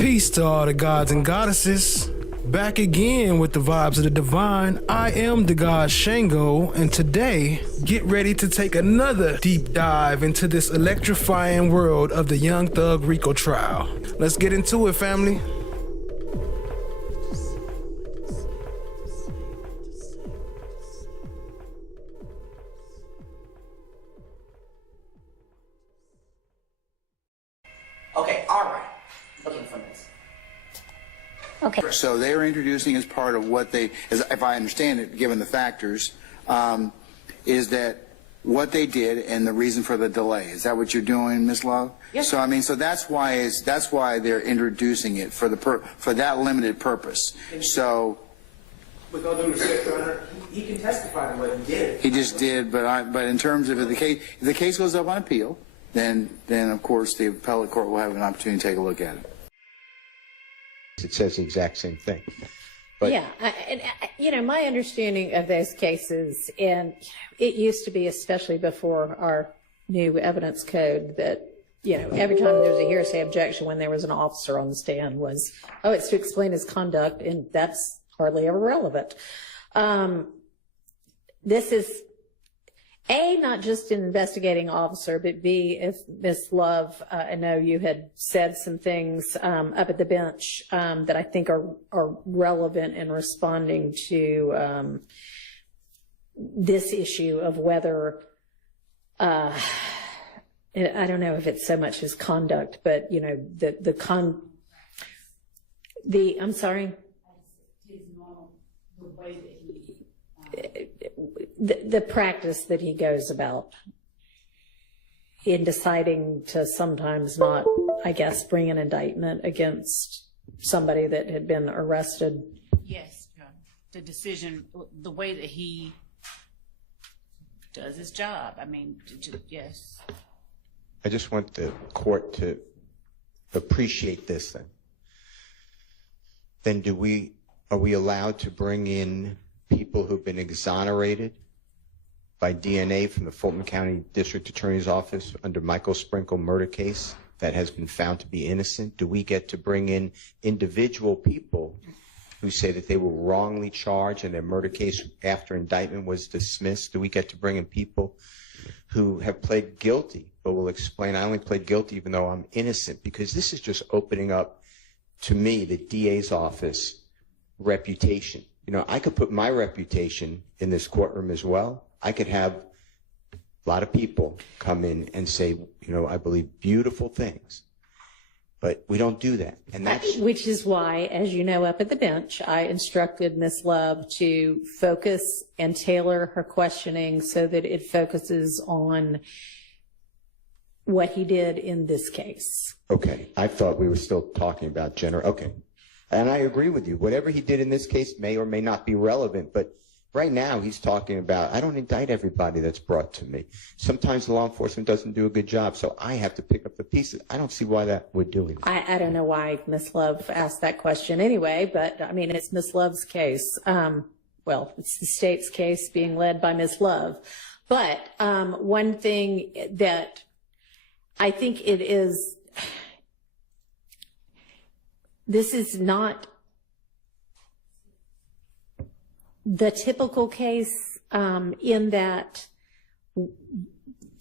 Peace to all the gods and goddesses. Back again with the vibes of the divine. I am the god Shango, and today, get ready to take another deep dive into this electrifying world of the Young Thug RICO trial. Let's get into it, family. Okay, all right. Looking for this. Okay. So they are introducing as part of what they, as if I understand it, given the factors, is that what they did and the reason for the delay. Is that what you're doing, Ms. Love? Yes. So I mean, so that's why they're introducing it for that limited purpose. So. With all due respect, Your Honor, he can testify to what he did. He just did, but in terms of if the case goes up on appeal, then of course the appellate court will have an opportunity to take a look at it. It says the exact same thing. But yeah, and my understanding of those cases, and it used to be, especially before our new evidence code, that every time there was a hearsay objection when there was an officer on the stand was, oh, it's to explain his conduct, and that's hardly ever relevant. This is A, not just an investigating officer, but B, if Ms. Love, I know you had said some things up at the bench that I think are relevant in responding to this issue of whether, I don't know if it's so much his conduct, but, I'm sorry? The practice that he goes about in deciding to sometimes not, I guess, bring an indictment against somebody that had been arrested. Yes, the decision, the way that he does his job. I mean, yes. I just want the court to appreciate this thing. Then are we allowed to bring in people who've been exonerated by DNA from the Fulton County District Attorney's Office under Michael Sprinkle murder case that has been found to be innocent? Do we get to bring in individual people who say that they were wrongly charged and their murder case after indictment was dismissed? Do we get to bring in people who have pled guilty but will explain, I only pled guilty even though I'm innocent? Because this is just opening up, to me, the DA's office reputation. I could put my reputation in this courtroom as well. I could have a lot of people come in and say, I believe beautiful things, but we don't do that. And that's which is why, as you know, up at the bench, I instructed Ms. Love to focus and tailor her questioning so that it focuses on what he did in this case. Okay. I thought we were still talking about general. Okay. And I agree with you. Whatever he did in this case may or may not be relevant, but right now he's talking about, I don't indict everybody that's brought to me. Sometimes law enforcement doesn't do a good job, so I have to pick up the pieces. I don't see why that would do anything. I don't know why Ms. Love asked that question anyway, but I mean, it's Ms. Love's case. Well, it's the state's case being led by Ms. Love. But one thing that I think it is, this is not the typical case in that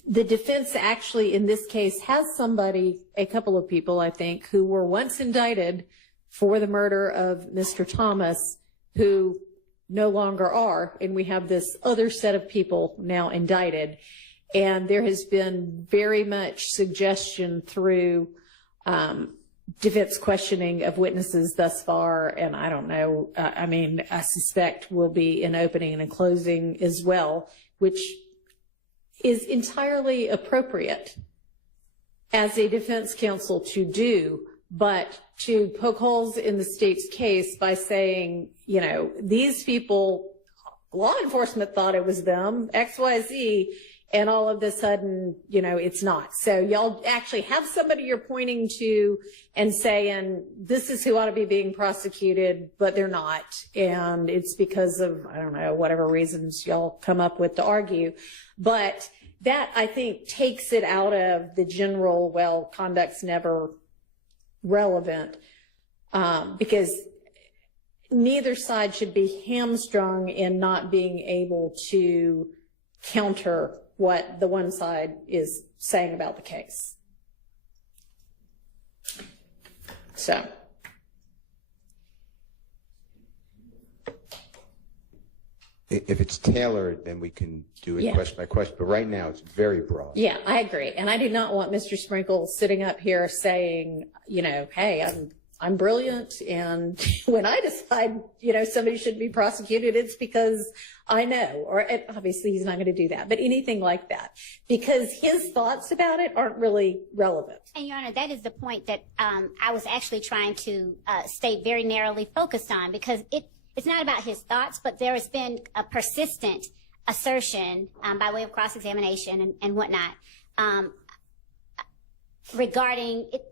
the defense actually in this case has a couple of people, I think, who were once indicted for the murder of Mr. Thomas who no longer are, and we have this other set of people now indicted. And there has been very much suggestion through defense questioning of witnesses thus far, and I don't know, I suspect will be in opening and in closing as well, which is entirely appropriate as a defense counsel to do, but to poke holes in the state's case by saying, these people, law enforcement thought it was them, XYZ, and all of a sudden, it's not. So y'all actually have somebody you're pointing to and saying, this is who ought to be being prosecuted, but they're not. And it's because of, I don't know, whatever reasons y'all come up with to argue. But that, I think, takes it out of the general, well, conduct's never relevant, because neither side should be hamstrung in not being able to counter what the one side is saying about the case. So. If it's tailored, then we can do it question by question. But right now, it's very broad. Yeah, I agree. And I do not want Mr. Sprinkle sitting up here saying, you know, hey, I'm brilliant, and when I decide, you know, somebody should be prosecuted, it's because I know. Or obviously, he's not going to do that. But anything like that, because his thoughts about it aren't really relevant. And Your Honor, that is the point that I was actually trying to stay very narrowly focused on, because it's not about his thoughts, but there has been a persistent assertion by way of cross-examination and whatnot regarding it.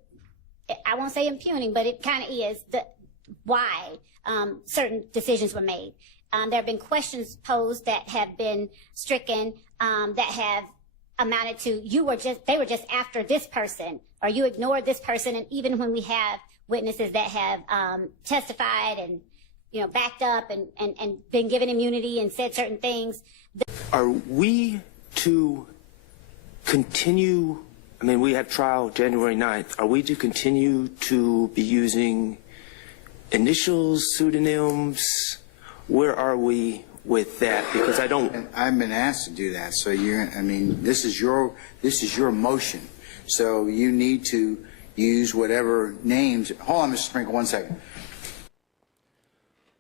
I won't say impugning, but it kind of is why certain decisions were made. There have been questions posed that have been stricken that have amounted to they were just after this person, or you ignored this person. And even when we have witnesses that have testified and backed up and been given immunity and said certain things. Are we to continue, I mean, we have trial January 9th. Are we to continue to be using initials, pseudonyms? Where are we with that? Because I don't. I've been asked to do that, so this is your motion. So you need to use whatever names. Hold on, Mr. Sprinkle, 1 second.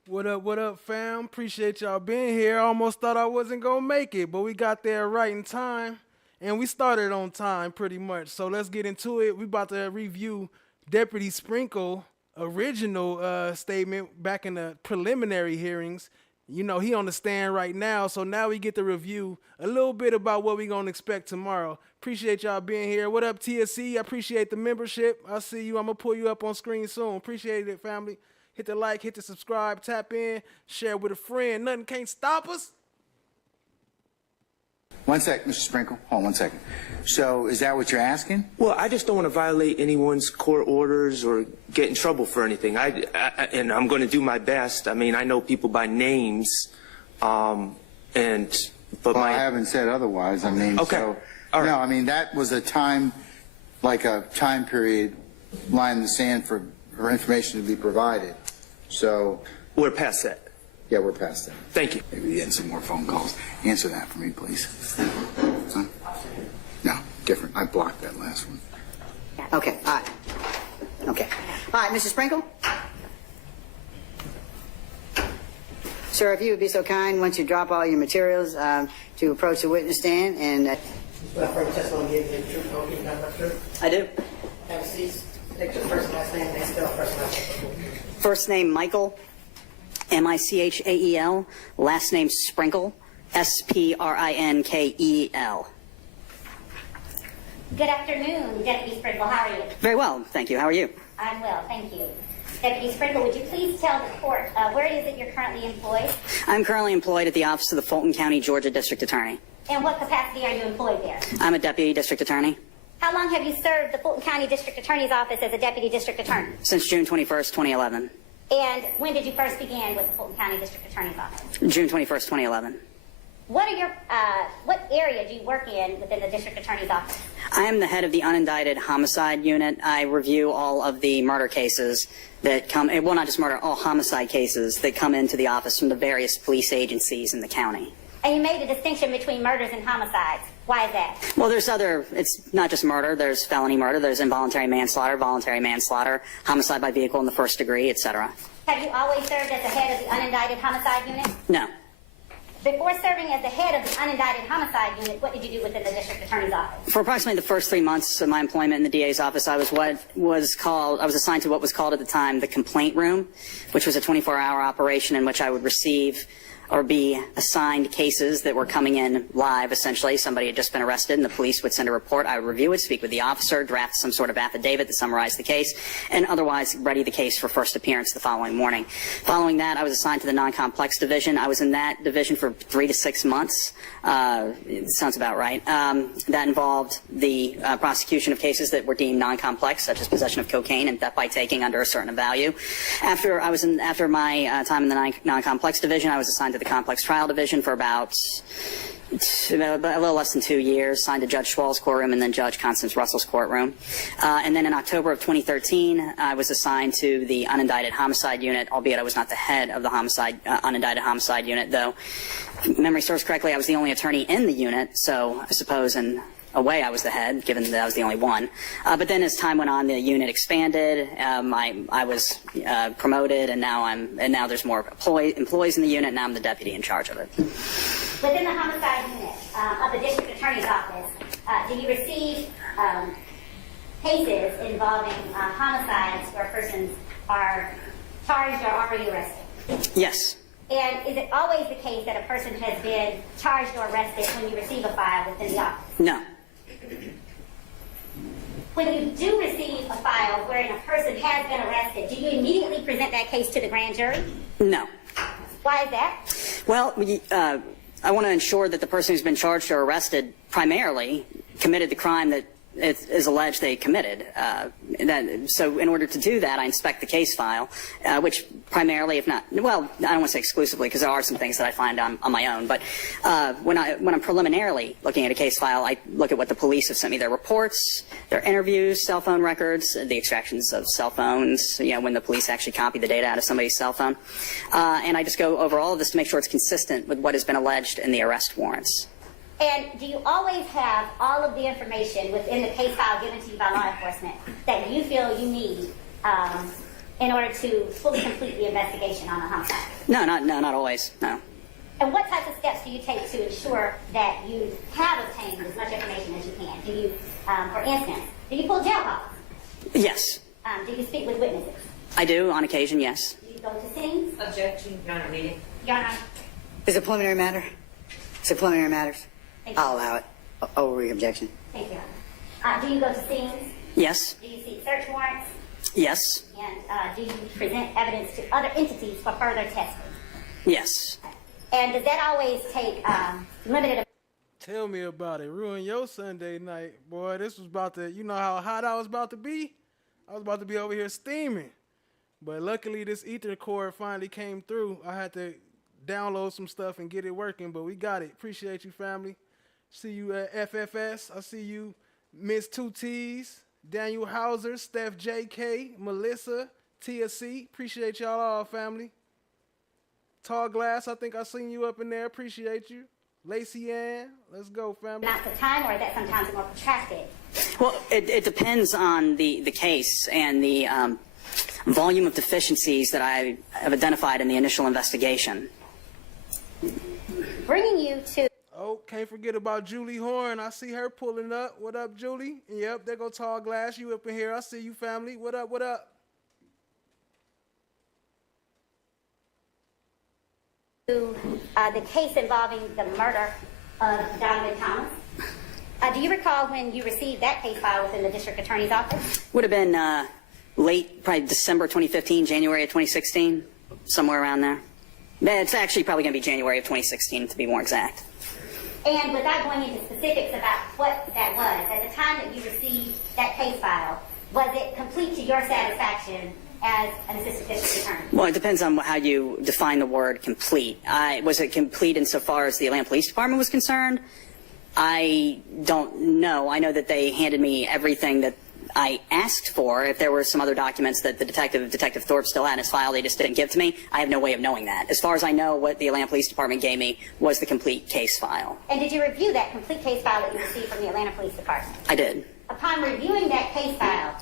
What up, fam? Appreciate y'all being here. I almost thought I wasn't going to make it, but we got there right in time, and we started on time pretty much. So let's get into it. We about to review Deputy Sprinkle original statement back in the preliminary hearings. You know, he on the stand right now, so now we get to review a little bit about what we going to expect tomorrow. Appreciate y'all being here. What up, TSC? I appreciate the membership. I see you. I'm going to pull you up on screen soon. Appreciate it, family. Hit the like, hit the subscribe, tap in, share with a friend. Nothing can't stop us. 1 sec, Mr. Sprinkle. Hold on 1 second. So is that what you're asking? Well, I just don't want to violate anyone's court orders or get in trouble for anything. And I'm going to do my best. I mean, I know people by names, but I haven't said otherwise. I mean, okay. So, all right. No, I mean, that was a time period line in the sand for information to be provided. So We're past that. yeah, we're past that. Thank you. Maybe getting some more phone calls. Answer that for me, please. Huh? No, different. I blocked that last one. Okay, all right. Okay. All right, Mrs. Sprinkle? Sir, if you would be so kind, once you drop all your materials, to approach the witness stand and... I do. Have a seat. Take your first and last name, and spell first and last name. First name, Michael, M-I-C-H-A-E-L. Last name, Sprinkle, S-P-R-I-N-K-E-L. Good afternoon, Deputy Sprinkle. How are you? Very well, thank you. How are you? I'm well, thank you. Deputy Sprinkle, would you please tell the court where it is that you're currently employed? I'm currently employed at the office of the Fulton County, Georgia District Attorney. And what capacity are you employed there? I'm a Deputy District Attorney. How long have you served the Fulton County District Attorney's Office as a Deputy District Attorney? Since June 21st, 2011. And when did you first begin with the Fulton County District Attorney's Office? June 21st, 2011. What area do you work in within the District Attorney's Office? I am the head of the unindicted homicide unit. I review all of the murder cases that come, well, not just murder, all homicide cases that come into the office from the various police agencies in the county. And you made a distinction between murders and homicides. Why is that? Well, it's not just murder. There's felony murder. There's involuntary manslaughter, voluntary manslaughter, homicide by vehicle in the first degree, etc. Have you always served as the head of the unindicted homicide unit? No. Before serving as the head of the unindicted homicide unit, what did you do within the District Attorney's Office? For approximately the first 3 months of my employment in the DA's office, I was assigned to what was called at the time the complaint room, which was a 24-hour operation in which I would receive or be assigned cases that were coming in live, essentially. Somebody had just been arrested and the police would send a report. I would review it, speak with the officer, draft some sort of affidavit that summarized the case, and otherwise ready the case for first appearance the following morning. Following that, I was assigned to the non-complex division. I was in that division for 3 to 6 months. It sounds about right. That involved the prosecution of cases that were deemed non-complex, such as possession of cocaine and theft by taking under a certain value. After my time in the non-complex division, I was assigned to the complex trial division for about a little less than 2 years, assigned to Judge Schwall's courtroom and then Judge Constance Russell's courtroom. And then in October of 2013, I was assigned to the unindicted homicide unit, albeit I was not the head of the unindicted homicide unit, though, if memory serves correctly, I was the only attorney in the unit, so I suppose in a way I was the head, given that I was the only one. But then as time went on, the unit expanded. I was promoted, and now there's more employees in the unit. Now I'm the deputy in charge of it. Within the homicide unit of the district attorney's office, do you receive cases involving homicides where persons are charged or already arrested? Yes. And is it always the case that a person has been charged or arrested when you receive a file within the office? No. When you do receive a file wherein a person has been arrested, do you immediately present that case to the grand jury? No. Why is that? Well, I want to ensure that the person who's been charged or arrested primarily committed the crime that is alleged they committed. So in order to do that, I inspect the case file, which primarily, if not, well, I don't want to say exclusively, because there are some things that I find on my own, but when I'm preliminarily looking at a case file, I look at what the police have sent me, their reports, their interviews, cell phone records, the extractions of cell phones, when the police actually copy the data out of somebody's cell phone. And I just go over all of this to make sure it's consistent with what has been alleged in the arrest warrants. And do you always have all of the information within the case file given to you by law enforcement that you feel you need in order to fully complete the investigation on a homicide? No, not always, no. And what types of steps do you take to ensure that you have obtained as much information as you can? Do you, for instance, do you pull jail calls? Yes. Do you speak with witnesses? I do, on occasion, yes. Do you go to scenes? Objection, Your Honor, meeting. Your Honor. Is it preliminary matter? Is it preliminary matters? I'll allow it. Over your objection. Thank you, Your Honor. Do you go to scenes? Yes. Do you seek search warrants? Yes. And do you present evidence to other entities for further testing? Yes. And does that always take limited? Tell me about it. Ruin your Sunday night, boy. This was about to, you know how hot I was about to be? I was about to be over here steaming. But luckily this ether cord finally came through. I had to download some stuff and get it working, but we got it. Appreciate you, family. See you at FFS. I see you, Miss 2T's, Daniel Hauser, Steph JK, Melissa, Tia C. Appreciate y'all all, family. Tall Glass, I think I seen you up in there. Appreciate you. Lacey Ann, let's go, family. Amounts of time, or is that sometimes more protracted? Well, it depends on the case and the volume of deficiencies that I have identified in the initial investigation. Bringing you to... Oh, can't forget about Julie Horn. I see her pulling up. What up, Julie? Yep, there go Tall Glass. You up in here. I see you, family. What up, what up? The case involving the murder of Donovan Thomas. Do you recall when you received that case file within the district attorney's office? Would have been late, probably December 2015, January of 2016, somewhere around there. It's actually probably going to be January of 2016, to be more exact. And without going into specifics about what that was, at the time that you received that case file, was it complete to your satisfaction as an assistant district attorney? Well, it depends on how you define the word complete. Was it complete insofar as the Atlanta Police Department was concerned? I don't know. I know that they handed me everything that I asked for. If there were some other documents that Detective Thorpe still had in his file they just didn't give to me, I have no way of knowing that. As far as I know, what the Atlanta Police Department gave me was the complete case file. And did you review that complete case file that you received from the Atlanta Police Department? I did. Upon reviewing that case file,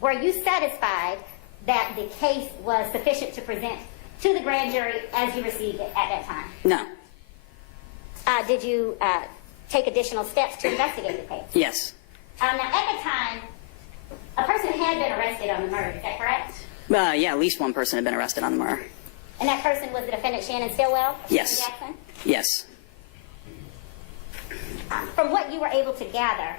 were you satisfied that the case was sufficient to present to the grand jury as you received it at that time? No. Did you take additional steps to investigate the case? Yes. Now, at the time, a person had been arrested on the murder, is that correct? Yeah, at least one person had been arrested on the murder. And that person was the defendant Shannon Stillwell? Yes. Jackson? Yes. From what you were able to gather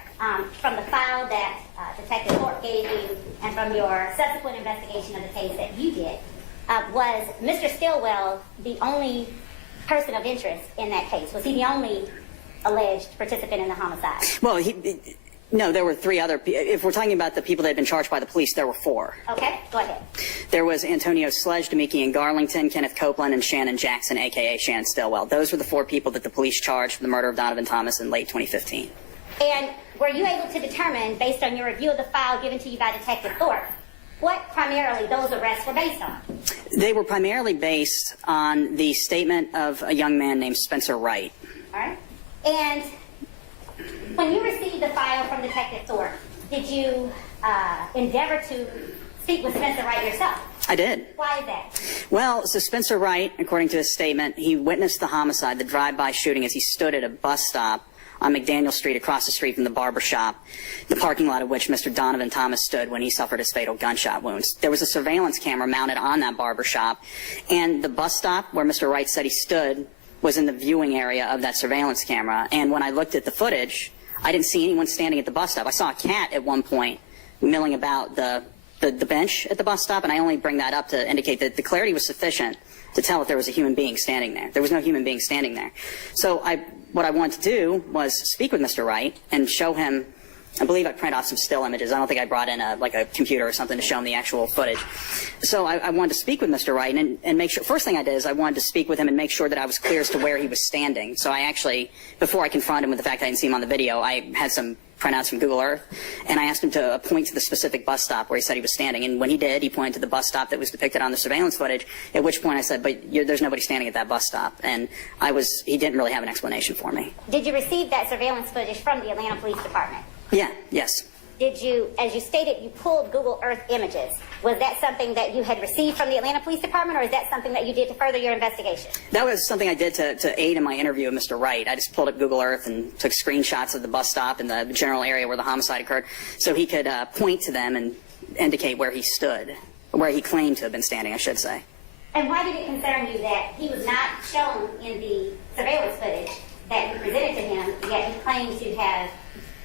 from the file that Detective Thorpe gave you and from your subsequent investigation of the case that you did, was Mr. Stillwell the only person of interest in that case? Was he the only alleged participant in the homicide? Well, no, there were 3 other. If we're talking about the people that had been charged by the police, there were 4. Okay, go ahead. There was Antonio Sledge, Demikian Garlington, Kenneth Copeland, and Shannon Jackson, a.k.a. Shannon Stillwell. Those were the 4 people that the police charged for the murder of Donovan Thomas in late 2015. And were you able to determine, based on your review of the file given to you by Detective Thorpe, what primarily those arrests were based on? They were primarily based on the statement of a young man named Spencer Wright. All right. And when you received the file from Detective Thorpe, did you endeavor to speak with Spencer Wright yourself? I did. Why is that? Well, so Spencer Wright, according to his statement, he witnessed the homicide, the drive-by shooting, as he stood at a bus stop on McDaniel Street across the street from the barber shop, the parking lot of which Mr. Donovan Thomas stood when he suffered his fatal gunshot wounds. There was a surveillance camera mounted on that barber shop, and the bus stop where Mr. Wright said he stood was in the viewing area of that surveillance camera. And when I looked at the footage, I didn't see anyone standing at the bus stop. I saw a cat at one point milling about the bench at the bus stop, and I only bring that up to indicate that the clarity was sufficient to tell if there was a human being standing there. There was no human being standing there. So what I wanted to do was speak with Mr. Wright and show him. I believe I printed off some still images. I don't think I brought in a computer or something to show him the actual footage. So I wanted to speak with Mr. Wright and make sure. First thing I did is I wanted to speak with him and make sure that I was clear as to where he was standing. So I actually, before I confronted him with the fact I didn't see him on the video, I had some printouts from Google Earth, and I asked him to point to the specific bus stop where he said he was standing. And when he did, he pointed to the bus stop that was depicted on the surveillance footage, at which point I said, but there's nobody standing at that bus stop. And he didn't really have an explanation for me. Did you receive that surveillance footage from the Atlanta Police Department? Yeah, yes. Did you, as you stated, you pulled Google Earth images. Was that something that you had received from the Atlanta Police Department, or is that something that you did to further your investigation? That was something I did to aid in my interview with Mr. Wright. I just pulled up Google Earth and took screenshots of the bus stop and the general area where the homicide occurred so he could point to them and indicate where he stood, where he claimed to have been standing, I should say. And why did it concern you that he was not shown in the surveillance footage that you presented to him, yet he claimed to have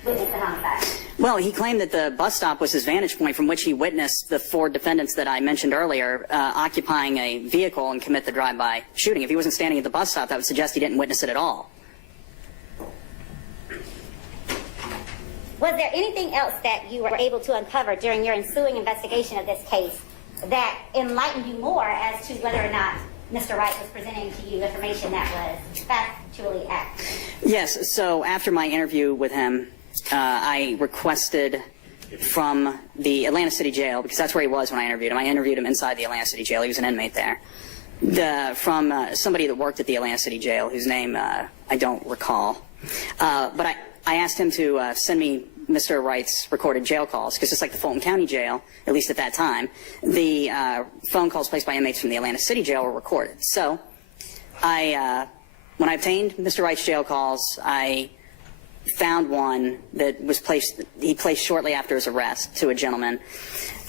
witnessed the homicide? Well, he claimed that the bus stop was his vantage point from which he witnessed the 4 defendants that I mentioned earlier occupying a vehicle and commit the drive-by shooting. If he wasn't standing at the bus stop, that would suggest he didn't witness it at all. Was there anything else that you were able to uncover during your ensuing investigation of this case that enlightened you more as to whether or not Mr. Wright was presenting to you information that was factually accurate? Yes, so after my interview with him, I requested from the Atlanta City Jail, because that's where he was when I interviewed him. I interviewed him inside the Atlanta City Jail. He was an inmate there. From somebody that worked at the Atlanta City Jail, whose name I don't recall. But I asked him to send me Mr. Wright's recorded jail calls, because it's like the Fulton County Jail, at least at that time, the phone calls placed by inmates from the Atlanta City Jail were recorded. So when I obtained Mr. Wright's jail calls, I found one that was he placed shortly after his arrest to a gentleman.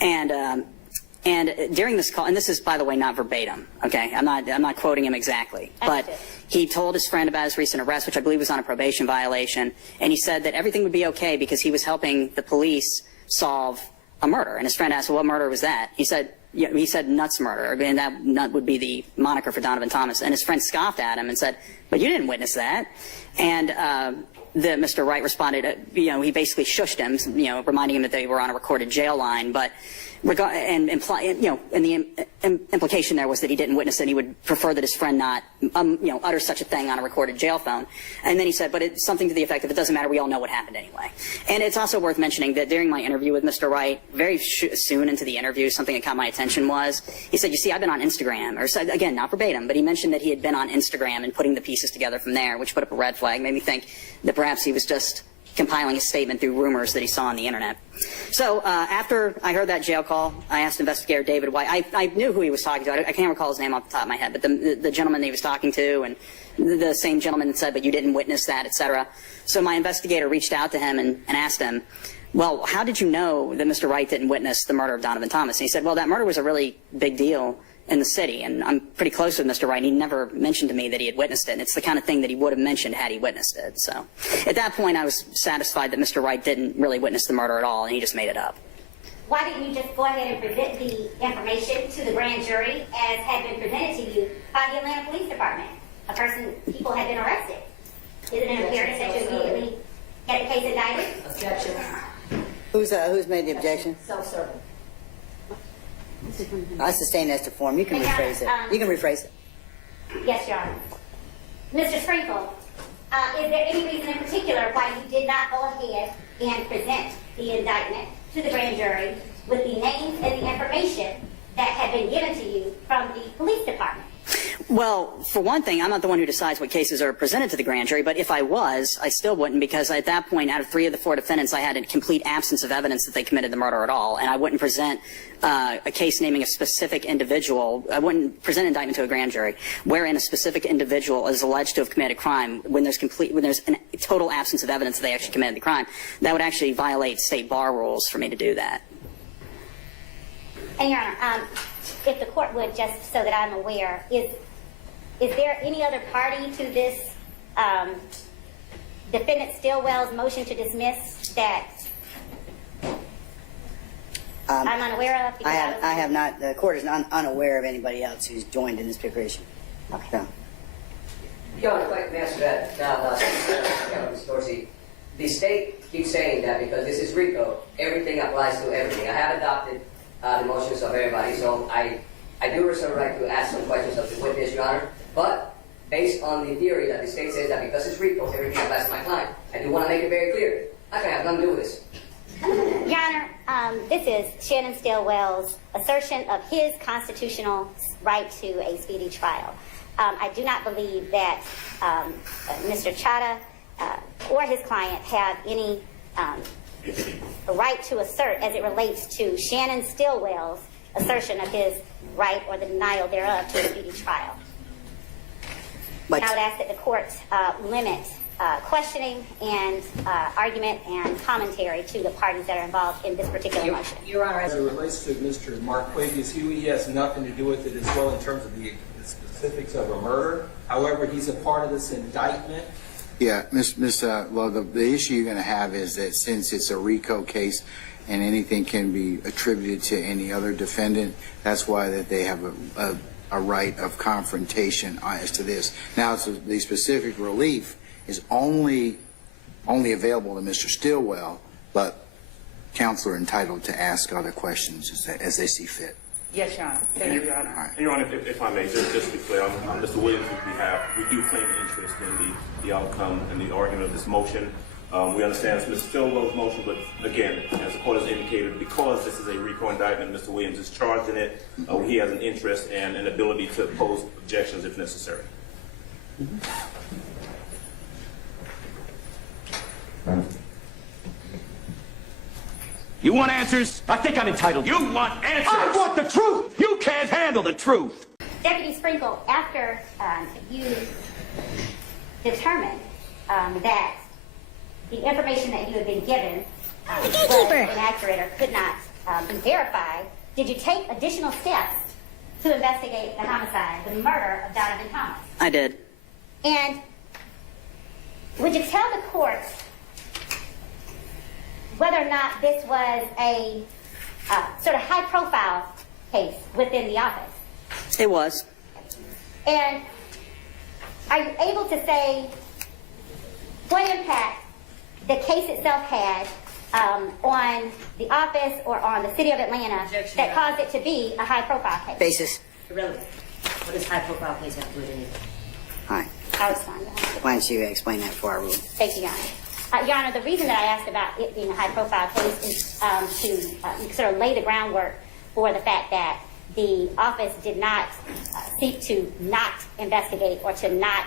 And during this call, and this is, by the way, not verbatim, okay? I'm not quoting him exactly, but he told his friend about his recent arrest, which I believe was on a probation violation, and he said that everything would be okay because he was helping the police solve a murder. And his friend asked, well, what murder was that? He said Nuts murder, and that Nut would be the moniker for Donovan Thomas. And his friend scoffed at him and said, but you didn't witness that. And Mr. Wright responded, he basically shushed him, reminding him that they were on a recorded jail line, but and the implication there was that he didn't witness it. He would prefer that his friend not, utter such a thing on a recorded jail phone. And then he said, but it's something to the effect of, it doesn't matter, we all know what happened anyway. And it's also worth mentioning that during my interview with Mr. Wright, very soon into the interview, something that caught my attention was, he said, you see, I've been on Instagram, or said, again, not verbatim, but he mentioned that he had been on Instagram and putting the pieces together from there, which put up a red flag, made me think that perhaps he was just compiling a statement through rumors that he saw on the internet. So after I heard that jail call, I asked investigator David White. I knew who he was talking to. I can't recall his name off the top of my head, but the gentleman that he was talking to, and the same gentleman that said, but you didn't witness that, etc. So my investigator reached out to him and asked him, well, how did you know that Mr. Wright didn't witness the murder of Donovan Thomas? And he said, well, that murder was a really big deal in the city, and I'm pretty close with Mr. Wright, and he never mentioned to me that he had witnessed it, and it's the kind of thing that he would have mentioned had he witnessed it. So at that point, I was satisfied that Mr. Wright didn't really witness the murder at all, and he just made it up. Why didn't you just go ahead and present the information to the grand jury as had been presented to you by the Atlanta Police Department? People had been arrested. Is it an imperative that you immediately get the case indicted? Objection. Who's made the objection? Self-serving. I sustain as to form. You can rephrase it. You can rephrase it. Yes, Your Honor. Mr. Sprinkle, is there any reason in particular why you did not go ahead and present the indictment to the grand jury with the names and the information that had been given to you from the police department? Well, for one thing, I'm not the one who decides what cases are presented to the grand jury, but if I was, I still wouldn't, because at that point, out of 3 of the 4 defendants, I had a complete absence of evidence that they committed the murder at all, and I wouldn't present a case naming a specific individual. I wouldn't present an indictment to a grand jury wherein a specific individual is alleged to have committed a crime when there's a total absence of evidence that they actually committed the crime. That would actually violate state bar rules for me to do that. And Your Honor, if the court would, just so that I'm aware, is there any other party to this defendant Stillwell's motion to dismiss that I'm unaware of? I have not. The court is unaware of anybody else who's joined in this preparation. Okay. So. Your Honor, if I can answer that now, Ms. Dorsey. The state keeps saying that because this is RICO, everything applies to everything. I have adopted the motions of everybody, so I do reserve the right to ask some questions of the witness, Your Honor. But based on the theory that the state says that because it's RICO, everything applies to my client, I do want to make it very clear. I can have nothing to do with this. Your Honor, this is Shannon Stillwell's assertion of his constitutional right to a speedy trial. I do not believe that Mr. Chadha or his client have any right to assert as it relates to Shannon Stillwell's assertion of his right or the denial thereof to a speedy trial. But I would ask that the court limit questioning and argument and commentary to the parties that are involved in this particular motion. Your Honor, As it relates to Mr. Marquavius Huey, he has nothing to do with it as well in terms of the specifics of a murder. However, he's a part of this indictment. Yeah, Ms. Love, the issue you're going to have is that since it's a RICO case and anything can be attributed to any other defendant, that's why that they have a right of confrontation as to this. Now, so the specific relief is only available to Mr. Stillwell, but counsel are entitled to ask other questions as they see fit. Yes, Your Honor. Thank you, Your Honor. All right. Your Honor, if I may, just to be clear, on Mr. Williams' behalf, we do claim an interest in the outcome and the argument of this motion. We understand it's Mr. Stillwell's motion, but again, as the court has indicated, because this is a RICO indictment, Mr. Williams is charged in it, he has an interest and an ability to pose objections if necessary. You want answers? I think I'm entitled. You want answers? I want the truth! You can't handle the truth! Deputy Sprinkle, after you determined that the information that you had been given was inaccurate or could not be verified, did you take additional steps to investigate the homicide, the murder of Donovan Thomas? I did. And would you tell the court whether or not this was a sort of high-profile case within the office? It was. And are you able to say what impact the case itself had on the office or on the city of Atlanta that caused it to be a high-profile case? basis. irrelevant. What does high-profile case have to do with anything? All right. I'll respond. Why don't you explain that for our rule? Thank you, Your Honor. Your Honor, the reason that I asked about it being a high-profile case is to sort of lay the groundwork for the fact that the office did not seek to not investigate or to not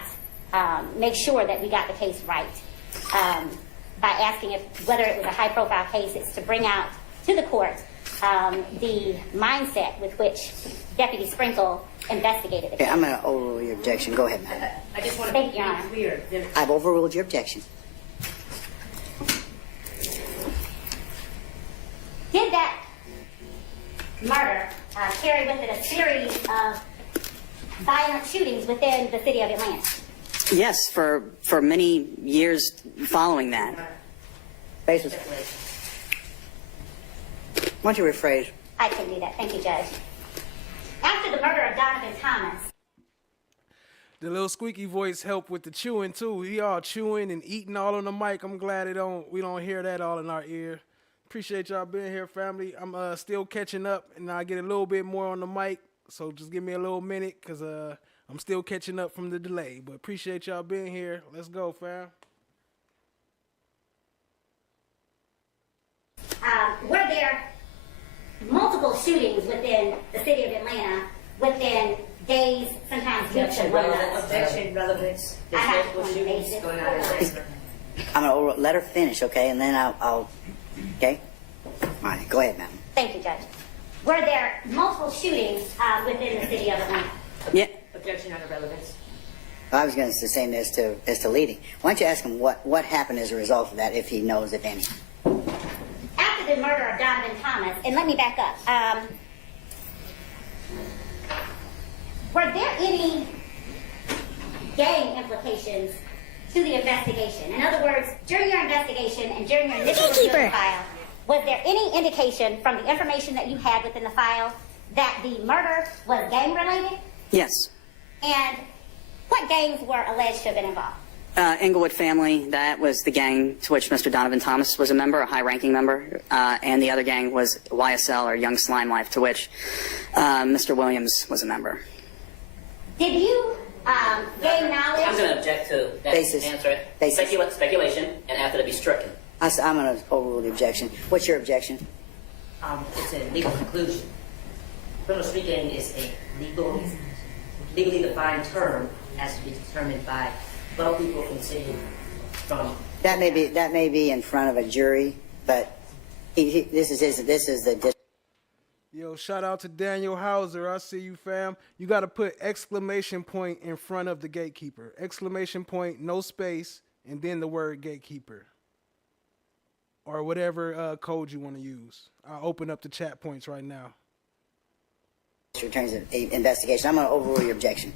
make sure that we got the case right. By asking whether it was a high-profile case, it's to bring out to the court the mindset with which Deputy Sprinkle investigated the case. Okay, I'm going to overrule your objection. Go ahead, madam. I just want to Thank be you, Your Honor. clear. I've overruled your objection. Did that murder carry with it a series of of violent shootings within the city of Atlanta? Yes, for many years following that. Why don't you rephrase? I can do that. Thank you, Judge. After the murder of Donovan Thomas, The little squeaky voice helped with the chewing too. He all chewing and eating all on the mic. I'm glad we don't hear that all in our ear. Appreciate y'all being here, family. I'm still catching up, and I get a little bit more on the mic. So just give me a little minute, cause I'm still catching up from the delay. But appreciate y'all being here. Let's go, fam. were there multiple shootings within the city of Atlanta within days, sometimes weeks of one another? Objection, relevance. I There's have multiple shootings one going on in Atlanta. I'm gonna let her finish, okay, and then I'll okay? All right, go ahead, ma'am. Thank you, Judge. Were there multiple shootings within the city of Atlanta? Yeah. Objection under relevance. I was going to say the same as to leading. Why don't you ask him what happened as a result of that, if he knows, if any? After the murder of Donovan Thomas, and let me back up, were there any gang implications to the investigation? In other words, during your investigation and during your initial review of the file, was there any indication from the information that you had within the file that the murder was gang-related? Yes. And what gangs were alleged to have been involved? Englewood family, that was the gang to which Mr. Donovan Thomas was a member, a high-ranking member, and the other gang was YSL, or Young Slime Life, to which Mr. Williams was a member. Did you gain knowledge? I'm going to object to that answer. Speculation, and after to be stricken. I'm going to overrule the objection. What's your objection? It's a legal conclusion. Criminal street gang is a legally defined term as to be determined by 12 people considered from. That may be in front of a jury, but this is the. Yo, shout out to Daniel Hauser. I see you, fam. You got to put exclamation point in front of the gatekeeper. Exclamation point, no space, and then the word gatekeeper. Or whatever code you want to use. I'll open up the chat points right now. Attorney's investigation. I'm going to overrule your objection.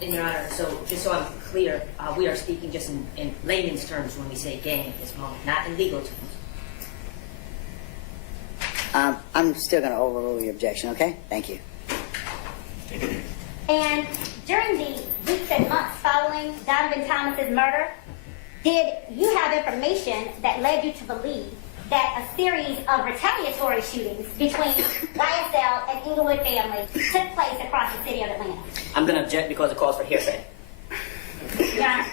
In Your Honor, so just so I'm clear, we are speaking just in layman's terms when we say gang at this moment, not in legal terms. I'm still going to overrule your objection, okay? Thank you. And during the weeks and months following Donovan Thomas's murder, did you have information that led you to believe that a series of retaliatory shootings between YSL and Englewood family took place across the city of Atlanta? I'm going to object because it calls for hearsay. Your Honor.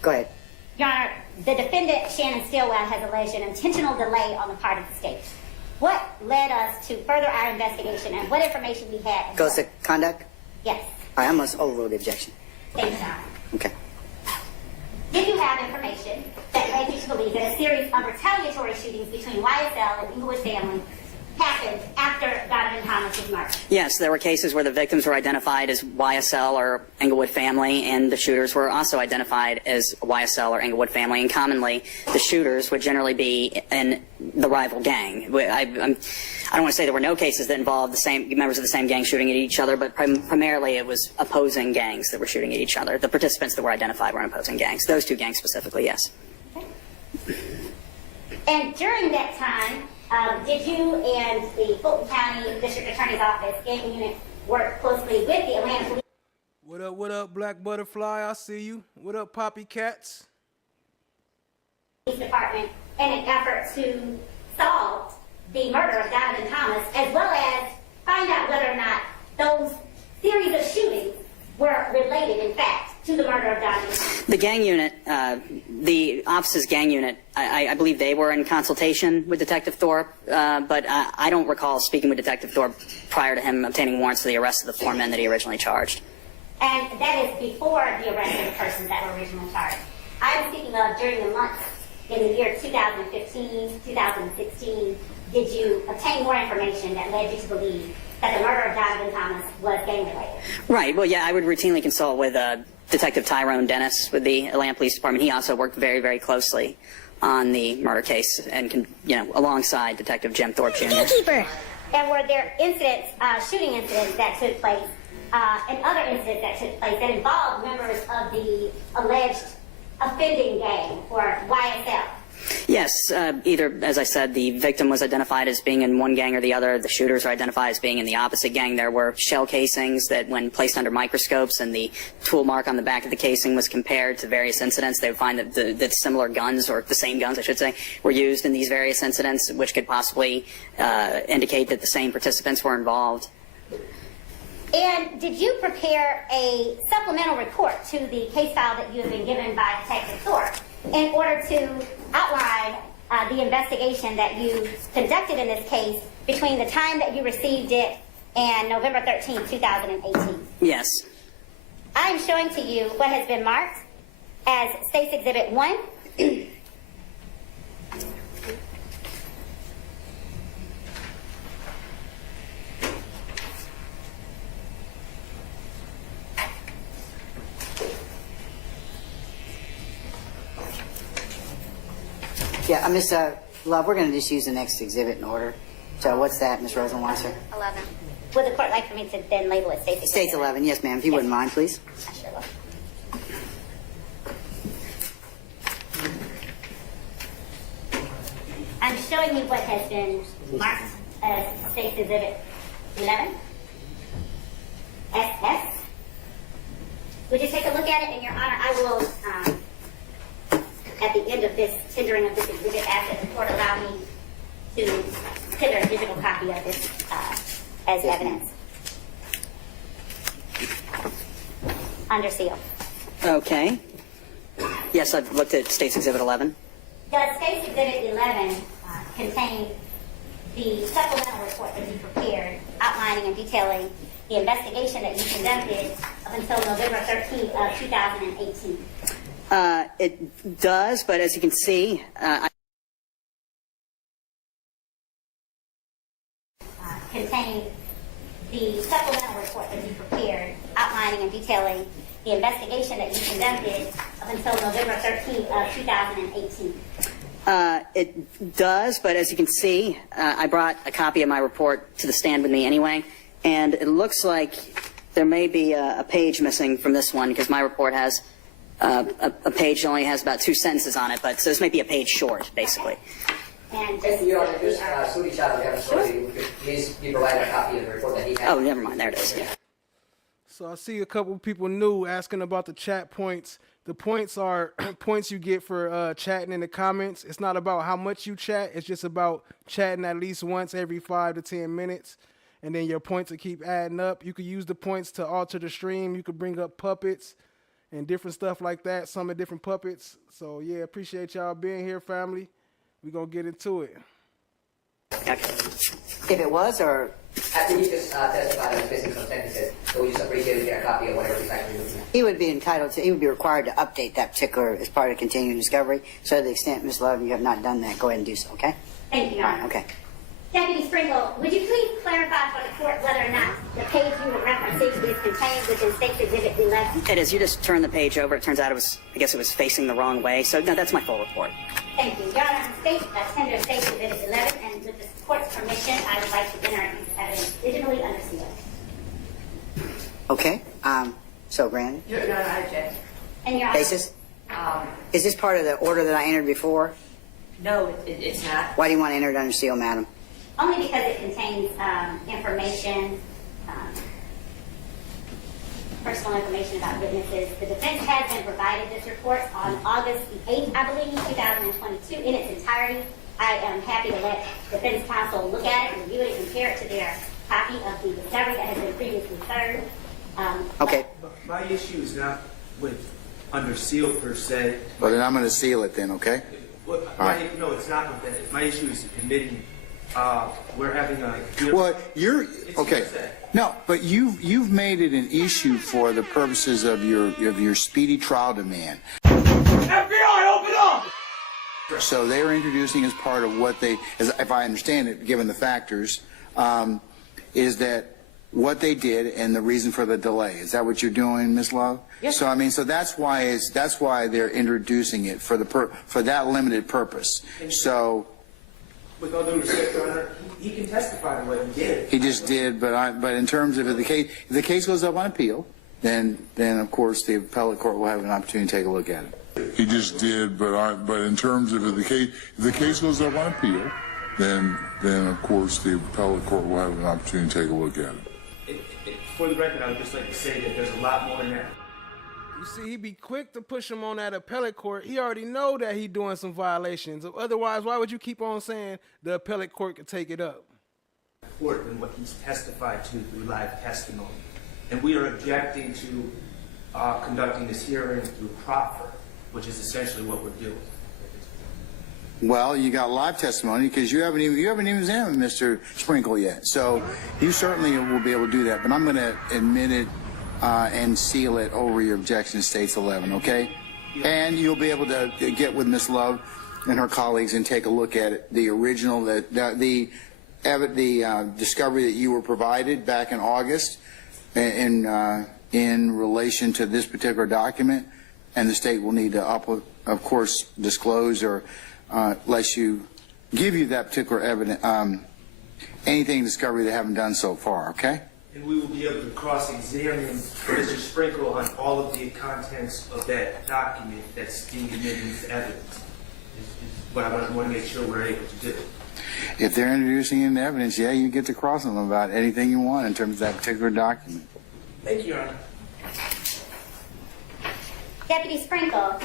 Go ahead. Your Honor, the defendant, Shannon Stillwell, has alleged an intentional delay on the part of the state. What led us to further our investigation and what information we had? Goes to conduct? Yes. All right, I'm going to overrule the objection. Thank you, Your Honor. Okay. Did you have information that led you to believe that a series of retaliatory shootings between YSL and Englewood family happened after Donovan Thomas' murder? Yes, there were cases where the victims were identified as YSL or Englewood family, and the shooters were also identified as YSL or Englewood family, and commonly the shooters would generally be in the rival gang. I don't want to say there were no cases that involved the same members of the same gang shooting at each other, but primarily it was opposing gangs that were shooting at each other. The participants that were identified were in opposing gangs. Those two gangs specifically, yes. Okay. And during that time, did you and the Fulton County District Attorney's Office gang unit work closely with the Atlanta Police? What up, Black Butterfly? I see you. What up, Poppy Cats? Department in an effort to solve the murder of Donovan Thomas, as well as find out whether or not those series of shootings were related, in fact, to the murder of Donovan Thomas? The gang unit, the office's gang unit, I believe they were in consultation with Detective Thorpe, but I don't recall speaking with Detective Thorpe prior to him obtaining warrants for the arrest of the 4 men that he originally charged. And that is before the arrest of the persons that were originally charged. I'm speaking of during the months in the year 2015, 2016, did you obtain more information that led you to believe that the murder of Donovan Thomas was gang-related? Right. Well, yeah, I would routinely consult with Detective Tyrone Dennis with the Atlanta Police Department. He also worked very, very closely on the murder case and, alongside Detective Jim Thorpe Jr. Gatekeeper. And were there incidents, shooting incidents that took place and other incidents that took place that involved members of the alleged offending gang, or YSL. Yes, either, as I said, the victim was identified as being in one gang or the other. The shooters are identified as being in the opposite gang. There were shell casings that, when placed under microscopes and the tool mark on the back of the casing was compared to various incidents, they would find that similar guns, or the same guns, I should say, were used in these various incidents, which could possibly indicate that the same participants were involved. And did you prepare a supplemental report to the case file that you have been given by Detective Thorpe in order to outline the investigation that you conducted in this case between the time that you received it and November 13, 2018? Yes. I'm showing to you what has been marked as State's Exhibit 1. Yeah, Ms. Love, we're going to just use the next exhibit in order. So what's that, Ms. Rosenwasser? 11. Would the court like for me to then label it State's Exhibit? State's 11, yes, ma'am, if you wouldn't mind, please. I sure will. I'm showing you what has been marked as State's Exhibit 11. SS. Would you take a look at it? In your honor, I will, at the end of this tendering of this exhibit, ask that the court allow me to tender a digital copy of this as evidence. Under seal. Okay. Yes, I've looked at State's Exhibit 11. Does State's Exhibit 11 contain the supplemental report that you prepared outlining and detailing the investigation that you conducted up until November 13th of 2018? It does, but as you can see, contain the supplemental report that you prepared outlining and detailing the investigation that you conducted up until November 13th of 2018. It does, but as you can see, I brought a copy of my report to the stand with me anyway, and it looks like there may be a page missing from this one, because my report has a page that only has about 2 sentences on it, but so this may be a page short, basically. And Your Honor, just Sudi Chad, we have a story. Would you please be provided a copy of the report that he has? Oh, never mind. There it is. Yeah. So I see a couple of people new asking about the chat points. The points are points you get for chatting in the comments. It's not about how much you chat. It's just about chatting at least once every 5 to 10 minutes. And then your points will keep adding up. You could use the points to alter the stream. You could bring up puppets and different stuff like that. Some of different puppets. So, yeah, appreciate y'all being here, family. We're going to get into it. If it was, or? After he just testified on missing some sentences, so we just appreciate to get a copy of whatever he's actually looking at. He would be entitled to, he would be required to update that particular as part of continuing discovery. So to the extent, Ms. Love, you have not done that, go ahead and do so, okay? Thank you, Your Honor. All right, okay. Deputy Sprinkle, would you please clarify for the court whether or not the page you were referencing is contained within State's Exhibit 11? It is. You just turn the page over. It turns out I guess it was facing the wrong way. So, no, that's my full report. Thank you. Your Honor, tender State's Exhibit 11, and with the court's permission, I would like to enter into evidence digitally under seal. Okay, so granted. Your Honor, I object. And Your Honor, Basis? Is this part of the order that I entered before? No, it's not. Why do you want to enter it under seal, madam? only because it contains information, personal information about witnesses. The defense has been provided this report on August the 8th, I believe, 2022, in its entirety. I am happy to let defense counsel look at it, review it, and compare it to their copy of the discovery that has been previously served. Okay. My issue is not with under seal per se. Well, then I'm going to seal it then, okay? Well, no, it's not with that. My issue is admitting we're having a... Well, you're... Okay. No, but you've made it an issue for the purposes of your speedy trial demand. FBI, open up! So they're introducing as part of what they, as if I understand it, given the factors, is that what they did and the reason for the delay. Is that what you're doing, Ms. Love? Yes. So I mean, so that's why they're introducing it for that limited purpose. So With all due respect, Your Honor, he can testify to what he did. He just did, but in terms of if the case goes up on appeal, then of course the appellate court will have an opportunity to take a look at it. He just did, but in terms of if the case goes up on appeal, then of course the appellate court will have an opportunity to take a look at it. For the record, I would just like to say that there's a lot more in that. You see, he'd be quick to push him on that appellate court. He already know that he doing some violations. Otherwise, why would you keep on saying the appellate court could take it up? Court than what he's testified to through live testimony. And we are objecting to conducting this hearing through proffer, which is essentially what we're doing. Well, you got live testimony because you haven't even examined Mr. Sprinkle yet. So you certainly will be able to do that. But I'm going to admit it and seal it over your objection states 11, okay? And you'll be able to get with Ms. Love and her colleagues and take a look at it, the original, the discovery that you were provided back in August in relation to this particular document, and the state will need to, of course, disclose or let you give you that particular evidence, anything discovery they haven't done so far, okay? And we will be able to cross-examine Mr. Sprinkle on all of the contents of that document that's being admitted as evidence. But I want to make sure we're able to do it. If they're introducing in evidence, yeah, you get to cross them about anything you want in terms of that particular document. Thank you, Your Honor. Deputy Sprinkle,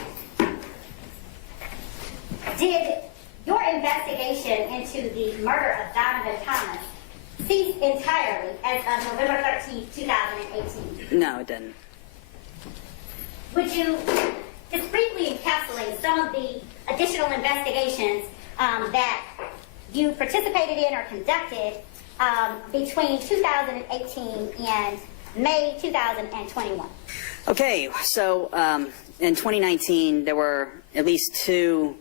did your investigation into the murder of Donovan Thomas cease entirely as of November 13, 2018? No, it didn't. Would you just briefly encapsulate some of the additional investigations that you participated in or conducted between 2018 and May 2021? Okay, so in 2019, there were at least 2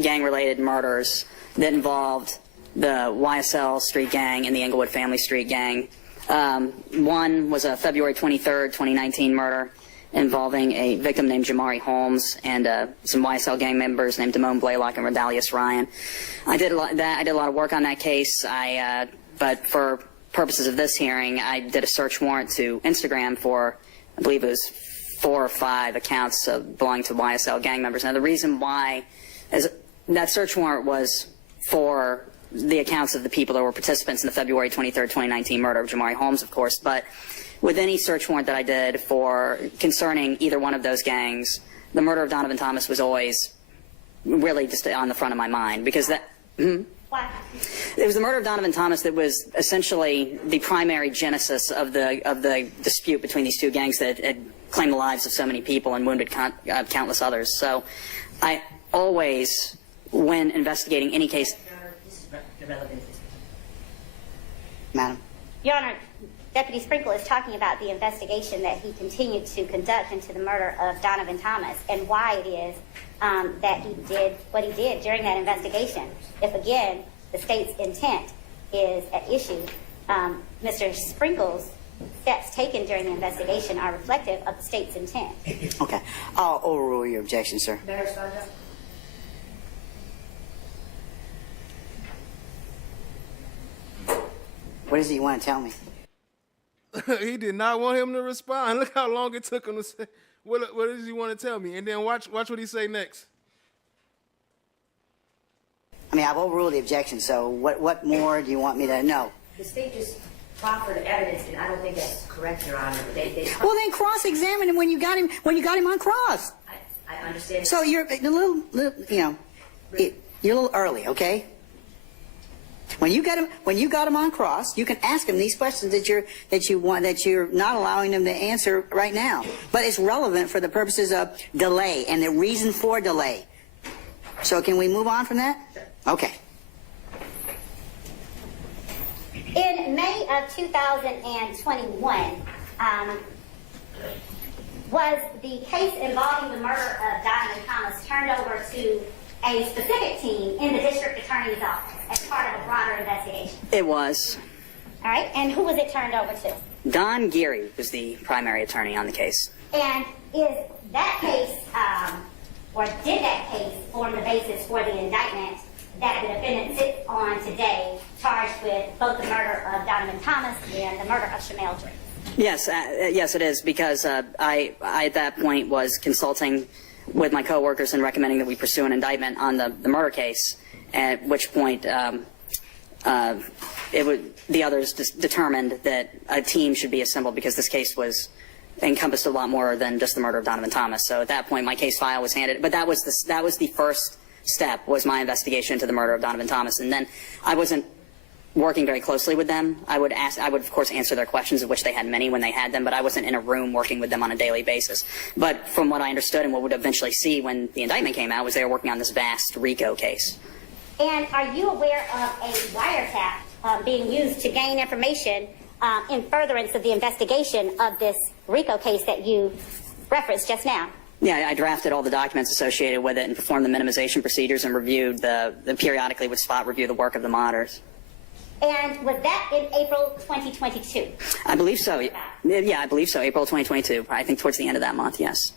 gang-related murders that involved the YSL Street Gang and the Englewood Family Street Gang. One was a February 23rd, 2019 murder involving a victim named Jamari Holmes and some YSL gang members named Damone Blaylock and Rodalius Ryan. I did a lot of work on that case. But for purposes of this hearing, I did a search warrant to Instagram for, I believe it was 4 or 5 accounts belonging to YSL gang members. Now, the reason why is that search warrant was for the accounts of the people that were participants in the February 23rd, 2019 murder of Jamari Holmes, of course. But with any search warrant that I did for concerning either one of those gangs, the murder of Donovan Thomas was always really just on the front of my mind, because that... Why? It was the murder of Donovan Thomas that was essentially the primary genesis of the dispute between these 2 gangs that had claimed the lives of so many people and wounded countless others. So I always, when investigating any case... Madam? Your Honor, Deputy Sprinkle is talking about the investigation that he continued to conduct into the murder of Donovan Thomas and why it is that he did what he did during that investigation. If, again, the state's intent is at issue, Mr. Sprinkle's steps taken during the investigation are reflective of the state's intent. Okay. I'll overrule your objection, sir. May I respond to that? What is it you want to tell me? He did not want him to respond. Look how long it took him to say, what does he want to tell me? And then watch what he say next. I mean, I've overruled the objection, so what more do you want me to know? The state just proffered evidence, and I don't think that's correct, Your Honor. Well, then cross-examine him when you got him on cross. I understand. So you're a little you're a little early, okay? When you got him on cross, you can ask him these questions that you're not allowing him to answer right now. But it's relevant for the purposes of delay and the reason for delay. So can we move on from that? Okay. In May of 2021, was the case involving the murder of Donovan Thomas turned over to a specific team in the district attorney's office as part of a broader investigation? It was. All right, and who was it turned over to? Don Geary was the primary attorney on the case. And is that case, or did that case form the basis for the indictment that the defendant sits on today, charged with both the murder of Donovan Thomas and the murder of Shamel Drake. Yes, yes, it is, because I at that point was consulting with my coworkers and recommending that we pursue an indictment on the murder case, at which point the others determined that a team should be assembled because this case encompassed a lot more than just the murder of Donovan Thomas. So at that point, my case file was handed, but that was the first step, was my investigation into the murder of Donovan Thomas, and then I wasn't working very closely with them. I would of course answer their questions, of which they had many when they had them, but I wasn't in a room working with them on a daily basis. But from what I understood and what would eventually see when the indictment came out was they were working on this vast RICO case. And are you aware of a wiretap being used to gain information in furtherance of the investigation of this RICO case that you referenced just now? Yeah, I drafted all the documents associated with it and performed the minimization procedures and reviewed periodically would spot review the work of the monitors. And was that in April 2022? I believe so. Yeah, I believe so. April 2022. I think towards the end of that month, yes.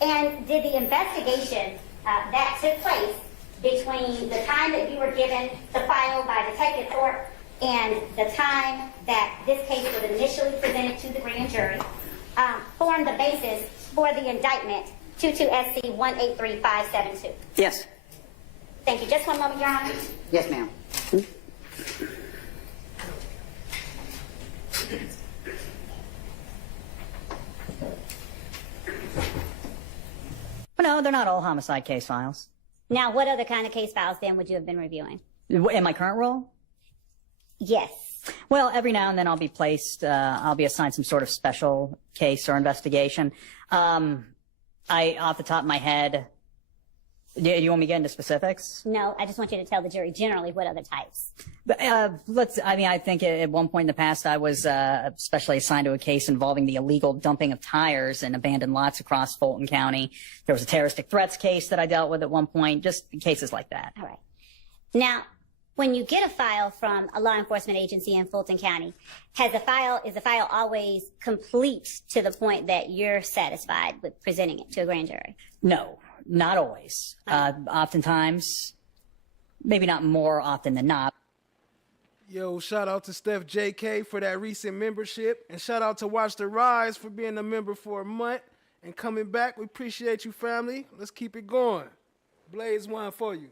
And did the investigation that took place between the time that you were given the file by Detective Thorpe and the time that this case was initially presented to the grand jury form the basis for the indictment 22 SC 183572? Yes. Thank you. Just one moment, Your Honor. Yes, ma'am. Well, no, they're not all homicide case files. Now, what other kind of case files then would you have been reviewing? In my current role? Yes. Well, every now and then I'll be assigned some sort of special case or investigation. Off the top of my head, do you want me to get into specifics? No, I just want you to tell the jury generally what other types. I think at one point in the past I was specially assigned to a case involving the illegal dumping of tires in abandoned lots across Fulton County. There was a terroristic threats case that I dealt with at one point, just cases like that. All right. Now, when you get a file from a law enforcement agency in Fulton County, is the file always complete to the point that you're satisfied with presenting it to a grand jury? No, not always. Oftentimes, maybe not more often than not. Yo, shout out to Steph JK for that recent membership, and shout out to Watch the Rise for being a member for a month and coming back. We appreciate you, family. Let's keep it going. Blaze one for you.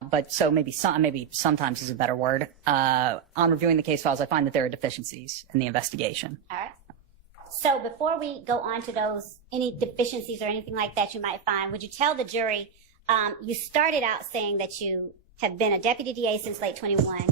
But so maybe sometimes is a better word. On reviewing the case files, I find that there are deficiencies in the investigation. All right. So before we go on to those, any deficiencies or anything like that you might find, would you tell the jury, you started out saying that you have been a deputy DA since late 21,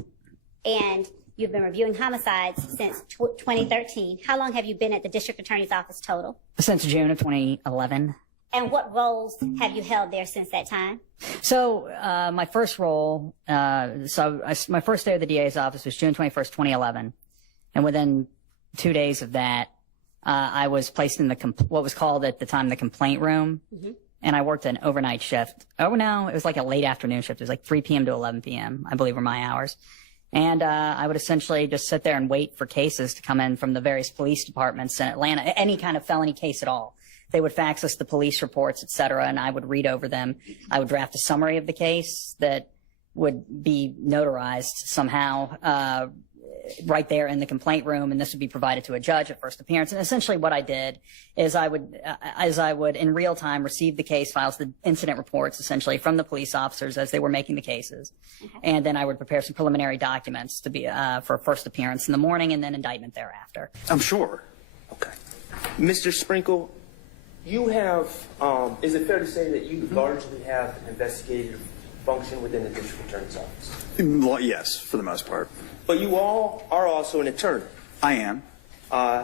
and you've been reviewing homicides since 2013. How long have you been at the district attorney's office total? Since June of 2011. And what roles have you held there since that time? So my first role, my first day at the DA's office was June 21st, 2011. And within 2 days of that, I was placed in what was called at the time the complaint room. Mm-hmm. And I worked an overnight shift. Oh, no, it was like a late afternoon shift. It was like 3 p.m. to 11 p.m., I believe were my hours. And I would essentially just sit there and wait for cases to come in from the various police departments in Atlanta, any kind of felony case at all. They would fax us the police reports, et cetera, and I would read over them. I would draft a summary of the case that would be notarized somehow right there in the complaint room, and this would be provided to a judge at first appearance. And essentially what I did is I would in real time receive the case files, the incident reports essentially from the police officers as they were making the cases. Okay. And then I would prepare some preliminary documents to be for first appearance in the morning and then indictment thereafter. I'm sure. Okay. Mr. Sprinkle, you have, is it fair to say that you largely have an investigative function within the district attorney's office? Well, yes, for the most part. But you all are also an attorney. I am.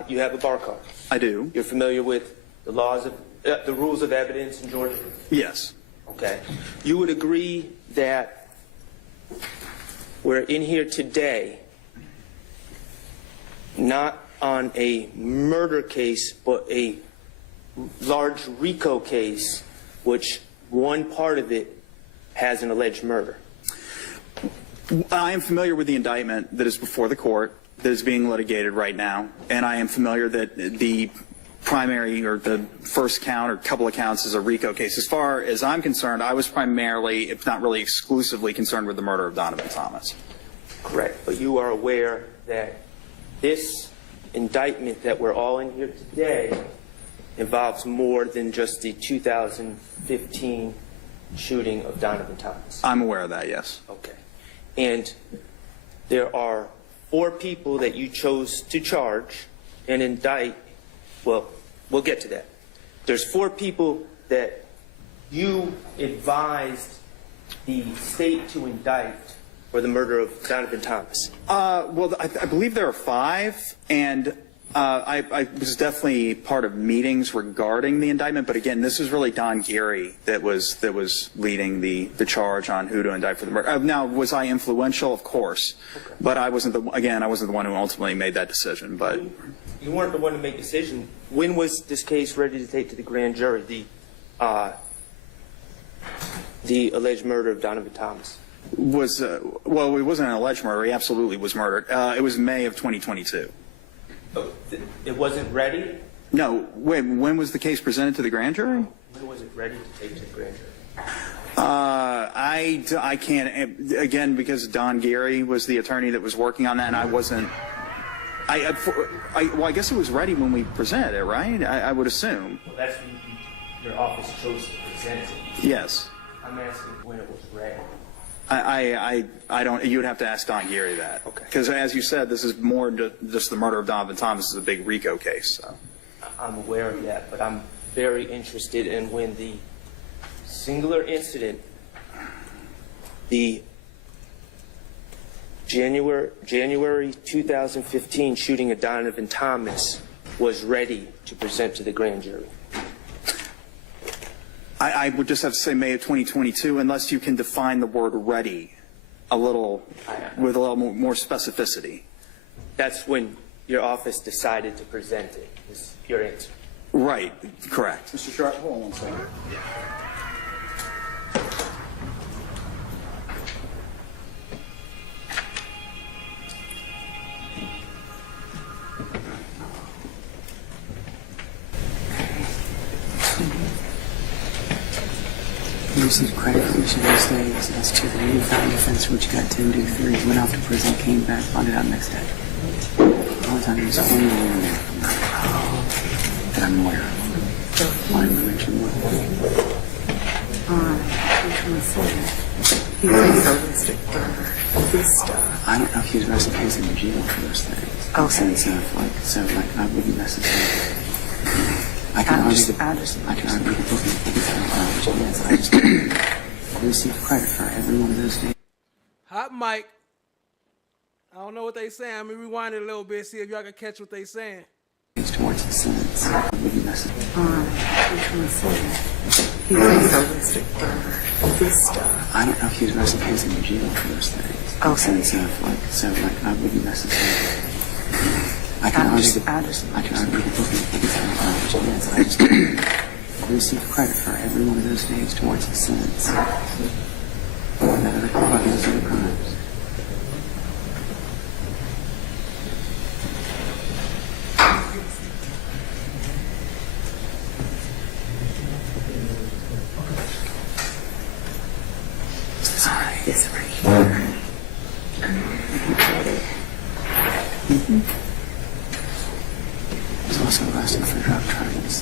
You have a bar card. I do. You're familiar with the laws of, the rules of evidence in Georgia? Yes. Okay. You would agree that we're in here today not on a murder case, but a large RICO case, which one part of it has an alleged murder. I am familiar with the indictment that is before the court that is being litigated right now, and I am familiar that the primary or the first count or couple of counts is a RICO case. As far as I'm concerned, I was primarily, if not really exclusively, concerned with the murder of Donovan Thomas. Correct. But you are aware that this indictment that we're all in here today involves more than just the 2015 shooting of Donovan Thomas. I'm aware of that, yes. Okay. And there are 4 people that you chose to charge and indict. Well, we'll get to that. There's 4 people that you advised the state to indict for the murder of Donovan Thomas. Well, I believe there are 5, and I was definitely part of meetings regarding the indictment. But again, this is really Don Geary that was leading the charge on who to indict for the murder. Now, was I influential? Of course, okay. But I wasn't the one who ultimately made that decision. But you weren't the one to make the decision. When was this case ready to take to the grand jury? The alleged murder of Donovan Thomas. Well, it wasn't an alleged murder. He absolutely was murdered. It was May of 2022. It wasn't ready? No. Wait, when was the case presented to the grand jury? When was it ready to take to the grand jury? I can't, again, because Don Geary was the attorney that was working on that, and I wasn't. Well, I guess it was ready when we presented it, right? I would assume. Well, that's when your office chose to present it. Yes. I'm asking when it was ready. I don't. You would have to ask Don Geary that. Okay. Because as you said, this is more just the murder of Donovan Thomas is a big RICO case. So. I'm aware of that, but I'm very interested in when the singular incident, the January 2015 shooting of Donovan Thomas, was ready to present to the grand jury. I would just have to say May of 2022, unless you can define the word ready with a little more specificity. That's when your office decided to present it, is your answer. Right, correct. Mr. Sharp, hold on one second. You received credit for each of those days. That's true. Then you filed defense for what you got 10 do 3. Went off to prison, came back, found it out next day. The only time you was 20 in there that I'm aware of. I wanted to make sure more. He was arrested for this stuff. I don't know if he was arrested because he was in jail for those things. Oh, so I wouldn't necessarily. I can argue the book. Yes, I just received credit for every one of those days. Hot mic. I don't know what they saying. Let me rewind it a little bit, see if y'all can catch what they saying. Towards the sentence, I wouldn't necessarily. He was arrested for this stuff. I don't know if he was arrested because he was in jail for those things. Oh, so I wouldn't necessarily. I can argue the book. Yes, I just received credit for every one of those days towards the sentence. That other crimes. Sorry, it's right here. He's also arrested for drug charges.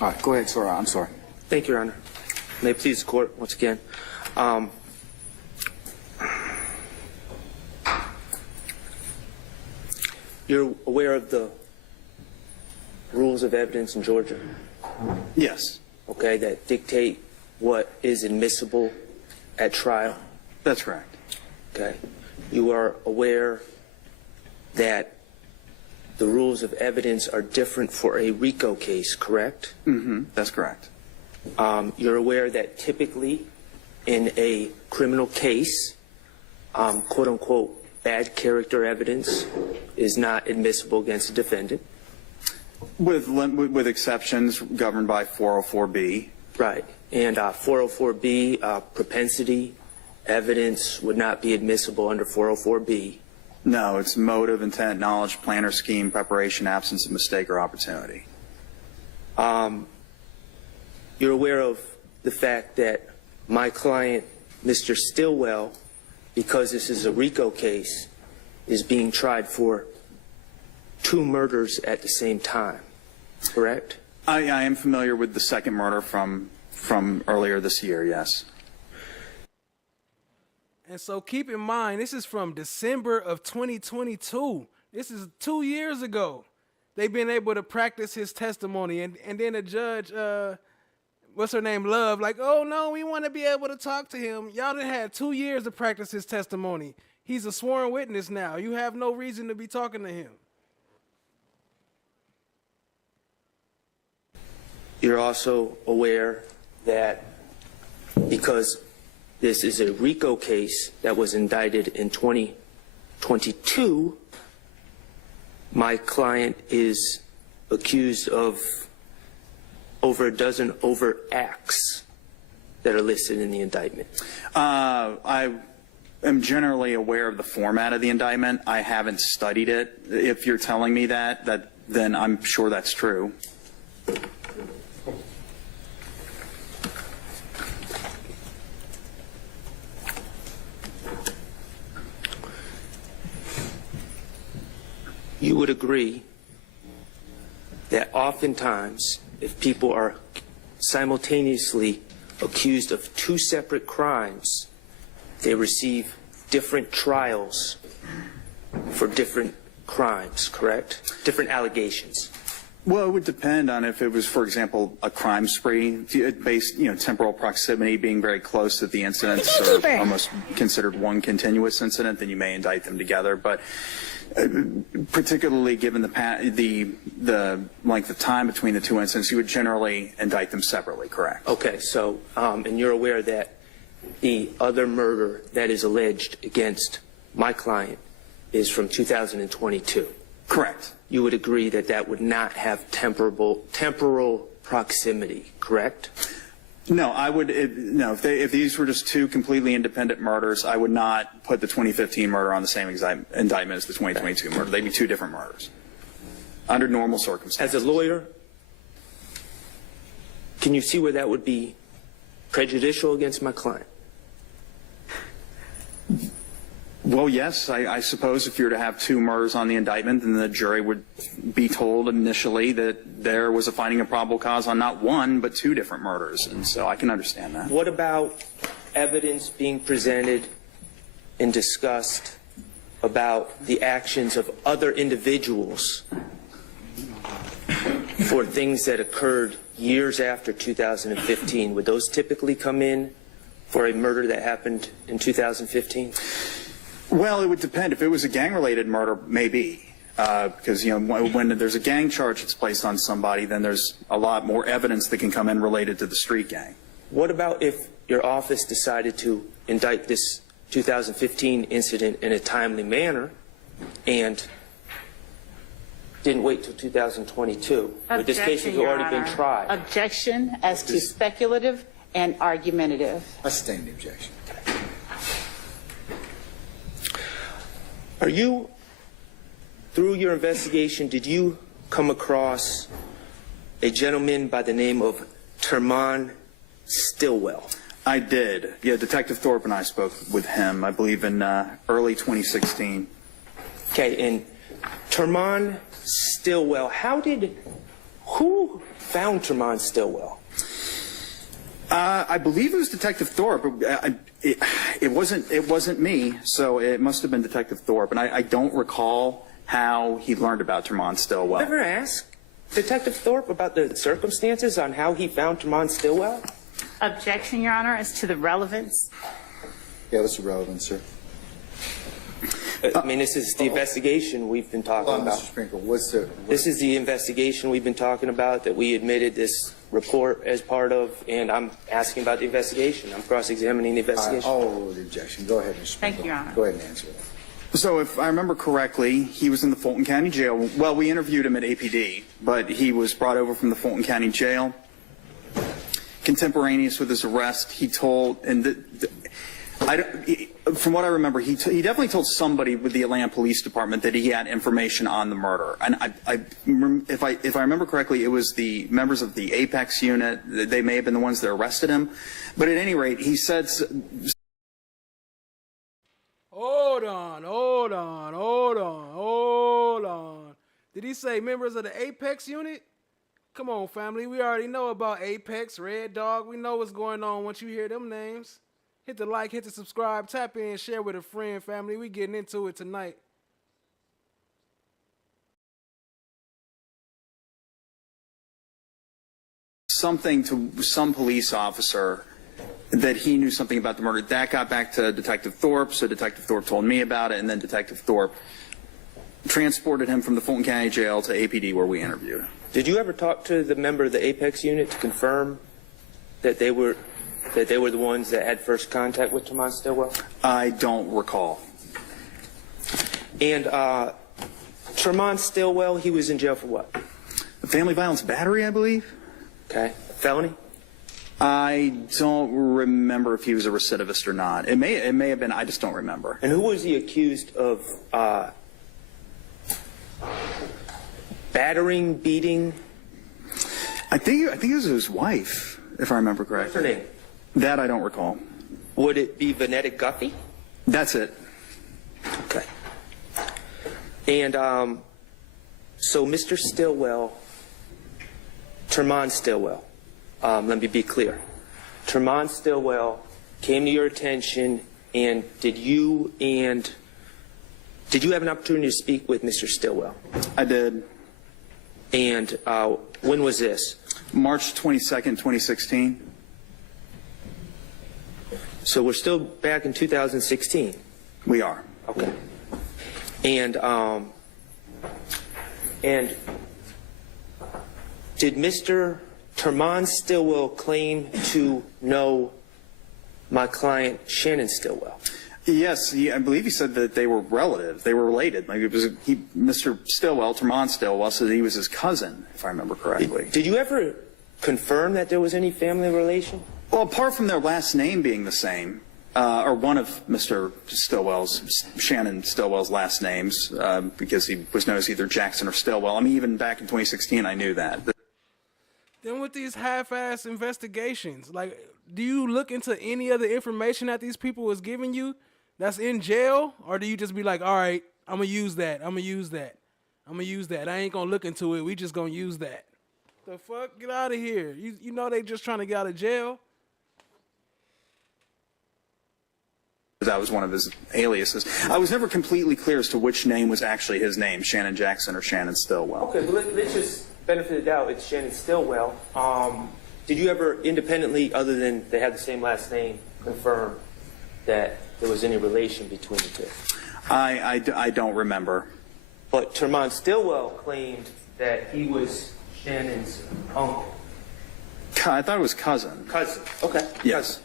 All right, go ahead, sir. I'm sorry. Thank you, Your Honor. May it please the court once again. You're aware of the rules of evidence in Georgia? Yes. Okay, that dictate what is admissible at trial? That's correct. Okay. You are aware that the rules of evidence are different for a RICO case, correct? Mm-hmm. That's correct. You're aware that typically in a criminal case, quote-unquote, bad character evidence is not admissible against a defendant? With exceptions governed by 404B. Right. And 404B, propensity evidence would not be admissible under 404B. No, it's motive, intent, knowledge, plan or scheme, preparation, absence of mistake or opportunity. You're aware of the fact that my client, Mr. Stillwell, because this is a RICO case, is being tried for 2 murders at the same time, correct? I am familiar with the second murder from earlier this year, yes. And so keep in mind, this is from December of 2022. This is 2 years ago. They've been able to practice his testimony. And then the judge, what's her name, Love, like, oh, no, we want to be able to talk to him. Y'all done had 2 years to practice his testimony. He's a sworn witness now. You have no reason to be talking to him. You're also aware that because this is a RICO case that was indicted in 2022, my client is accused of over a dozen overt acts that are listed in the indictment. I am generally aware of the format of the indictment. I haven't studied it. If you're telling me that, then I'm sure that's true. You would agree that oftentimes, if people are simultaneously accused of 2 separate crimes, they receive different trials for different crimes, correct? Different allegations. Well, it would depend on if it was, for example, a crime spree based, temporal proximity being very close to the incidents or almost considered one continuous incident, then you may indict them together. But particularly given the length of time between the 2 incidents, you would generally indict them separately, correct? Okay, so, and you're aware that the other murder that is alleged against my client is from 2022? Correct. You would agree that that would not have temporal proximity, correct? No, I would. No, if these were just 2 completely independent murders, I would not put the 2015 murder on the same indictment as the 2022 murder. They'd be 2 different murders under normal circumstances. As a lawyer, can you see where that would be prejudicial against my client? Well, yes, I suppose if you were to have 2 murders on the indictment, then the jury would be told initially that there was a finding of probable cause on not 1, but 2 different murders. And so I can understand that. What about evidence being presented and discussed about the actions of other individuals for things that occurred years after 2015? Would those typically come in for a murder that happened in 2015? Well, it would depend. If it was a gang-related murder, maybe. Because, when there's a gang charge that's placed on somebody, then there's a lot more evidence that can come in related to the street gang. What about if your office decided to indict this 2015 incident in a timely manner and didn't wait till 2022? Would this case have already been tried? Objection as to speculative and argumentative. I sustain the objection. Are you, through your investigation, did you come across a gentleman by the name of Termon Stillwell? I did. Yeah, Detective Thorpe and I spoke with him, I believe, in early 2016. Okay, and Termon Stillwell, who found Termon Stillwell? I believe it was Detective Thorpe. It wasn't me, so it must have been Detective Thorpe, and I don't recall how he learned about Termon Stillwell. Ever ask Detective Thorpe about the circumstances on how he found Termon Stillwell? Objection, Your Honor, as to the relevance. Yeah, that's irrelevant, sir. I mean, this is the investigation we've been talking about. Mr. Sprinkle, This is the investigation we've been talking about that we admitted this report as part of, and I'm asking about the investigation. I'm cross-examining the investigation. Oh, the objection. Go ahead, Mr. Sprinkle. Thank you, Your Honor. Go ahead and answer that. So if I remember correctly, he was in the Fulton County Jail. Well, we interviewed him at APD, but he was brought over from the Fulton County Jail. Contemporaneous with his arrest, he told, and From what I remember, he definitely told somebody with the Atlanta Police Department that he had information on the murder. And if I remember correctly, it was the members of the Apex unit. They may have been the ones that arrested him. But at any rate, he said... Hold on. Did he say members of the Apex unit? Come on, family. We already know about Apex, Red Dog. We know what's going on once you hear them names. Hit the like, hit the subscribe, tap in, share with a friend, family. We getting into it tonight. Something to some police officer that he knew something about the murder. That got back to Detective Thorpe, so Detective Thorpe told me about it, and then Detective Thorpe transported him from the Fulton County Jail to APD where we interviewed him. Did you ever talk to the member of the Apex unit to confirm that they were the ones that had first contact with Tremont Stillwell? I don't recall. And Tremont Stillwell, he was in jail for what? Family violence battery, I believe. Okay. Felony? I don't remember if he was a recidivist or not. It may have been. I just don't remember. And who was he accused of battering, beating? I think it was his wife, if I remember correctly. What's her name? That I don't recall. Would it be Vanetta Guffey? That's it. Okay. And so Mr. Stillwell, Tremont Stillwell, let me be clear. Tremont Stillwell came to your attention, and did you have an opportunity to speak with Mr. Stillwell? I did. And when was this? March 22nd, 2016. So we're still back in 2016. We are. Okay. And did Mr. Tremont Stillwell claim to know my client Shannon Stillwell? Yes, I believe he said that they were relatives. They were related. Like Mr. Stillwell, Tremont Stillwell, said he was his cousin, if I remember correctly. Did you ever confirm that there was any family relation? Well, apart from their last name being the same, or one of Mr. Stillwell's, Shannon Stillwell's last names, because he was known as either Jackson or Stillwell. I mean, even back in 2016, I knew that. Then with these half-ass investigations, like, do you look into any other information that these people was giving you that's in jail? Or do you just be like, all right, I'm going to use that. I ain't going to look into it. We just going to use that. The fuck? Get out of here. You know they just trying to get out of jail. That was one of his aliases. I was never completely clear as to which name was actually his name, Shannon Jackson or Shannon Stillwell. Okay, but let's just benefit of the doubt. It's Shannon Stillwell. Did you ever independently, other than they had the same last name, confirm that there was any relation between the two? I don't remember. But Tremont Stillwell claimed that he was Shannon's uncle. I thought it was cousin. Cousin. Okay. Yes.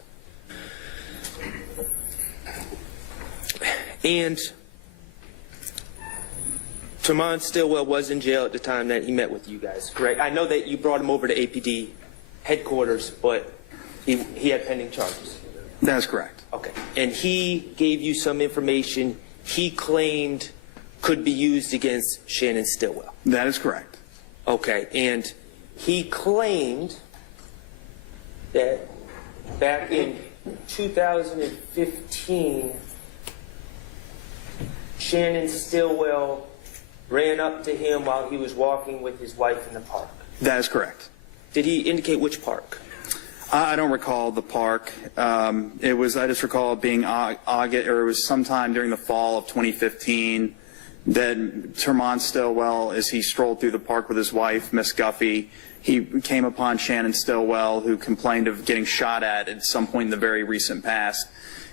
And Tremont Stillwell was in jail at the time that he met with you guys, correct? I know that you brought him over to APD headquarters, but he had pending charges. That's correct. Okay. And he gave you some information he claimed could be used against Shannon Stillwell. That is correct. Okay. And he claimed that back in 2015, Shannon Stillwell ran up to him while he was walking with his wife in the park. That is correct. Did he indicate which park? I don't recall the park. I just recall it being August, or it was sometime during the fall of 2015 that Tremont Stillwell, as he strolled through the park with his wife, Miss Guffey, he came upon Shannon Stillwell, who complained of getting shot at some point in the very recent past,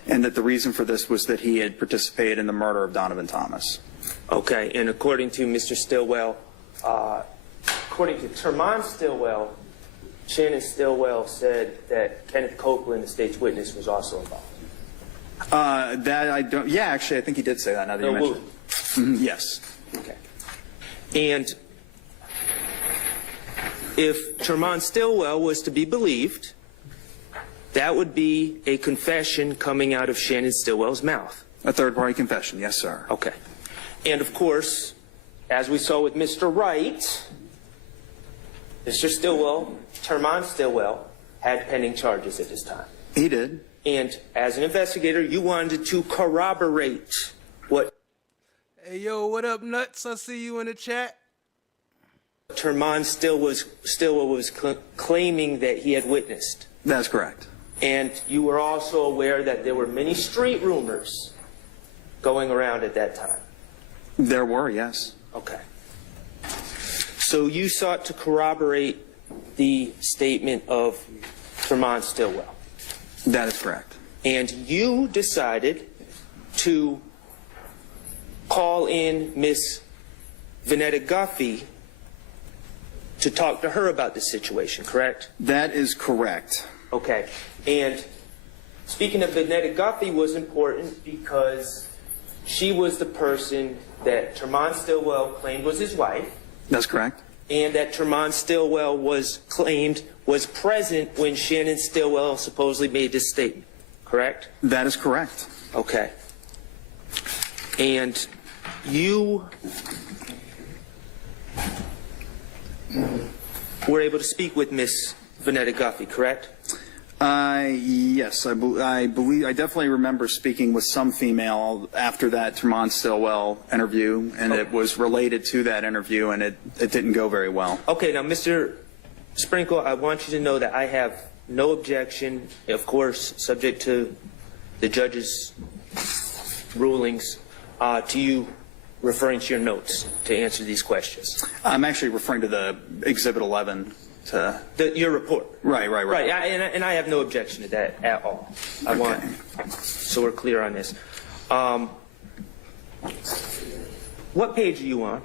and that the reason for this was that he had participated in the murder of Donovan Thomas. Okay, and according to Mr. Stillwell, according to Tremont Stillwell, Shannon Stillwell said that Kenneth Copeland, the state's witness, was also involved. That I don't. Yeah, actually, I think he did say that. Now that you mentioned it. Yes. Okay. And if Tremont Stillwell was to be believed, That would be a confession coming out of Shannon Stillwell's mouth. A third-party confession, yes, sir. Okay. And of course, as we saw with Mr. Wright, Mr. Stillwell, Termon Stillwell, had pending charges at this time. He did. And as an investigator, you wanted to corroborate what... Hey, yo, what up, Nuts? I see you in the chat. Termon Stillwell was claiming that he had witnessed. That's correct. And you were also aware that there were many street rumors going around at that time. There were, yes. Okay. So you sought to corroborate the statement of Termon Stillwell. That is correct. And you decided to call in Miss Vanetta Guffey to talk to her about the situation, correct? That is correct. Okay. And speaking of Vanetta Guffey was important because she was the person that Termon Stillwell claimed was his wife. That's correct. And that Termon Stillwell was claimed was present when Shannon Stillwell supposedly made this statement, correct? That is correct. Okay. And you were able to speak with Miss Vanetta Guffey, correct? Yes, I believe I definitely remember speaking with some female after that Termon Stillwell interview, and it was related to that interview, and it didn't go very well. Okay, now Mr. Sprinkle, I want you to know that I have no objection, of course, subject to the judge's rulings, to you referring to your notes to answer these questions. I'm actually referring to the Exhibit 11. Your report. Right. And I have no objection to that at all. I want, so we're clear on this. What page are you on?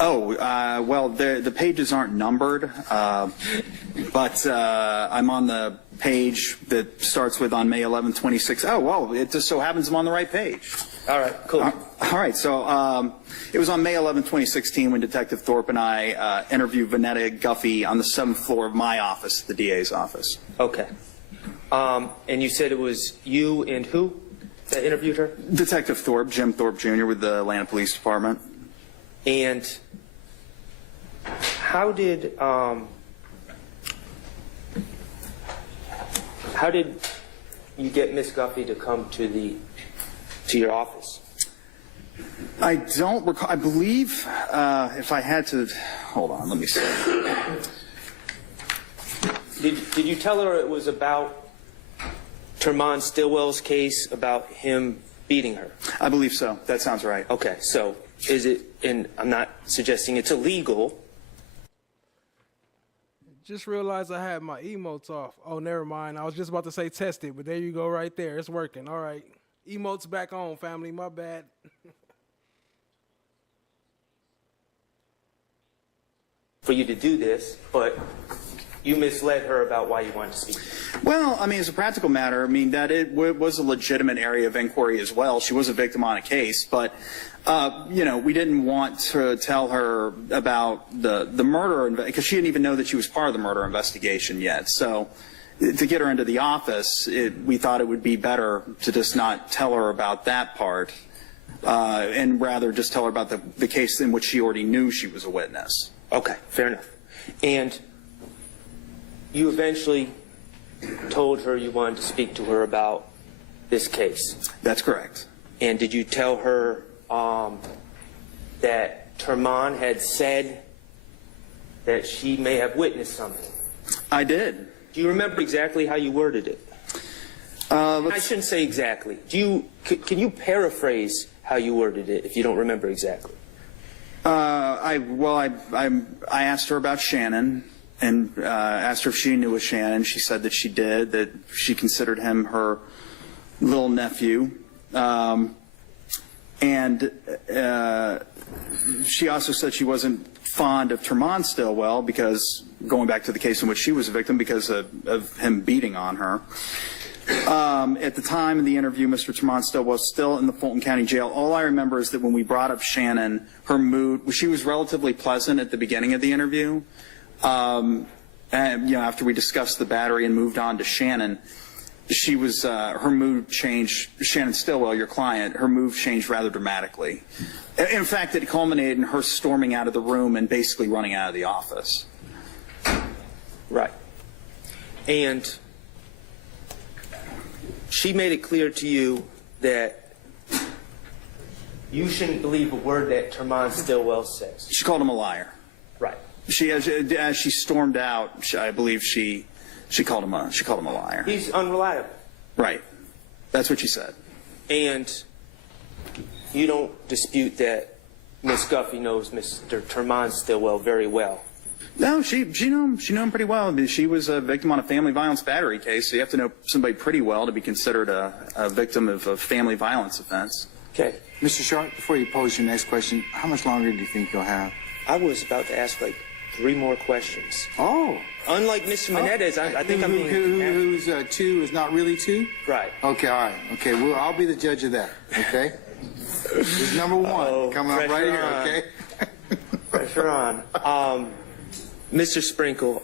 Oh, well, the pages aren't numbered, but I'm on the page that starts with on May 11, 2016. Oh, well, it just so happens I'm on the right page. All right, cool. All right, so it was on May 11, 2016 when Detective Thorpe and I interviewed Vanetta Guffey on the 7th floor of my office, the DA's office. Okay. And you said it was you and who that interviewed her? Detective Thorpe, Jim Thorpe Jr. with the Atlanta Police Department. And how did you get Miss Guffey to come to your office? I don't recall. I believe if I had to, hold on, let me see. Did you tell her it was about Termon Stillwell's case about him beating her? I believe so. That sounds right. Okay, so is it, and I'm not suggesting it's illegal. Just realized I had my emotes off. Oh, never mind. I was just about to say test it, but there you go right there. It's working. All right. Emotes back on, family. My bad. For you to do this, but you misled her about why you wanted to speak. Well, I mean, as a practical matter, I mean, that it was a legitimate area of inquiry as well. She was a victim on a case, but, you know, we didn't want to tell her about the murder, because she didn't even know that she was part of the murder investigation yet. So to get her into the office, we thought it would be better to just not tell her about that part, and rather just tell her about the case in which she already knew she was a witness. Okay, fair enough. And you eventually told her you wanted to speak to her about this case. That's correct. And did you tell her that Termon had said that she may have witnessed something? I did. Do you remember exactly how you worded it? I shouldn't say exactly. Can you paraphrase how you worded it if you don't remember exactly? I asked her about Shannon and asked her if she knew of Shannon. She said that she did, that she considered him her little nephew. And she also said she wasn't fond of Termon Stillwell because, going back to the case in which she was a victim, because of him beating on her. At the time of the interview, Mr. Termon Stillwell was still in the Fulton County Jail. All I remember is that when we brought up Shannon, her mood, she was relatively pleasant at the beginning of the interview. And after we discussed the battery and moved on to Shannon, she was, her mood changed, Shannon Stillwell, your client, her mood changed rather dramatically. In fact, it culminated in her storming out of the room and basically running out of the office. Right. And she made it clear to you that you shouldn't believe a word that Termon Stillwell says. She called him a liar. Right. She, as she stormed out, I believe she called him a liar. He's unreliable. Right. That's what she said. And you don't dispute that Miss Guffey knows Mr. Termon Stillwell very well. No, she knew him pretty well. I mean, she was a victim on a family violence battery case, so you have to know somebody pretty well to be considered a victim of a family violence offense. Okay. Mr. Sharp, before you pose your next question, how much longer do you think you'll have? I was about to ask like 3 more questions. Oh. Unlike Mr. Menendez, I think I'm being... Who's 2 is not really 2? Right. Okay, all right. Okay, well, I'll be the judge of that, okay? This is number 1 coming up right here, okay? Pressure on. Mr. Sprinkle,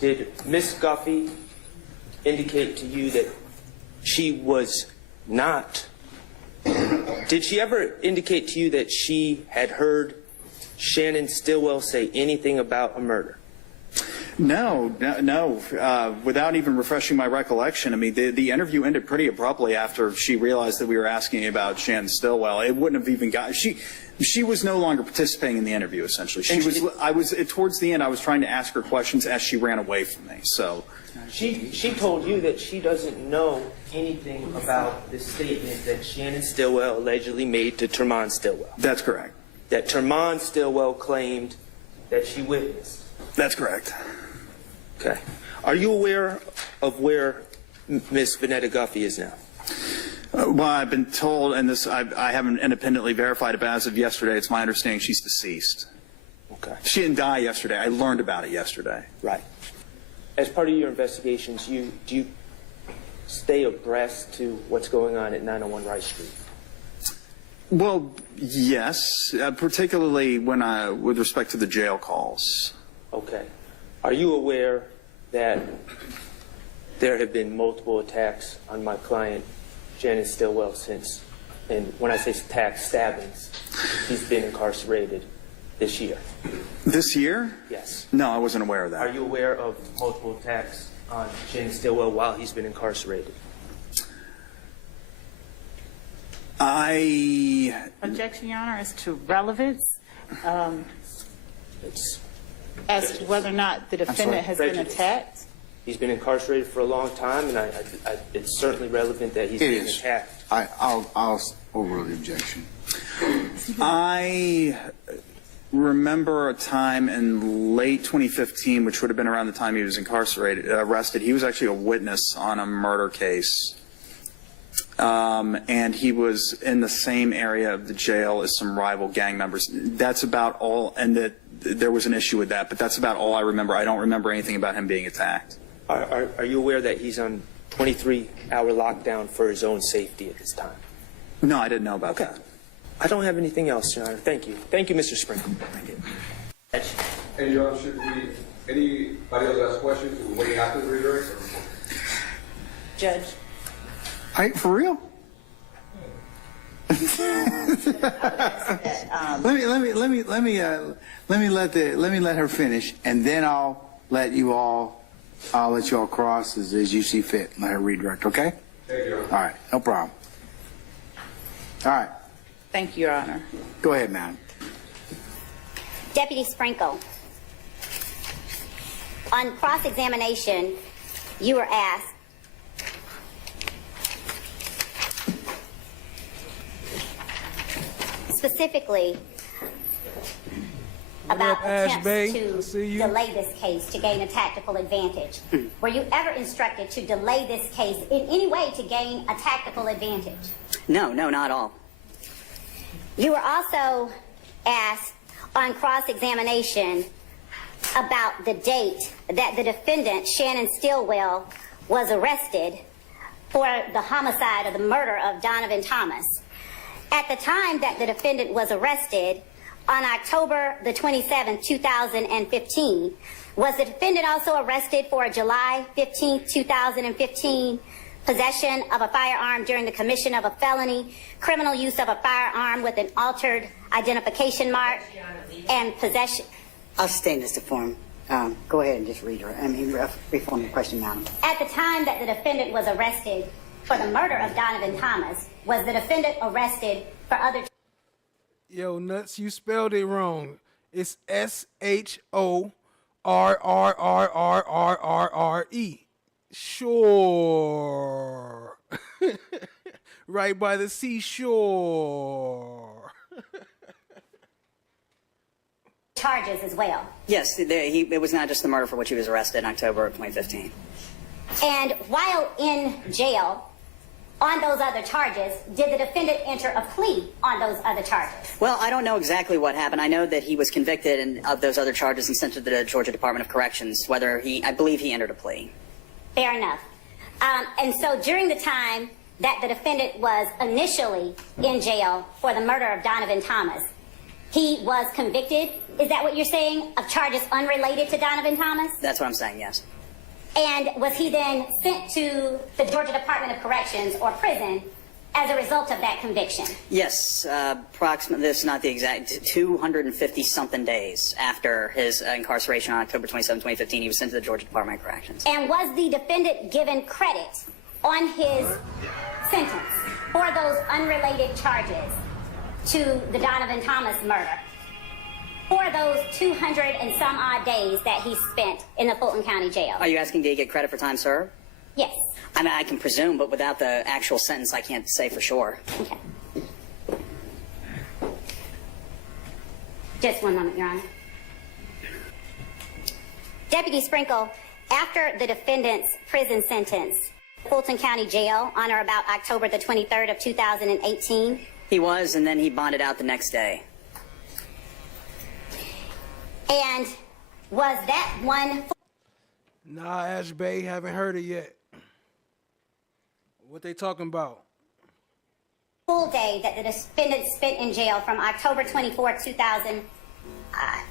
did Miss Guffey indicate to you that she was not... Did she ever indicate to you that she had heard Shannon Stillwell say anything about a murder? No. Without even refreshing my recollection, I mean, the interview ended pretty abruptly after she realized that we were asking about Shannon Stillwell. It wouldn't have even got... She was no longer participating in the interview, essentially. Towards the end, I was trying to ask her questions as she ran away from me, so... She told you that she doesn't know anything about the statement that Shannon Stillwell allegedly made to Termon Stillwell. That's correct. That Termon Stillwell claimed that she witnessed. That's correct. Okay. Are you aware of where Miss Vanetta Guffey is now? Well, I've been told, and this I haven't independently verified it, but as of yesterday, it's my understanding she's deceased. Okay. She didn't die yesterday. I learned about it yesterday. Right. As part of your investigations, do you stay abreast to what's going on at 901 Rice Street? Well, yes, particularly with respect to the jail calls. Okay. Are you aware that there have been multiple attacks on my client, Shannon Stillwell, since, and when I say attacks, stabbings, he's been incarcerated this year? This year? Yes. No, I wasn't aware of that. Are you aware of multiple attacks on Shannon Stillwell while he's been incarcerated? Objection, Your Honor, as to relevance, as to whether or not the defendant has been attacked. He's been incarcerated for a long time, and it's certainly relevant that he's being attacked. I'll overrule the objection. I remember a time in late 2015, which would have been around the time he was arrested. He was actually a witness on a murder case. And he was in the same area of the jail as some rival gang members. That's about all, and that there was an issue with that, but that's about all I remember. I don't remember anything about him being attacked. Are you aware that he's on 23-hour lockdown for his own safety at this time? No, I didn't know about that. I don't have anything else, Your Honor. Thank you. Thank you, Mr. Sprinkle. Thank you. And Your Honor, should anybody else ask questions? Will we have to redirect? Judge. For real? let me let her finish, and then I'll let you all cross as you see fit. Let her redirect, okay? Thank you. All right, no problem. All right. Thank you, Your Honor. Go ahead, ma'am. Deputy Sprinkle, on cross-examination, you were asked, specifically about attempts to delay this case to gain a tactical advantage. Were you ever instructed to delay this case in any way to gain a tactical advantage? No, not at all. You were also asked on cross-examination about the date that the defendant, Shannon Stillwell, was arrested for the homicide or the murder of Donovan Thomas. At the time that the defendant was arrested, on October the 27th, 2015. Was the defendant also arrested for a July 15th, 2015 possession of a firearm during the commission of a felony, criminal use of a firearm with an altered identification mark, and possession? I'll stay in this form. Go ahead and just read her. Reform the question, madam. At the time that the defendant was arrested for the murder of Donovan Thomas, was the defendant arrested for other... Yo, Nuts, you spelled it wrong. It's SHORRRRRRRE. Shore. Right by the seashore. charges as well. Yes, it was not just the murder for which he was arrested in October of 2015. And while in jail on those other charges, did the defendant enter a plea on those other charges? Well, I don't know exactly what happened. I know that he was convicted of those other charges and sent to the Georgia Department of Corrections. I believe he entered a plea. Fair enough. And so during the time that the defendant was initially in jail for the murder of Donovan Thomas, he was convicted, is that what you're saying, of charges unrelated to Donovan Thomas? That's what I'm saying, yes. And was he then sent to the Georgia Department of Corrections or prison as a result of that conviction? Yes, approximately, this is not the exact, 250-something days after his incarceration on October 27, 2015, he was sent to the Georgia Department of Corrections. And was the defendant given credit on his sentence for those unrelated charges to the Donovan Thomas murder for those 200 and some odd days that he spent in the Fulton County Jail? Are you asking, did he get credit for time served? Yes. I mean, I can presume, but without the actual sentence, I can't say for sure. Okay. Just one moment, Your Honor. Deputy Sprinkle, after the defendant's prison sentence, Fulton County Jail on or about October the 23rd of 2018. He was, and then he bonded out the next day. And was that one... Nah, Ash Bay, haven't heard it yet. What they talking about? Full day that the defendant spent in jail from October 24th,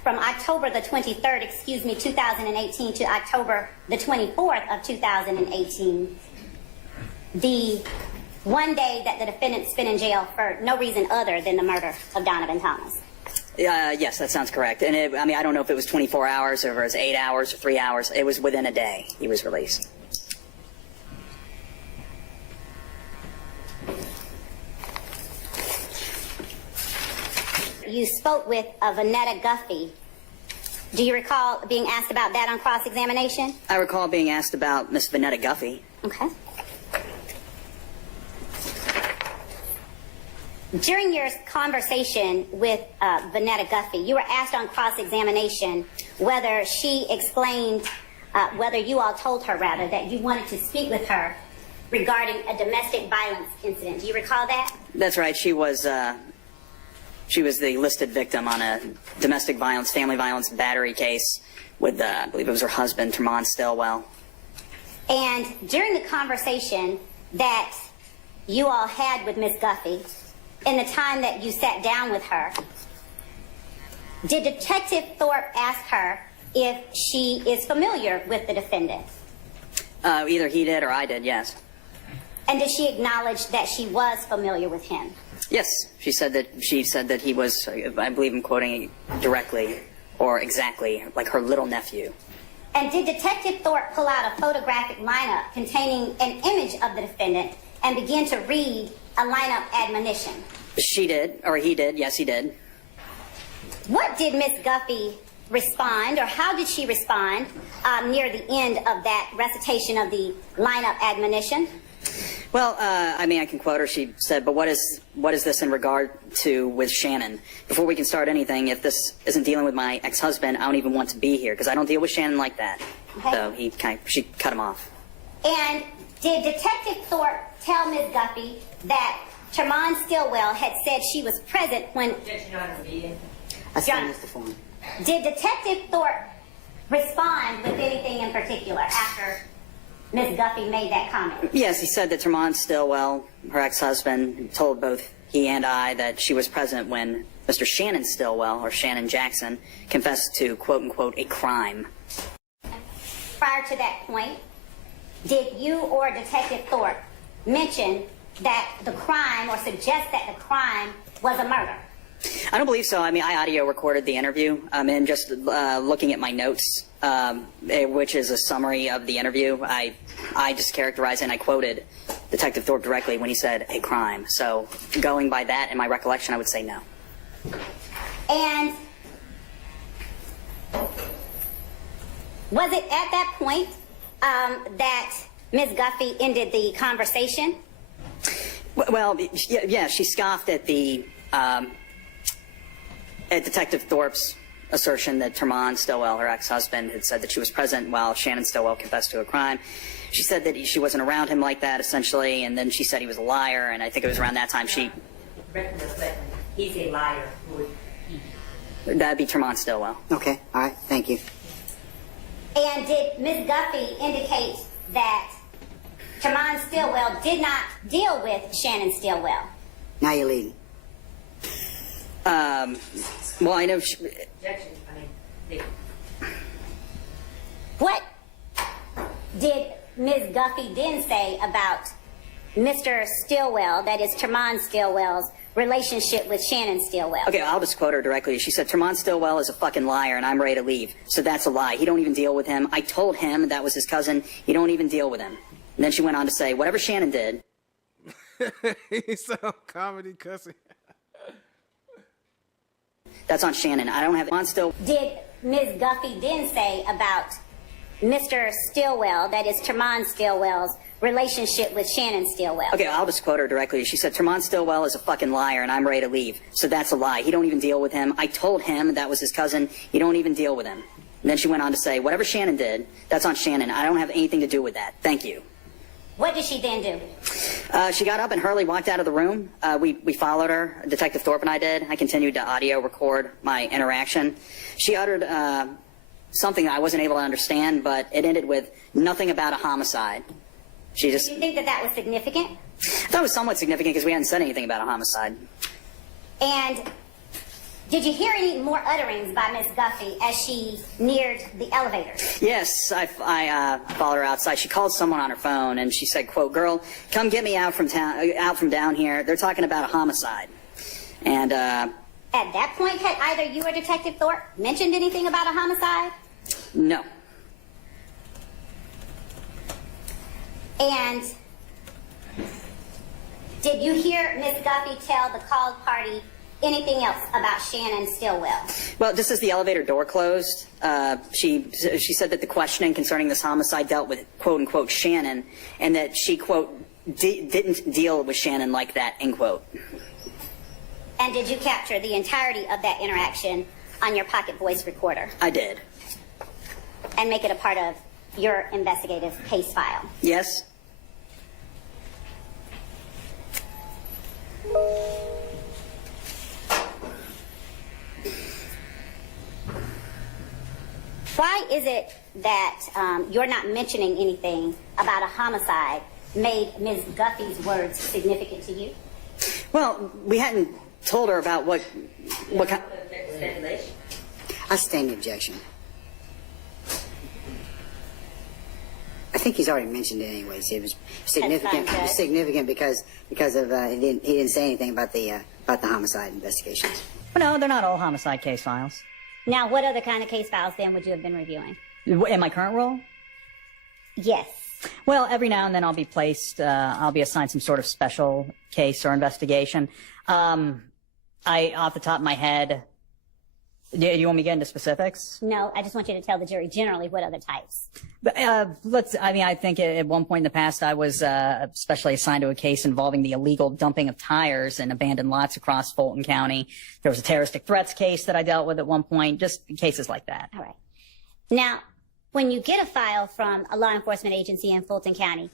from October the 23rd, 2018 to October the 24th of 2018. The one day that the defendant spent in jail for no reason other than the murder of Donovan Thomas. Yes, that sounds correct. And I mean, I don't know if it was 24 hours or if it was 8 hours or 3 hours. It was within a day he was released. You spoke with Vanetta Guffey. Do you recall being asked about that on cross-examination? I recall being asked about Miss Vanetta Guffey. Okay. During your conversation with Vanetta Guffey, you were asked on cross-examination whether she explained, whether you all told her, rather, that you wanted to speak with her regarding a domestic violence incident. Do you recall that? That's right. She was the listed victim on a domestic violence, family violence battery case with, I believe it was her husband, Tremont Stillwell. And during the conversation that you all had with Miss Guffey, in the time that you sat down with her, did Detective Thorpe ask her if she is familiar with the defendant? Either he did or I did, yes. And did she acknowledge that she was familiar with him? Yes, she said that he was, I believe I'm quoting directly or exactly, like her little nephew. And did Detective Thorpe pull out a photographic lineup containing an image of the defendant and begin to read a lineup admonition? She did, or he did, yes he did. What did Miss Guffey respond, or how did she respond near the end of that recitation of the lineup admonition? Well, I mean, I can quote her. She said, but what is this in regard to with Shannon? Before we can start anything, if this isn't dealing with my ex-husband, I don't even want to be here, because I don't deal with Shannon like that. Okay. So she cut him off. And did Detective Thorpe tell Ms. Guffey that Tremont Stillwell had said she was present when... Did Detective Thorpe respond with anything in particular after Ms. Guffey made that comment? Yes, he said that Tremont Stillwell, her ex-husband, told both he and I, that she was present when Mr. Shannon Stillwell, or Shannon Jackson, confessed to, quote unquote, a crime. Prior to that point, did you or Detective Thorpe mention that the crime, or suggest that the crime was a murder? I don't believe so. I mean, I audio recorded the interview, and just looking at my notes, which is a summary of the interview, I just characterized and I quoted Detective Thorpe directly when he said a crime. So going by that and my recollection, I would say no. And was it at that point that Ms. Guffey ended the conversation? Well, yeah, she scoffed at the at Detective Thorpe's assertion that Termon Stillwell, her ex-husband, had said that she was present while Shannon Stillwell confessed to a crime. She said that she wasn't around him like that, essentially, and then she said he was a liar, and I think it was around that time she... He's a liar. That'd be Termon Stillwell. Okay, all right, thank you. And did Ms. Guffey indicate that Termon Stillwell did not deal with Shannon Stillwell? Now you're leading. Well, I know... What did Ms. Guffey then say about Mr. Stillwell, that is Termon Stillwell's relationship with Shannon Stillwell? Okay, I'll just quote her directly. She said, Termon Stillwell is a fucking liar, and I'm ready to leave. So that's a lie. He don't even deal with him. I told him that was his cousin. He don't even deal with him. And then she went on to say, whatever Shannon did... He's so comedy cussing. That's on Shannon. I don't have... Did Ms. Guffey then say about Mr. Stillwell, that is Termon Stillwell's relationship with Shannon Stillwell? Okay, I'll just quote her directly. She said, Termon Stillwell is a fucking liar, and I'm ready to leave. So that's a lie. He don't even deal with him. I told him that was his cousin. He don't even deal with him. And then she went on to say, whatever Shannon did, that's on Shannon. I don't have anything to do with that. Thank you. What did she then do? She got up and Hurley walked out of the room. We followed her. Detective Thorpe and I did. I continued to audio record my interaction. She uttered something that I wasn't able to understand, but it ended with nothing about a homicide. She just... Do you think that that was significant? I thought it was somewhat significant because we hadn't said anything about a homicide. And did you hear any more utterings by Ms. Guffey as she neared the elevator? Yes, I followed her outside. She called someone on her phone and she said, quote, girl, come get me out from down here. They're talking about a homicide. And at that point, had either you or Detective Thorpe mentioned anything about a homicide? No. And did you hear Ms. Guffey tell the called party anything else about Shannon Stillwell? Well, just as the elevator door closed, she said that the questioning concerning this homicide dealt with, quote unquote, Shannon, and that she, quote, didn't deal with Shannon like that, end quote. And did you capture the entirety of that interaction on your pocket voice recorder? I did. And make it a part of your investigative case file? Yes. Why is it that you're not mentioning anything about a homicide made Ms. Guffey's words significant to you? Well, we hadn't told her about what kind... I stand the objection. I think he's already mentioned it anyways. It was significant. That's fine, Judge. Significant because of he didn't say anything about the homicide investigations. Well, no, they're not all homicide case files. Now, what other kind of case files then would you have been reviewing? In my current role? Yes. Well, every now and then I'll be I'll be assigned some sort of special case or investigation. Off the top of my head, do you want me to get into specifics? No, I just want you to tell the jury generally what other types. I think at one point in the past I was specially assigned to a case involving the illegal dumping of tires in abandoned lots across Fulton County. There was a terroristic threats case that I dealt with at one point, just cases like that. All right. Now, when you get a file from a law enforcement agency in Fulton County,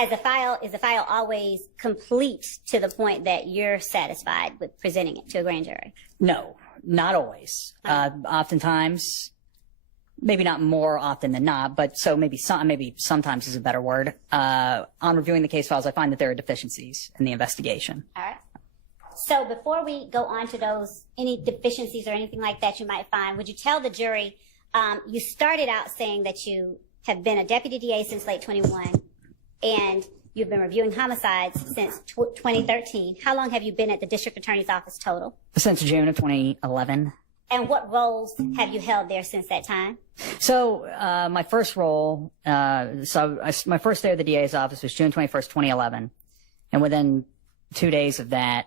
is the file always complete to the point that you're satisfied with presenting it to a grand jury? No, not always. Oftentimes, maybe not more often than not, but so maybe sometimes is a better word. On reviewing the case files, I find that there are deficiencies in the investigation. All right. So before we go on to those, any deficiencies or anything like that you might find, would you tell the jury, you started out saying that you have been a deputy DA since late 21 and you've been reviewing homicides since 2013. How long have you been at the district attorney's office total? Since June of 2011. And what roles have you held there since that time? So my first role, my first day of the DA's office was June 21st, 2011. And within 2 days of that,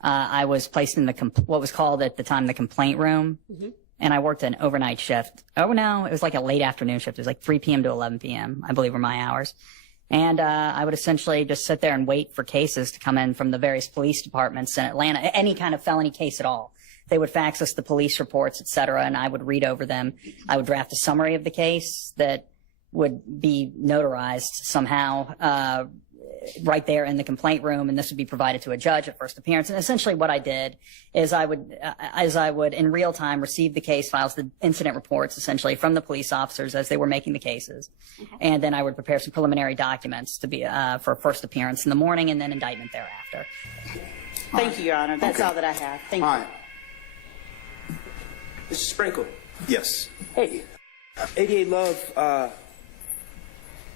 I was placed in what was called at the time the complaint room. Mm-hmm. And I worked an overnight shift. Oh, no, it was like a late afternoon shift. It was like 3 p.m. to 11 p.m., I believe were my hours. And I would essentially just sit there and wait for cases to come in from the various police departments in Atlanta, any kind of felony case at all. They would fax us the police reports, et cetera, and I would read over them. I would draft a summary of the case that would be notarized somehow right there in the complaint room, and this would be provided to a judge at first appearance. And essentially what I did is I would in real time receive the case files, the incident reports essentially from the police officers as they were making the cases. Okay. And then I would prepare some preliminary documents to be for first appearance in the morning and then indictment thereafter. Thank you, Your Honor. That's all that I have. Thank you. Mr. Sprinkle. Yes. Hey, ADA Love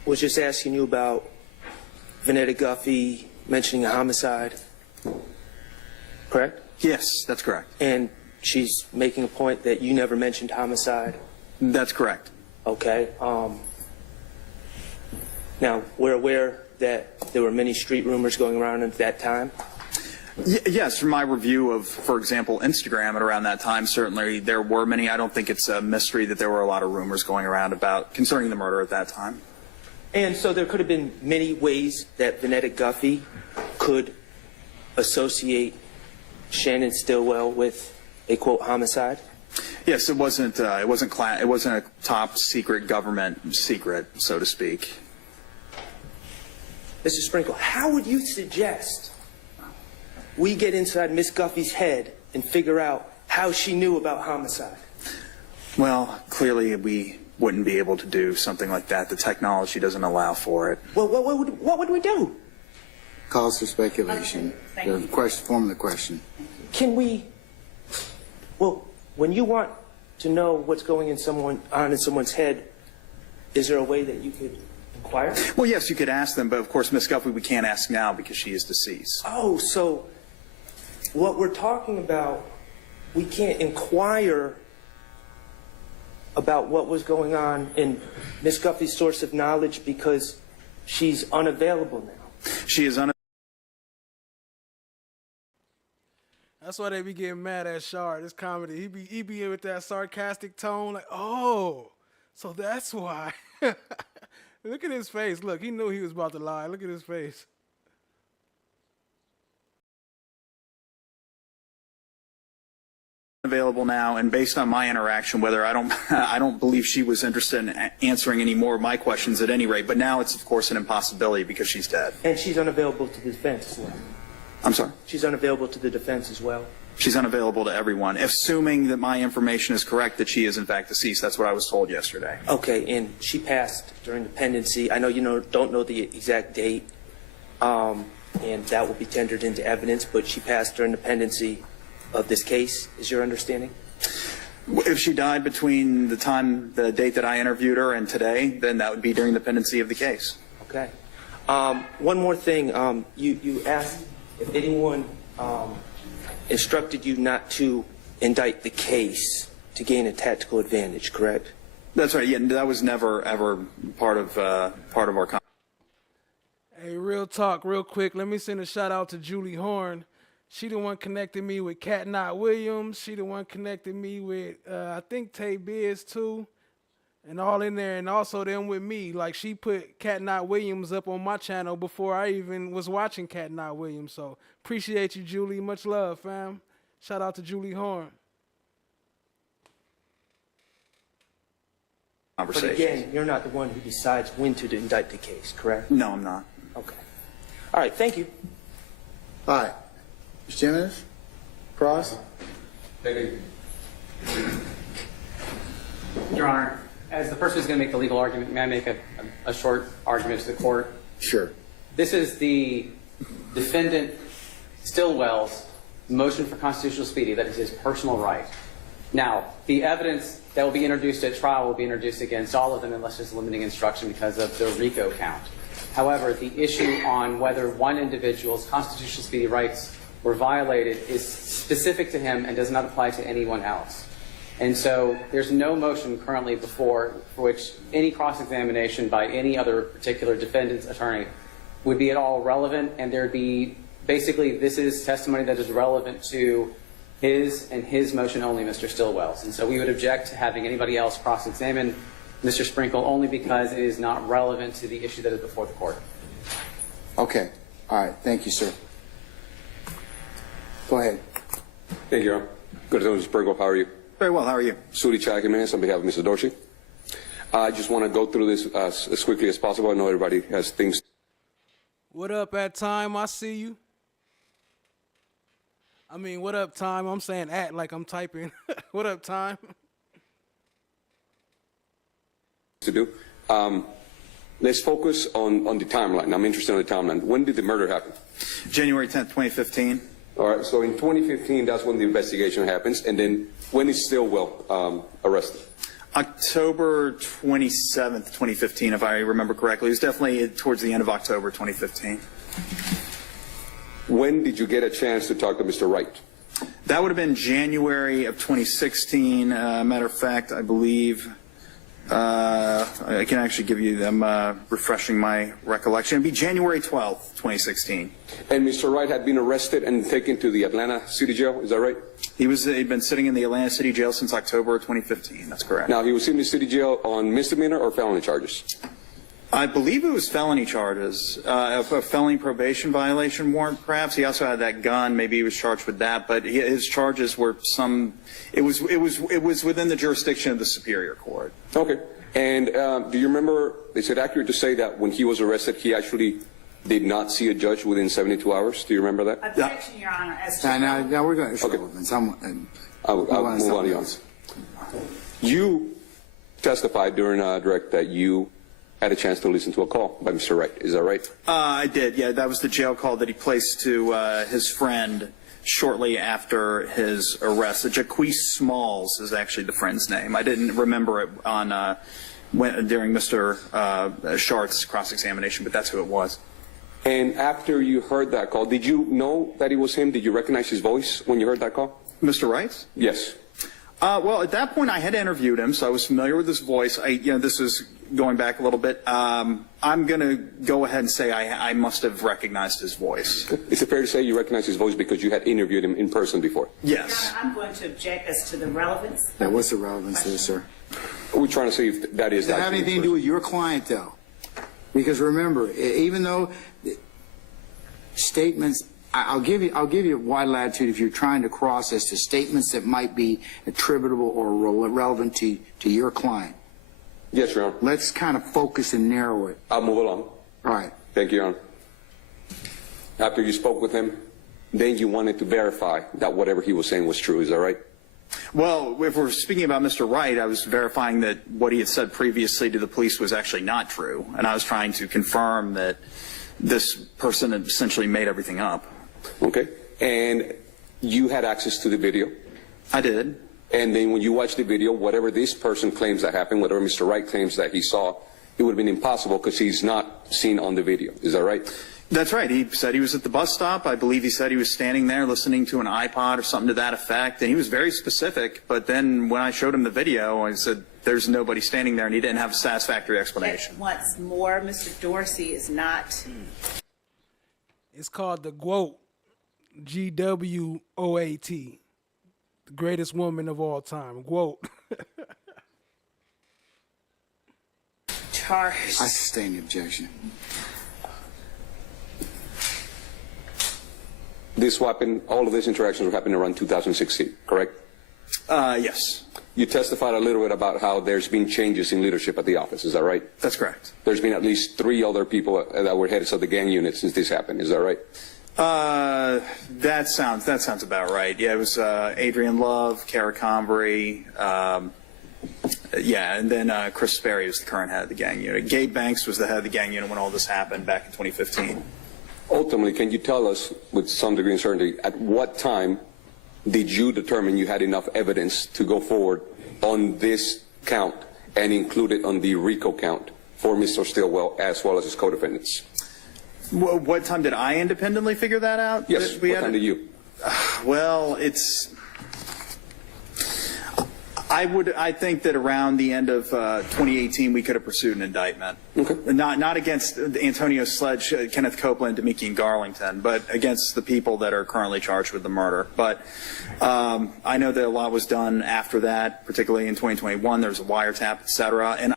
was just asking you about Vanetta Guffey mentioning a homicide, correct? Yes, that's correct. And she's making a point that you never mentioned homicide? That's correct. Okay. Now, we're aware that there were many street rumors going around at that time? Yes, from my review of, for example, Instagram at around that time, certainly there were many. I don't think it's a mystery that there were a lot of rumors going around concerning the murder at that time. And so there could have been many ways that Vanetta Guffey could associate Shannon Stillwell with a quote homicide? Yes, it wasn't a top secret government secret, so to speak. Mr. Sprinkle, how would you suggest we get inside Miss Guffey's head and figure out how she knew about homicide? Well, clearly we wouldn't be able to do something like that. The technology doesn't allow for it. Well, what would we do? Cause for speculation. The question, form of the question. Can we, well, when you want to know what's going in someone's head, is there a way that you could inquire? Well, yes, you could ask them, but of course, Miss Guffey, we can't ask now because she is deceased. Oh, so what we're talking about, we can't inquire about what was going on in Miss Guffey's source of knowledge because she's unavailable now. She is unavailable. That's why they be getting mad at Shard. It's comedy. He be in with that sarcastic tone, like, oh, so that's why. Look at his face. Look, he knew he was about to lie. Look at his face. Available now, and based on my interaction, whether I don't believe she was interested in answering any more of my questions at any rate, but now it's of course an impossibility because she's dead. And she's unavailable to the defense as well. I'm sorry? She's unavailable to the defense as well. She's unavailable to everyone, assuming that my information is correct, that she is in fact deceased. That's what I was told yesterday. Okay, and she passed during the pendency. I know you don't know the exact date, and that will be tendered into evidence, but she passed during the pendency of this case, is your understanding? If she died between the date that I interviewed her and today, then that would be during the pendency of the case. Okay. One more thing. You asked if anyone instructed you not to indict the case to gain a tactical advantage, correct? That's right. Yeah, that was never ever part of our conversation. Hey, real talk, real quick. Let me send a shout out to Julie Horn. She the one connected me with Cat Knott Williams. She the one connected me with, I think, Tay Biz, too. And all in there. And also them with me. Like, she put Cat Knott Williams up on my channel before I even was watching Cat Knott Williams. So, appreciate you, Julie. Much love, fam. Shout out to Julie Horn. But again, you're not the one who decides when to indict the case, correct? No, I'm not. Okay. All right, thank you. All right. Mr. Jimenez? Cross? Thank you. Your Honor, as the person who's going to make the legal argument, may I make a short argument to the court? Sure. This is the defendant Stillwell's motion for constitutional speedy. That is his personal right. Now, the evidence that will be introduced at trial will be introduced against all of them unless there's limiting instruction because of the RICO count. However, the issue on whether one individual's constitutional speedy rights were violated is specific to him and does not apply to anyone else. And so there's no motion currently before for which any cross-examination by any other particular defendant's attorney would be at all relevant, and there'd be basically this is testimony that is relevant to his and his motion only, Mr. Stillwell's. And so we would object to having anybody else cross-examine Mr. Sprinkle only because it is not relevant to the issue that is before the court. Okay. All right. Thank you, sir. Go ahead. Thank you, Your Honor. Good afternoon, Mr. Sprinkle. How are you? Very well. How are you? Sudi Chakimanis on behalf of Mr. Dorsey. I just want to go through this as quickly as possible. I know everybody has things. What up at time? I see you. I mean, what up time? I'm saying at like I'm typing. What up time? To do. Let's focus on the timeline. I'm interested in the timeline. When did the murder happen? January 10th, 2015. All right, so in 2015, that's when the investigation happens, and then when is Stillwell arrested? October 27th, 2015, if I remember correctly. It was definitely towards the end of October 2015. When did you get a chance to talk to Mr. Wright? That would have been January of 2016. Matter of fact, I believe I can actually give you them, refreshing my recollection. It'd be January 12th, 2016. And Mr. Wright had been arrested and taken to the Atlanta City Jail, is that right? He'd been sitting in the Atlanta City Jail since October of 2015, that's correct. Now, he was in the city jail on misdemeanor or felony charges? I believe it was felony charges, a felony probation violation warrant, perhaps. He also had that gun. Maybe he was charged with that, but his charges were it was within the jurisdiction of the Superior Court. Okay. And do you remember, is it accurate to say that when he was arrested, he actually did not see a judge within 72 hours? Do you remember that? Objection, Your Honor. Now we're going to okay. I'll move on to yours. You testified during direct that you had a chance to listen to a call by Mr. Wright. Is that right? I did, yeah. That was the jail call that he placed to his friend shortly after his arrest. Jaquise Smalls is actually the friend's name. I didn't remember it on during Mr. Shart's cross-examination, but that's who it was. And after you heard that call, did you know that it was him? Did you recognize his voice when you heard that call? Mr. Wright? Yes. Well, at that point, I had interviewed him, so I was familiar with his voice. This is going back a little bit. I'm going to go ahead and say I must have recognized his voice. Is it fair to say you recognized his voice because you had interviewed him in person before? Yes. Your Honor, I'm going to object as to the relevance. Now, what's the relevance there, sir? We're trying to see if that is. Does it have anything to do with your client, though? Because remember, even though statements, I'll give you wide latitude if you're trying to cross as to statements that might be attributable or relevant to your client. Yes, Your Honor. Let's kind of focus and narrow it. I'll move along. All right. Thank you, Your Honor. After you spoke with him, then you wanted to verify that whatever he was saying was true. Is that right? Well, if we're speaking about Mr. Wright, I was verifying that what he had said previously to the police was actually not true, and I was trying to confirm that this person had essentially made everything up. Okay. And you had access to the video? I did. And then when you watched the video, whatever this person claims that happened, whatever Mr. Wright claims that he saw, it would have been impossible because he's not seen on the video. Is that right? That's right. He said he was at the bus stop. I believe he said he was standing there listening to an iPod or something to that effect. And he was very specific. But then when I showed him the video, I said, there's nobody standing there, and he didn't have a satisfactory explanation. Once more, Mr. Dorsey is not. It's called the GWOAT. GWOAT. The greatest woman of all time. GWOAT. Charged. I sustain the objection. This happened, all of these interactions were happening around 2016, correct? Yes. You testified a little bit about how there's been changes in leadership at the office. Is that right? That's correct. There's been at least 3 other people that were heads of the gang unit since this happened. Is that right? That sounds about right. Yeah, it was Adrian Love, Kara Convery, and then Chris Sperry was the current head of the gang unit. Gabe Banks was the head of the gang unit when all this happened back in 2015. Ultimately, can you tell us with some degree of certainty at what time did you determine you had enough evidence to go forward on this count and include it on the RICO count for Mr. Stillwell as well as his co-defendants? What time did I independently figure that out? Yes, what time did you? Well, I think that around the end of 2018 we could have pursued an indictment. Okay. Not against Antonio Sledge, Kenneth Copeland, Demiki, and Garlington, but against the people that are currently charged with the murder. But I know that a lot was done after that, particularly in 2021. There was a wiretap, et cetera. And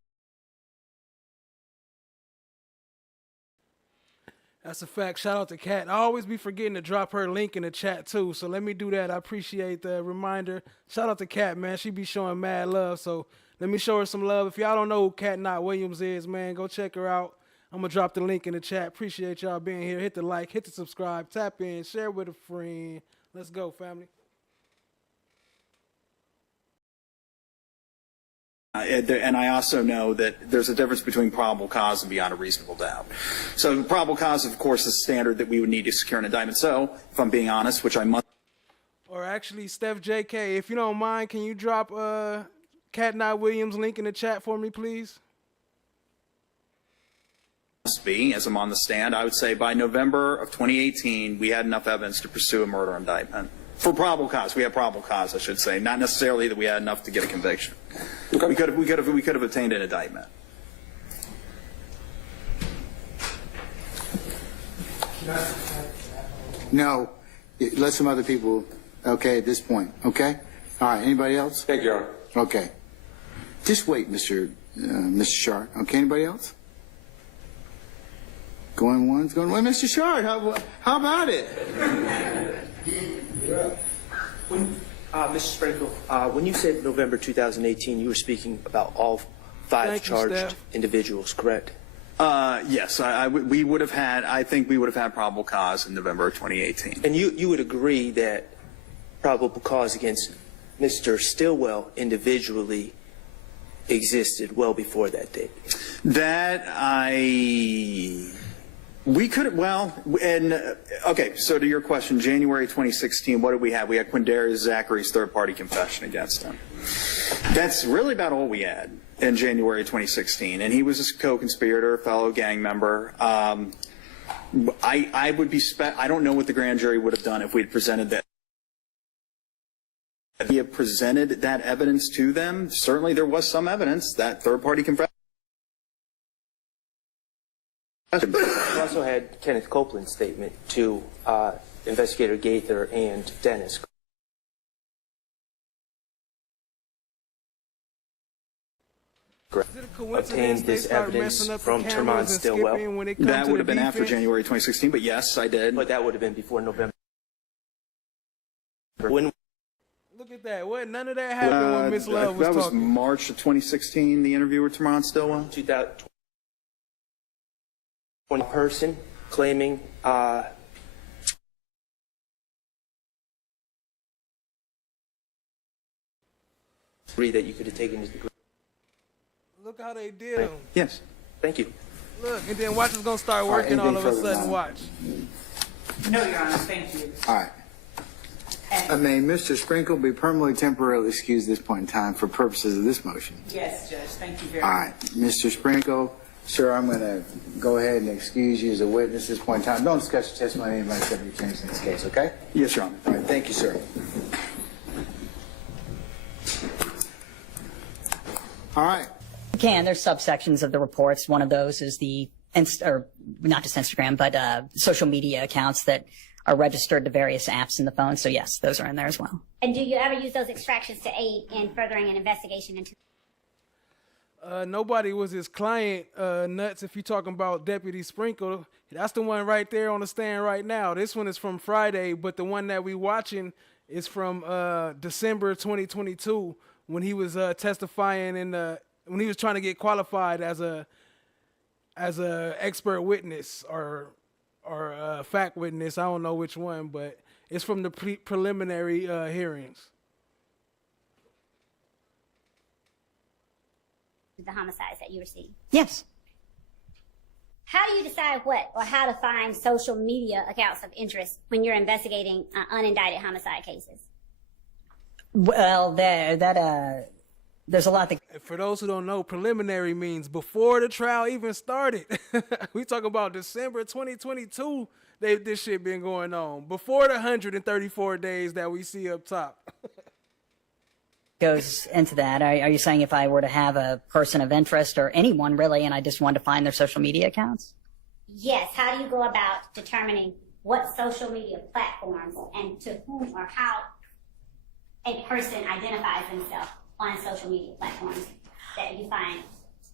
That's a fact. Shout out to Kat. I always be forgetting to drop her link in the chat too, so let me do that. I appreciate the reminder. Shout out to Kat, man. She be showing mad love, so let me show her some love. If y'all don't know who Kat Knott Williams is, man, go check her out. I'm gonna drop the link in the chat. Appreciate y'all being here. Hit the like, hit the subscribe, tap in, share with a friend. Let's go, family. And I also know that there's a difference between probable cause and beyond a reasonable doubt. So probable cause, of course, is standard that we would need to secure an indictment. So, if I'm being honest, which I must. Or actually, Steph JK, if you don't mind, can you drop Kat Knott Williams link in the chat for me, please? Be, as I'm on the stand, I would say by November of 2018, we had enough evidence to pursue a murder indictment. For probable cause, we had probable cause, I should say, not necessarily that we had enough to get a conviction. Okay. We could have obtained an indictment. No, let some other people. Okay, at this point. Okay. All right. Anybody else? Thank you, Your Honor. Okay. Just wait, Mr. Sharp. Okay. Anybody else? Going once, going one. Mr. Shard, how about it? Mr. Sprinkle, when you said November 2018, you were speaking about all five charged individuals, correct? Yes, we would have had. I think we would have had probable cause in November of 2018. And you would agree that probable cause against Mr. Stillwell individually existed well before that date? We could, well, and okay, so to your question, January 2016, what did we have? We had Quindarius Zachary's third-party confession against him. That's really about all we had in January 2016, and he was a co-conspirator, fellow gang member. I would be, I don't know what the grand jury would have done if we had presented that. If we had presented that evidence to them, certainly there was some evidence that third-party confession. We also had Kenneth Copeland's statement to Investigator Gaither and Dennis. Obtained this evidence from Termon Stillwell. That would have been after January 2016, but yes, I did. But that would have been before November. When Look at that. What? None of that happened when Miss Love was talking. That was March of 2016, the interview with Termon Stillwell. 2000. One person claiming that you could have taken his degree. Look how they did him. Yes. Thank you. Look, and then watch is gonna start working all of a sudden. Watch. No, Your Honor. Thank you. All right. May Mr. Sprinkle be permanently temporarily excused at this point in time for purposes of this motion? Yes, Judge. Thank you very All much. right. Mr. Sprinkle, sir, I'm going to go ahead and excuse you as a witness at this point in time. Don't discuss your testimony with anybody except your changed in this case, okay? Yes, Your Honor. All right. Thank you, sir. All right. There's subsections of the reports. One of those is the, or not just Instagram, but social media accounts that are registered to various apps in the phone. So yes, those are in there as well. And do you ever use those extractions to aid in furthering an investigation into? Nobody was his client, nuts. If you're talking about Deputy Sprinkle, that's the one right there on the stand right now. This one is from Friday, but the one that we watching is from December 2022 when he was testifying in when he was trying to get qualified as a expert witness or fact witness. I don't know which one, but it's from the preliminary hearings. The homicides that you received? Yes. How do you decide what or how to find social media accounts of interest when you're investigating unindicted homicide cases? Well, there's a lot that. For those who don't know, preliminary means before the trial even started. We talk about December 2022. This shit been going on before the 134 days that we see up top. Goes into that. Are you saying if I were to have a person of interest or anyone really, and I just wanted to find their social media accounts? Yes. How do you go about determining what social media platforms and to whom or how a person identifies themselves on social media platforms that you find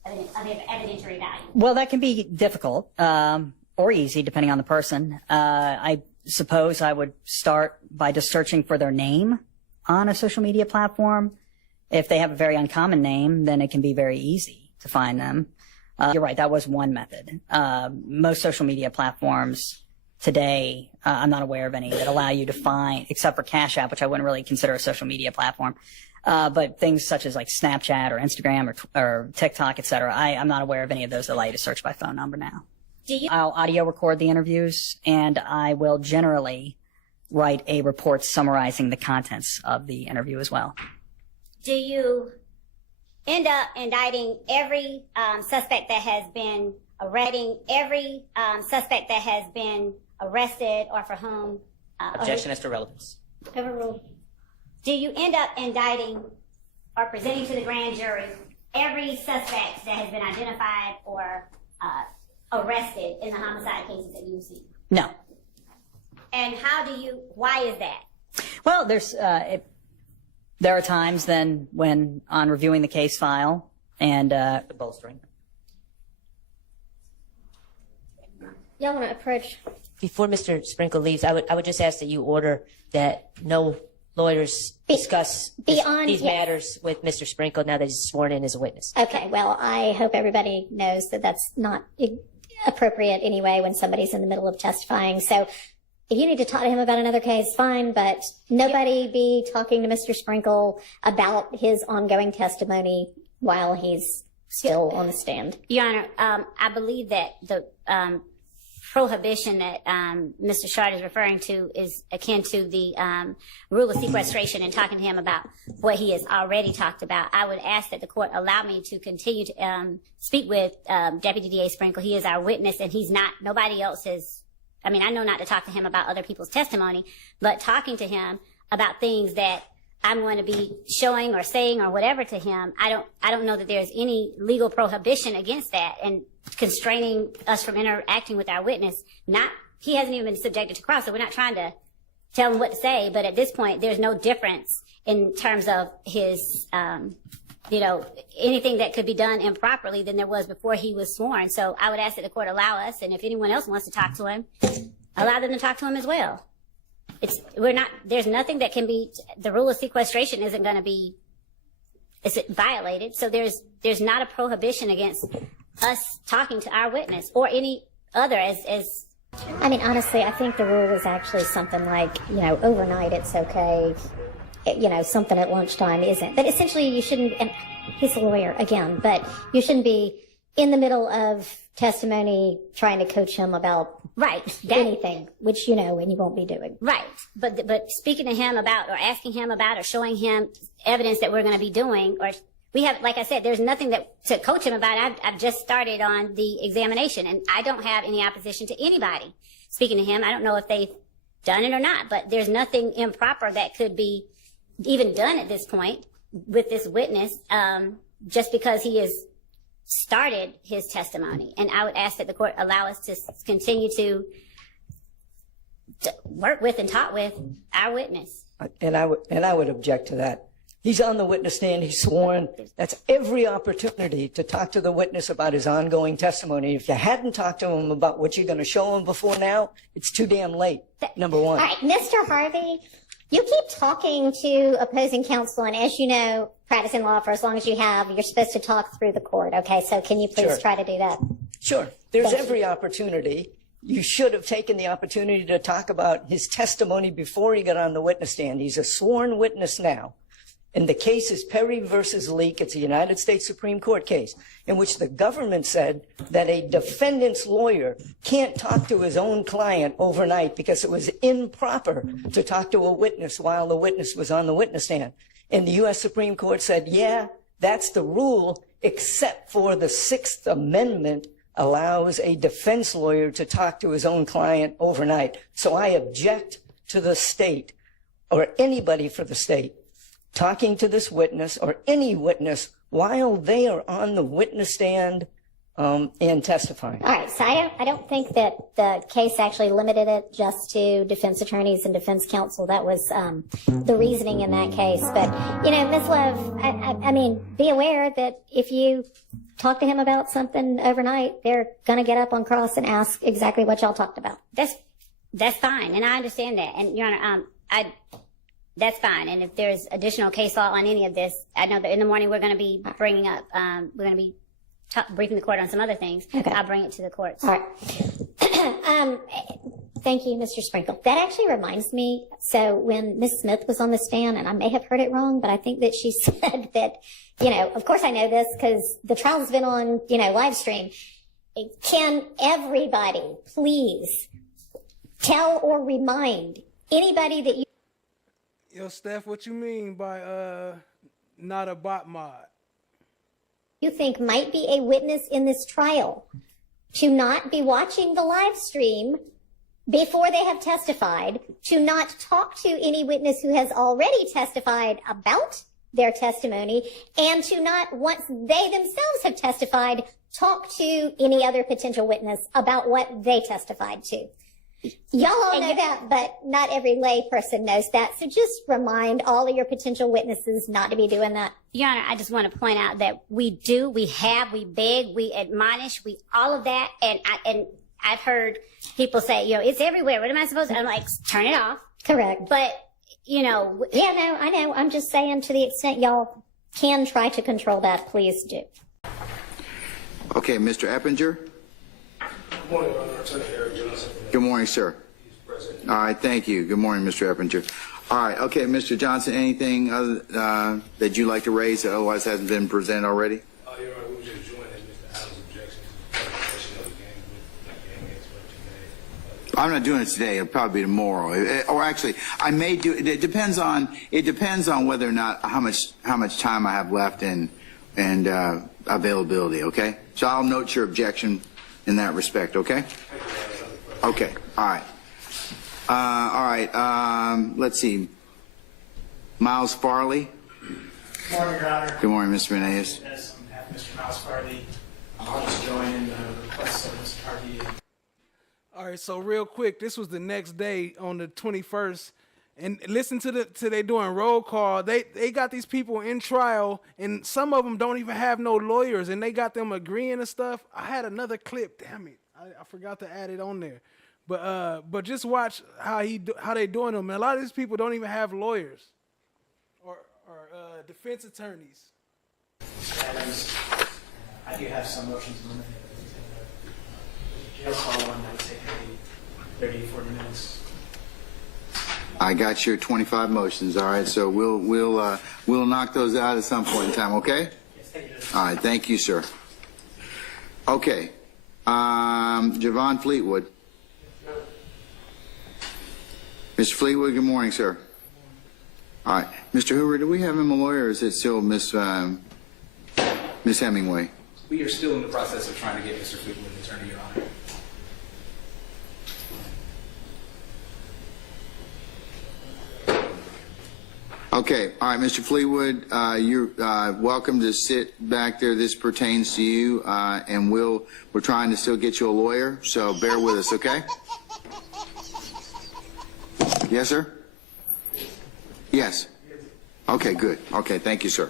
of evidentiary value? Well, that can be difficult or easy depending on the person. I suppose I would start by just searching for their name on a social media platform. If they have a very uncommon name, then it can be very easy to find them. You're right, that was one method. Most social media platforms today, I'm not aware of any that allow you to find, except for CashApp, which I wouldn't really consider a social media platform. But things such as like Snapchat or Instagram or TikTok, et cetera, I'm not aware of any of those that allow you to search by phone number now. I'll audio record the interviews, and I will generally write a report summarizing the contents of the interview as well. Do you end up indicting every suspect that has been arrested or for whom? Objection as to relevance. Do you end up indicting or presenting to the grand jury every suspect that has been identified or arrested in the homicide cases that you've seen? No. And why is that? Well, there are times then when on reviewing the case file and The bolstering. Y'all want to approach? Before Mr. Sprinkle leaves, I would just ask that you order that no lawyers discuss these matters with Mr. Sprinkle now that he's sworn in as a witness. Okay, well, I hope everybody knows that that's not appropriate anyway when somebody's in the middle of testifying. So if you need to talk to him about another case, fine, but nobody be talking to Mr. Sprinkle about his ongoing testimony while he's still on the stand. Your Honor, I believe that the prohibition that Mr. Shard is referring to is akin to the rule of sequestration and talking to him about what he has already talked about. I would ask that the court allow me to continue to speak with Deputy DA Sprinkle. He is our witness, and he's not, nobody else is, I mean, I know not to talk to him about other people's testimony, but talking to him about things that I'm going to be showing or saying or whatever to him, I don't know that there's any legal prohibition against that and constraining us from interacting with our witness. He hasn't even been subjected to cross, so we're not trying to tell him what to say, but at this point, there's no difference in terms of his, anything that could be done improperly than there was before he was sworn. So I would ask that the court allow us, and if anyone else wants to talk to him, allow them to talk to him as well. There's nothing that can be, the rule of sequestration isn't going to be, violated. So there's not a prohibition against us talking to our witness or any other as. I mean, honestly, I think the rule is actually something like, overnight it's okay. Something at lunchtime isn't. But essentially you shouldn't, and he's a lawyer again, but you shouldn't be in the middle of testimony trying to coach him about anything, which and you won't be doing. Right. But speaking to him about or asking him about or showing him evidence that we're going to be doing, or we have, like I said, there's nothing to coach him about. I've just started on the examination, and I don't have any opposition to anybody speaking to him. I don't know if they've done it or not, but there's nothing improper that could be even done at this point with this witness, just because he has started his testimony. And I would ask that the court allow us to continue to work with and talk with our witness. And I would object to that. He's on the witness stand. He's sworn. That's every opportunity to talk to the witness about his ongoing testimony. If you hadn't talked to him about what you're going to show him before now, it's too damn late, number one. All right, Mr. Harvey, you keep talking to opposing counsel, and as you know, practicing law for as long as you have, you're supposed to talk through the court, okay? So can you please try to do that? Sure. There's every opportunity. You should have taken the opportunity to talk about his testimony before he got on the witness stand. He's a sworn witness now. And the case is Perry versus Leak. It's a United States Supreme Court case in which the government said that a defendant's lawyer can't talk to his own client overnight because it was improper to talk to a witness while the witness was on the witness stand. And the U.S. Supreme Court said, yeah, that's the rule, except for the Sixth Amendment allows a defense lawyer to talk to his own client overnight. So I object to the state or anybody for the state talking to this witness or any witness while they are on the witness stand and testifying. All right, so I don't think that the case actually limited it just to defense attorneys and defense counsel. That was the reasoning in that case. But, you know, Ms. Love, I mean, be aware that if you talk to him about something overnight, they're going to get up on cross and ask exactly what y'all talked about. That's fine, and I understand that. And, Your Honor, that's fine. And if there's additional case law on any of this, I know that in the morning we're going to be bringing up, we're going to be briefing the court on some other things. Okay. I'll bring it to the courts. All right. Thank you, Mr. Sprinkle. That actually reminds me, so when Ms. Smith was on the stand, and I may have heard it wrong, but I think that she said that, you know, of course I know this because the trial's been on, you know, live stream. Can everybody please tell or remind anybody that you... Yo, Steph, what you mean by not a bot mod? You think might be a witness in this trial to not be watching the live stream before they have testified, to not talk to any witness who has already testified about their testimony, and to not, once they themselves have testified, talk to any other potential witness about what they testified to. Y'all all know that, but not every lay person knows that. So just remind all of your potential witnesses not to be doing that. Your Honor, I just want to point out that we beg, we admonish, all of that. And I've heard people say, you know, it's everywhere. What am I supposed to? I'm like, turn it off. Correct. But, you know. Yeah, no, I know. I'm just saying to the extent y'all can try to control that, please do. Okay, Mr. Eppinger. Good morning, Your Honor. Attorney Eric Johnson. Good morning, sir. All right, thank you. Good morning, Mr. Eppinger. All right, okay, Mr. Johnson, anything other, that you'd like to raise that otherwise hasn't been presented already? Your Honor, we were just joining Mr. Allen's objection to the question of the game against I'm not doing it today. It'll probably be tomorrow. Or actually, I may do it. It depends on whether or not how much time I have left and availability. Okay, so I'll note your objection in that respect. Okay. Okay. All right. All right. Let's see. Miles Farley. Good morning, Your Honor. Good morning, Mr. Menendez. Yes, on behalf of Mr. Miles Farley, I'll just join in the request of Mr. Harvey. All right, so real quick, this was the next day on the 21st, and listen to they doing roll call. They got these people in trial, and some of them don't even have no lawyers, and they got them agreeing and stuff. I had another clip. Damn it, I forgot to add it on there. But just watch how they doing them. And a lot of these people don't even have lawyers or defense attorneys. Adams, I do have some motions in the jail call one that would take maybe 30 to 40 minutes. I got your 25 motions. All right, so we'll knock those out at some point in time. Okay. Yes, thank you. All right, thank you, sir. Okay, Javon Fleetwood. Mr. Fleetwood, good morning, sir. All right, Mr. Hoover, do we have him a lawyer, or is it still Miss Hemingway? We are still in the process of trying to get Mr. Fleetwood an attorney, Your Honor. Okay, all right, Mr. Fleetwood, you're welcome to sit back there. This pertains to you, and we're trying to still get you a lawyer, so bear with us, okay? Yes, sir? Yes. Okay, good. Okay, thank you, sir.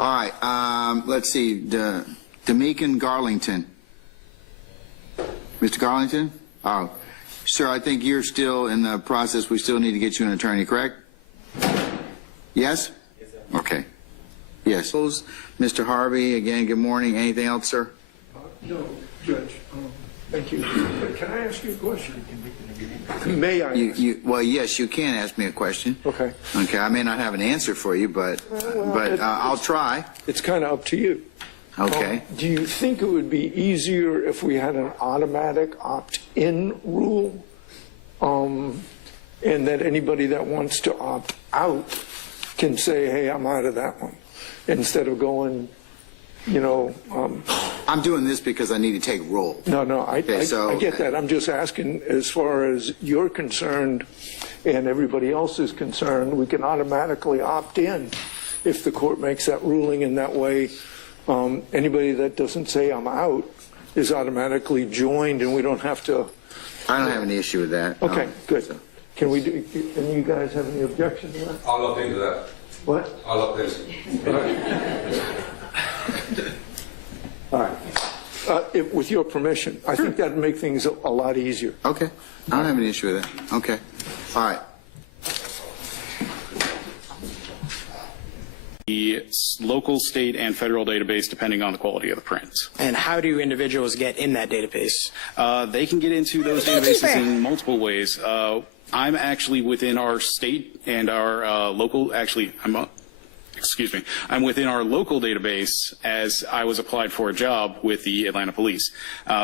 All right, let's see, Demecan Garlington. Mr. Garlington? Oh, sir, I think you're still in the process. We still need to get you an attorney, correct? Yes? Yes, sir. Okay. Yes. Mr. Harvey, again, good morning. Anything else, sir? No, Judge. Thank you. Can I ask you a question? May I? Well, yes, you can ask me a question. Okay. Okay, I may not have an answer for you, but I'll try. It's kind of up to you. Okay. Do you think it would be easier if we had an automatic opt-in rule, and that anybody that wants to opt out can say, hey, I'm out of that one, instead of going, you know... I'm doing this because I need to take roll. No, I get that. I'm just asking, as far as you're concerned and everybody else is concerned, we can automatically opt in if the court makes that ruling, in that way anybody that doesn't say I'm out is automatically joined, and we don't have to... I don't have any issue with that. Okay, good. So. Can you guys have any objection to that? I'll look into that. What? I'll look into it. All right. With your permission, I think that would make things a lot easier. Okay. I don't have any issue with that. Okay. All right. The local, state, and federal database, depending on the quality of the print. And how do individuals get in that database? They can get into those databases in multiple ways. I'm actually within our state and our local, I'm within our local database, as I was applied for a job with the Atlanta Police.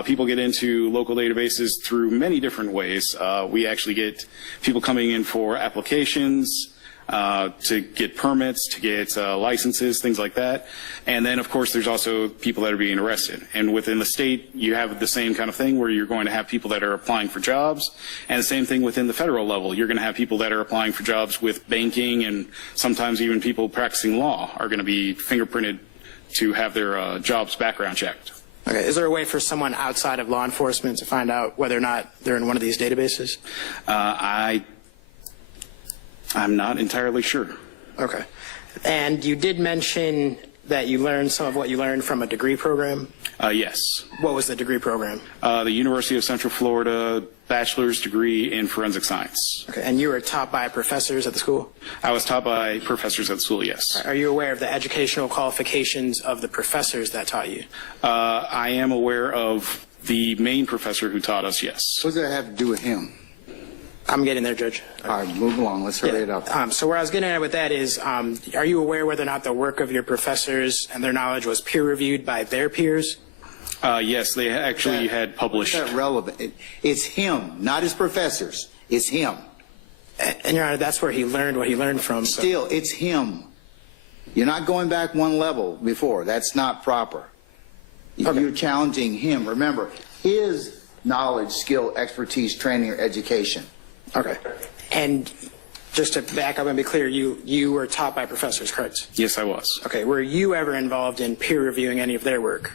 People get into local databases through many different ways. We actually get people coming in for applications, to get permits, to get licenses, things like that. And then, of course, there's also people that are being arrested. And within the state, you have the same kind of thing where you're going to have people that are applying for jobs. And the same thing within the federal level. You're going to have people that are applying for jobs with banking, and sometimes even people practicing law are going to be fingerprinted to have their jobs background checked. Okay. Is there a way for someone outside of law enforcement to find out whether or not they're in one of these databases? I'm not entirely sure. Okay. And you did mention that you learned some of what you learned from a degree program? Yes. What was the degree program? The University of Central Florida bachelor's degree in forensic science. Okay. And you were taught by professors at the school? I was taught by professors at the school, yes. Are you aware of the educational qualifications of the professors that taught you? I am aware of the main professor who taught us, yes. What does that have to do with him? I'm getting there, Judge. All right, move along. Let's hurry it up. So where I was getting at with that is, are you aware whether or not the work of your professors and their knowledge was peer-reviewed by their peers? Yes, they actually had published. Is that relevant? It's him, not his professors. It's him. And, Your Honor, that's where he learned what he learned from. So. Still, it's him. You're not going back one level before. That's not proper. Okay. You're challenging him. Remember, his knowledge, skill, expertise, training, or education. Okay. And just to back up and be clear, you were taught by professors, correct? Yes, I was. Okay. Were you ever involved in peer reviewing any of their work?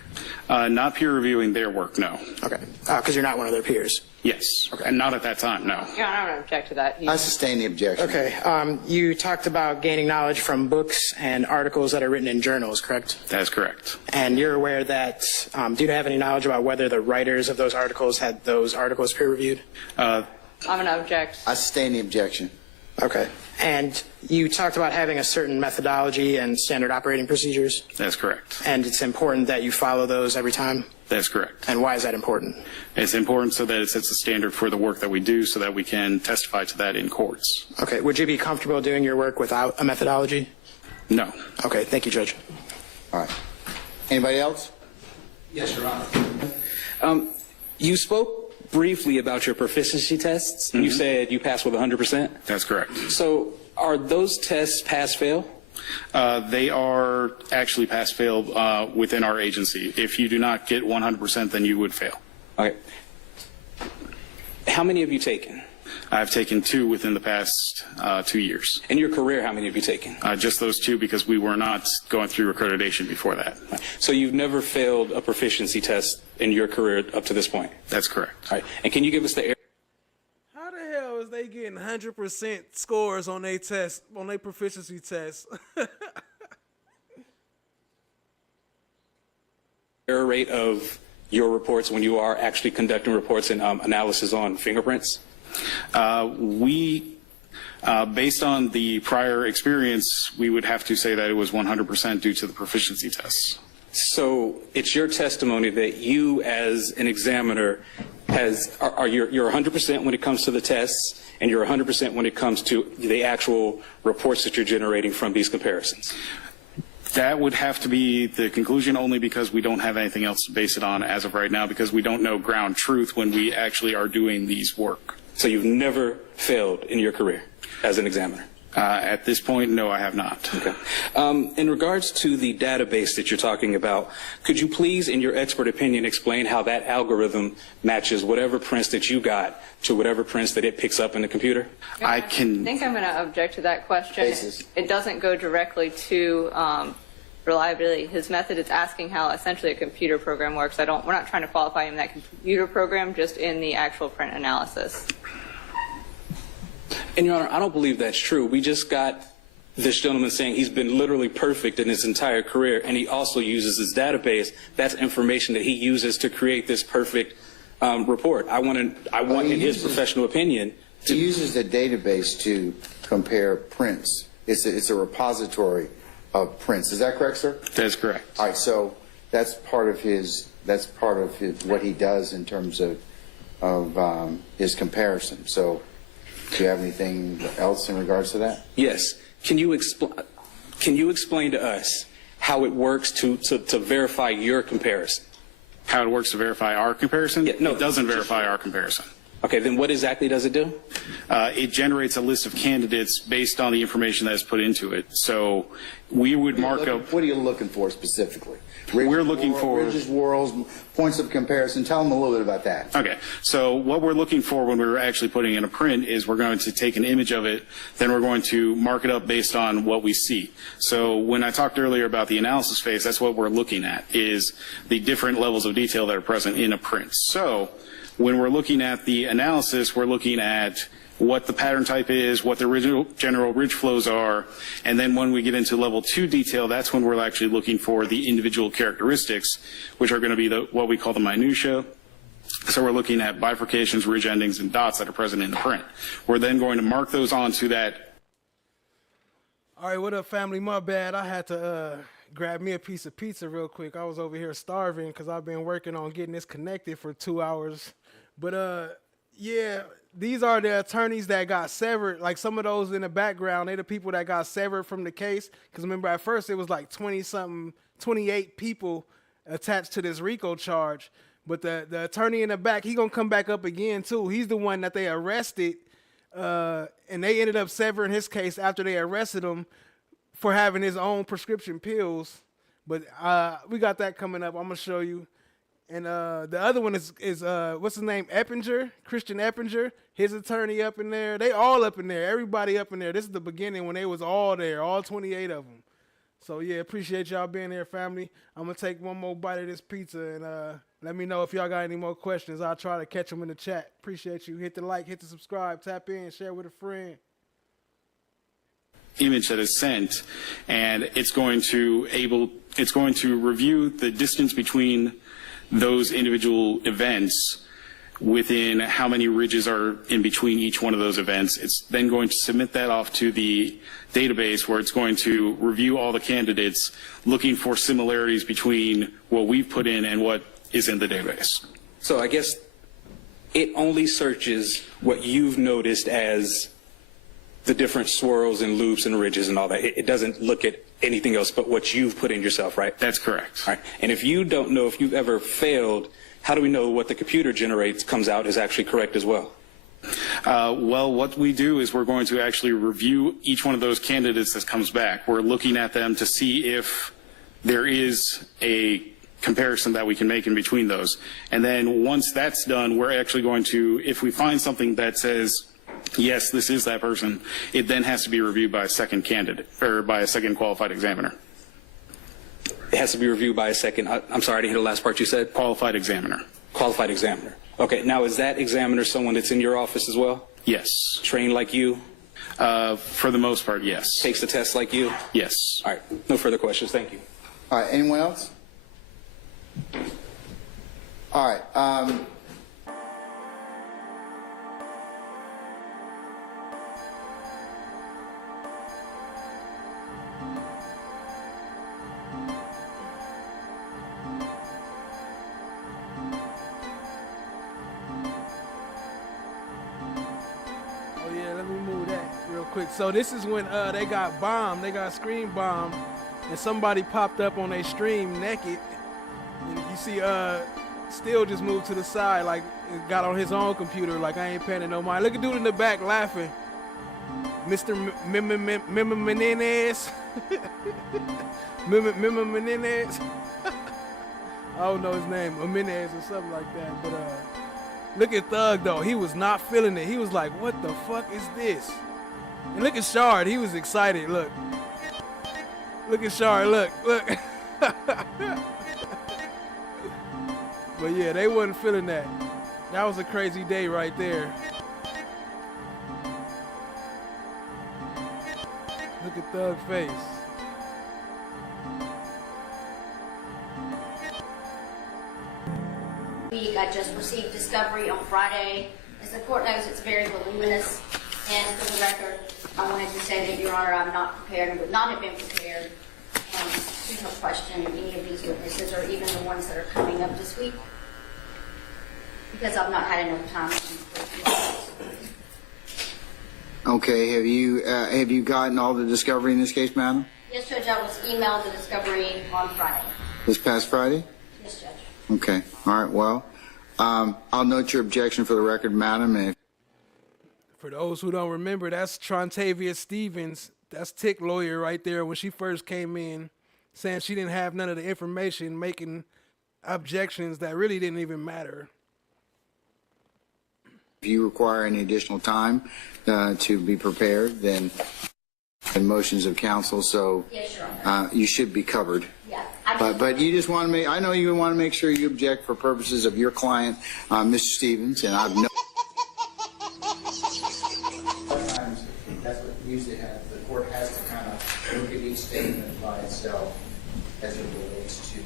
Not peer reviewing their work, no. Okay. Because you're not one of their peers? Yes. Okay. And not at that time, no. Yeah, I don't object to that. I sustain the objection. Okay. You talked about gaining knowledge from books and articles that are written in journals, correct? That is correct. And you're aware that, do you have any knowledge about whether the writers of those articles had those articles peer reviewed? I'm going to object. I sustain the objection. Okay. And you talked about having a certain methodology and standard operating procedures? That's correct. And it's important that you follow those every time? That's correct. And why is that important? It's important so that it sets a standard for the work that we do so that we can testify to that in courts. Okay. Would you be comfortable doing your work without a methodology? No. Okay. Thank you, Judge. All right. Anybody else? Yes, Your Honor. You spoke briefly about your proficiency tests. Mm-hmm. You said you passed with 100%? That's correct. So are those tests pass-fail? They are actually pass-fail within our agency. If you do not get 100%, then you would fail. Okay. How many have you taken? I've taken 2 within the past 2 years. In your career, how many have you taken? Just those 2 because we were not going through accreditation before that. So you've never failed a proficiency test in your career up to this point? That's correct. All right. And can you give us the How the hell is they getting 100% scores on their test, on their proficiency test? error rate of your reports when you are actually conducting reports and analysis on fingerprints? Based on the prior experience, we would have to say that it was 100% due to the proficiency tests. So it's your testimony that you, as an examiner, you're 100% when it comes to the tests, and you're 100% when it comes to the actual reports that you're generating from these comparisons. That would have to be the conclusion, only because we don't have anything else to base it on as of right now, because we don't know ground truth when we actually are doing these work. So you've never failed in your career as an examiner? At this point, no, I have not. Okay. In regards to the database that you're talking about, could you please, in your expert opinion, explain how that algorithm matches whatever prints that you got to whatever prints that it picks up in the computer? I think I'm going to object to that question. It doesn't go directly to reliability. His method is asking how essentially a computer program works. We're not trying to qualify him in that computer program, just in the actual print analysis. And Your Honor, I don't believe that's true. We just got this gentleman saying he's been literally perfect in his entire career, and he also uses his database. That's information that he uses to create this perfect report. I want in his professional opinion. He uses the database to compare prints. It's a repository of prints. Is that correct, sir? That's correct. All right, so that's part of what he does in terms of his comparison. So do you have anything else in regards to that? Yes. Can you explain to us how it works to verify your comparison? How it works to verify our comparison? Yeah, no, it doesn't verify our comparison. Okay, then what exactly does it do? It generates a list of candidates based on the information that is put into it. So we would mark up. What are you looking for specifically? We're looking for ridges, whorls, points of comparison. Tell them a little bit about that. Okay, so what we're looking for when we're actually putting in a print is we're going to take an image of it, then we're going to mark it up based on what we see. So when I talked earlier about the analysis phase, that's what we're looking at, is the different levels of detail that are present in a print. So when we're looking at the analysis, we're looking at what the pattern type is, what the original general ridge flows are, and then when we get into level 2 detail, that's when we're actually looking for the individual characteristics, which are going to be what we call the minutia. So we're looking at bifurcations, ridge endings, and dots that are present in the print. We're then going to mark those onto that. All right, what up, family? My bad. I had to grab me a piece of pizza real quick. I was over here starving because I've been working on getting this connected for 2 hours. But yeah, these are the attorneys that got severed. Like some of those in the background, they're the people that got severed from the case. Because remember, at first it was like 28 people attached to this RICO charge. But the attorney in the back, he gonna come back up again too. He's the one that they arrested, and they ended up severing his case after they arrested him for having his own prescription pills. But we got that coming up. I'm gonna show you. And the other one is what's his name? Eppinger, Christian Eppinger. His attorney up in there. They all up in there. Everybody up in there. This is the beginning when they was all there, all 28 of them. So yeah, appreciate y'all being here, family. I'm gonna take one more bite of this pizza and let me know if y'all got any more questions. I'll try to catch them in the chat. Appreciate you. Hit the like, hit the subscribe, tap in, share with a friend. Image that is sent, and it's going to review the distance between those individual events within how many ridges are in between each one of those events. It's then going to submit that off to the database where it's going to review all the candidates looking for similarities between what we've put in and what is in the database. So I guess it only searches what you've noticed as the different swirls and loops and ridges and all that. It doesn't look at anything else but what you've put in yourself, right? That's correct. All right. And if you don't know if you've ever failed, how do we know what the computer generates comes out is actually correct as well? Well, what we do is we're going to actually review each one of those candidates that comes back. We're looking at them to see if there is a comparison that we can make in between those. And then once that's done, we're actually going to, if we find something that says, yes, this is that person, it then has to be reviewed by a second candidate, or by a second qualified examiner. It has to be reviewed by a second, I'm sorry, I didn't hear the last part you said. Qualified examiner. Qualified examiner. Okay, now is that examiner someone that's in your office as well? Yes. Trained like you? For the most part, yes. Takes the test like you? Yes. All right, no further questions, thank you. All right, anyone else? All right, quick. So this is when they got bombed. They got screen bombed, and somebody popped up on their stream naked. And you see, Still just moved to the side, like got on his own computer, like I ain't paying no mind. Look at dude in the back laughing. Mr. Menendez. Menendez. I don't know his name, Menendez or something like that. But look at Thug though. He was not feeling it. He was like, "What the fuck is this?" And look at Shard. He was excited. Look. Look at Shard. Look. But yeah, they wasn't feeling that. That was a crazy day right there. Look at Thug's face. I just received discovery on Friday. As the court knows, it's very voluminous. And for the record, I wanted to say that, Your Honor, I'm not prepared and would not have been prepared to question any of these witnesses or even the ones that are coming up this week because I've not had enough time to. Okay, have you gotten all the discovery in this case, madam? Yes, Judge, I was emailed the discovery on Friday. This past Friday? Yes, Judge. Okay, all right, well, I'll note your objection for the record, madam. And for those who don't remember, that's Trontavia Stevens. That's Tick lawyer right there when she first came in, saying she didn't have none of the information, making objections that really didn't even matter. if you require any additional time to be prepared, then motions of counsel, so yes, Your Honor. You should be covered. Yeah, But you just want to make, I know you want to make sure you object for purposes of your client, Mr. Stevens, and I've no. Sometimes that's what usually happens. The court has to kind of look at each statement by itself as it relates to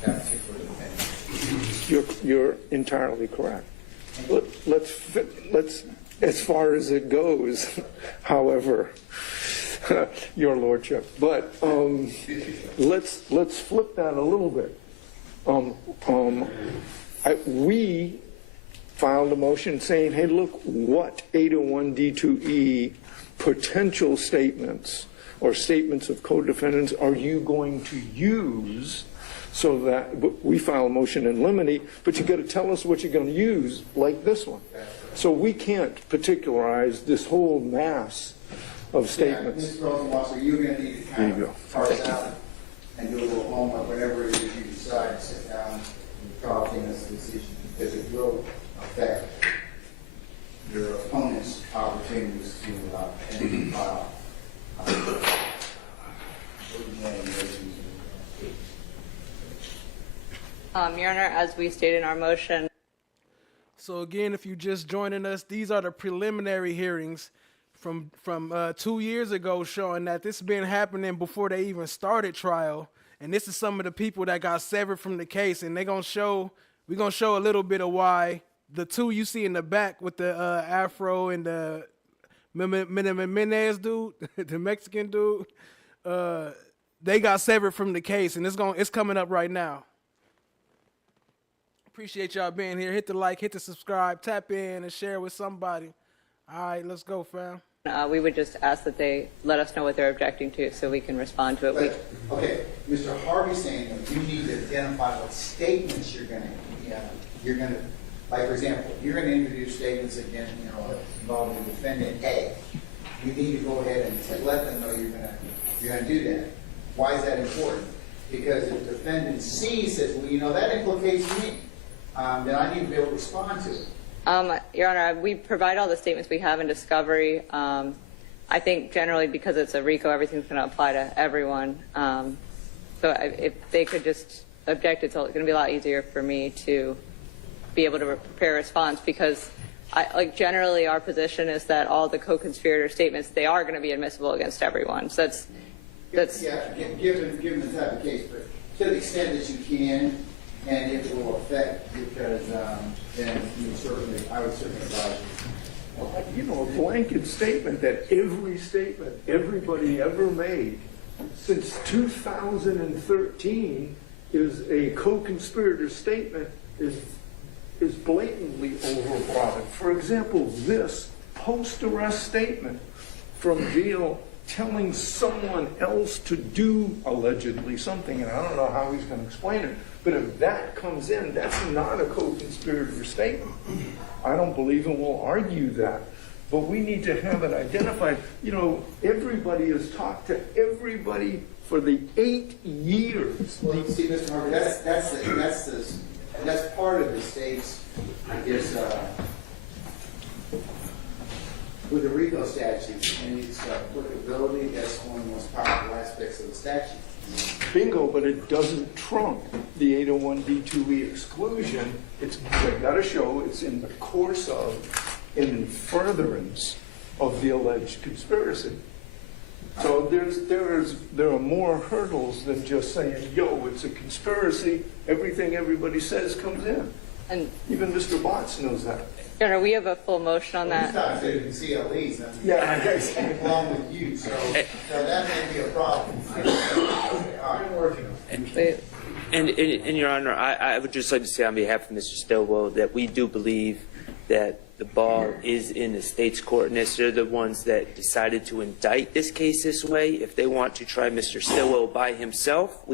that particular defendant. You're entirely correct. Let's, as far as it goes, however, Your Lordship. But let's flip that a little bit. We filed a motion saying, hey, look, what 801 D2E potential statements or statements of co-defendants are you going to use so that we file a motion in limine, but you got to tell us what you're going to use, like this one. So we can't particularize this whole mass of statements. Mr. Rosenwasser, you're going to need to kind of parse out and do a little homework, whatever it is you decide to sit down and draw this decision, because it will affect your opponent's opportunities to file. Your Honor, as we stated in our motion. So again, if you're just joining us, these are the preliminary hearings from 2 years ago, showing that this has been happening before they even started trial. And this is some of the people that got severed from the case, and we're gonna show a little bit of why the two you see in the back with the afro and the Menendez dude, the Mexican dude, they got severed from the case, and it's coming up right now. Appreciate y'all being here. Hit the like, hit the subscribe, tap in, and share with somebody. All right, let's go, fam. We would just ask that they let us know what they're objecting to so we can respond to it. Okay, Mr. Harvey's saying that you need to identify what statements you're going to, like for example, you're going to introduce statements against, involving the defendant A. You need to go ahead and let them know you're going to do that. Why is that important? Because if defendant C says, well, that implicates me, then I need to be able to respond to it. Your Honor, we provide all the statements we have in discovery. I think generally because it's a RICO, everything's going to apply to everyone. So if they could just object, it's going to be a lot easier for me to be able to prepare a response, because generally our position is that all the co-conspirator statements, they are going to be admissible against everyone. So that's yeah, given the type of case, but to the extent that you can, and if it will affect, because then I would certainly advise you. A blanket statement that every statement everybody ever made since 2013 is a co-conspirator statement is blatantly overbroad. For example, this post-arrest statement from jail telling someone else to do allegedly something, and I don't know how he's going to explain it, but if that comes in, that's not a co-conspirator statement. I don't believe and will argue that. But we need to have it identified. You know, everybody has talked to everybody for the 8 years. Well, see, Mr. Harvey, that's part of the state's, I guess, with the RICO statute and its applicability. That's one of the most powerful aspects of the statute. Bingo, but it doesn't trump the 801D2E exclusion. They've got to show it's in the course of, in furtherance of the alleged conspiracy. So there are more hurdles than just saying, yo, it's a conspiracy, everything everybody says comes in. And even Mr. Botts knows that. Your Honor, we have a full motion on that. Well, you CLEs. Yeah, I guess. Along with you, so that may be a problem. I'm working on it. And Your Honor, I would just like to say on behalf of Mr. Stillwell that we do believe that the ball is in the state's court, and they're the ones that decided to indict this case this way. If they want to try Mr. Stillwell by himself,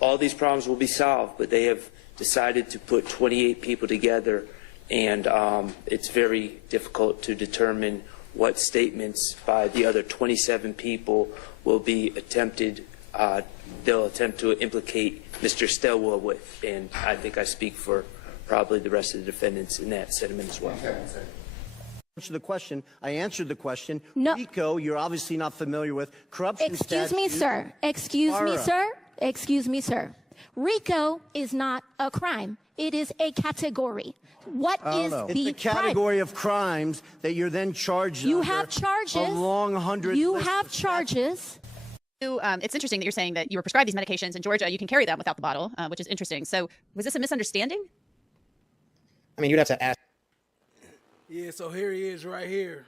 all these problems will be solved, but they have decided to put 28 people together, and it's very difficult to determine what statements by the other 27 people will be attempted, they'll attempt to implicate Mr. Stillwell with, and I think I speak for probably the rest of the defendants in that sentiment as well. Answer the question. I answered the question. No. RICO, you're obviously not familiar with. Corruption Excuse me, sir. Excuse me, sir. Excuse me, sir. RICO is not a crime. It is a category. What is the It's a category of crimes that you're then charged You under have charges. a long 100 You list have of charges. It's interesting that you're saying that you were prescribed these medications in Georgia. You can carry them without the bottle, which is interesting. So was this a misunderstanding? I mean, you'd have to ask. Yeah, so here he is right here.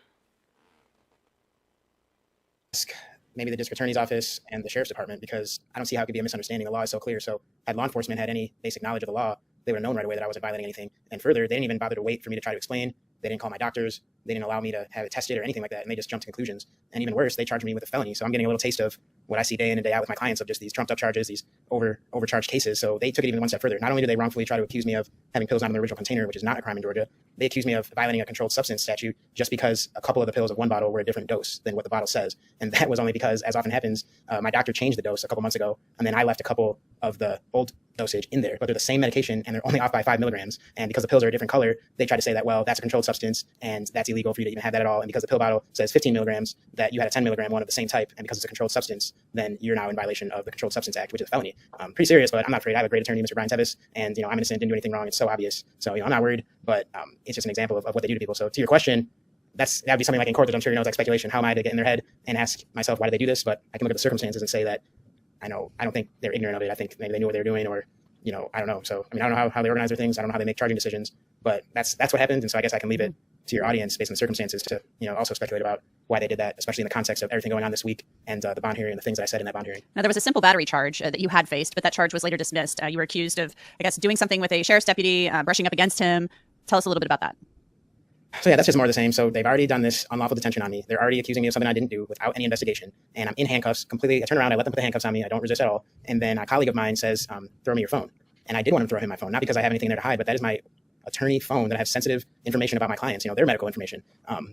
Maybe the district attorney's office and the sheriff's department, because I don't see how it could be a misunderstanding. The law is so clear. So had law enforcement had any basic knowledge of the law, they would have known right away that I wasn't violating anything. And further, they didn't even bother to wait for me to try to explain. They didn't call my doctors. They didn't allow me to have it tested or anything like that. And they just jumped to conclusions. And even worse, they charged me with a felony. So I'm getting a little taste of what I see day in and day out with my clients of just these trumped up charges, these overcharged cases. So they took it even one step further. Not only did they wrongfully try to accuse me of having pills not in the original container, which is not a crime in Georgia, they accused me of violating a controlled substance statute just because a couple of the pills of one bottle were a different dose than what the bottle says. And that was only because, as often happens, my doctor changed the dose a couple months ago, and then I left a couple of the old dosage in there, but they're the same medication and they're only off by 5 milligrams. And because the pills are a different color, they try to say that, well, that's a controlled substance and that's illegal for you to even have that at all. And because the pill bottle says 15 milligrams, that you had a 10 milligram one of the same type, and because it's a controlled substance, then you're now in violation of the Controlled Substance Act, which is a felony. Pretty serious, but I'm not afraid. I have a great attorney, Mr. Brian Tevis, and I'm innocent, didn't do anything wrong. It's so obvious. So I'm not worried, but it's just an example of what they do to people. So to your question, that'd be something like in court that I'm sure you know is like speculation. How am I to get in their head and ask myself why did they do this? But I can look at the circumstances and say that I don't think they're ignorant of it. I think maybe they knew what they were doing, or I don't know. So I mean, I don't know how they organize their things. I don't know how they make charging decisions, but that's what happened. And so I guess I can leave it to your audience based on the circumstances to also speculate about why they did that, especially in the context of everything going on this week and the bond hearing and the things that I said in that bond hearing. Now, there was a simple battery charge that you had faced, but that charge was later dismissed. You were accused of, I guess, doing something with a sheriff's deputy, brushing up against him. Tell us a little bit about that. So yeah, that's just more of the same. So they've already done this unlawful detention on me. They're already accusing me of something I didn't do without any investigation. And I'm in handcuffs completely. I turn around, I let them put the handcuffs on me. I don't resist at all. And then a colleague of mine says, throw me your phone. And I did want him to throw him my phone, not because I have anything there to hide, but that is my attorney phone that I have sensitive information about my clients, their medical information.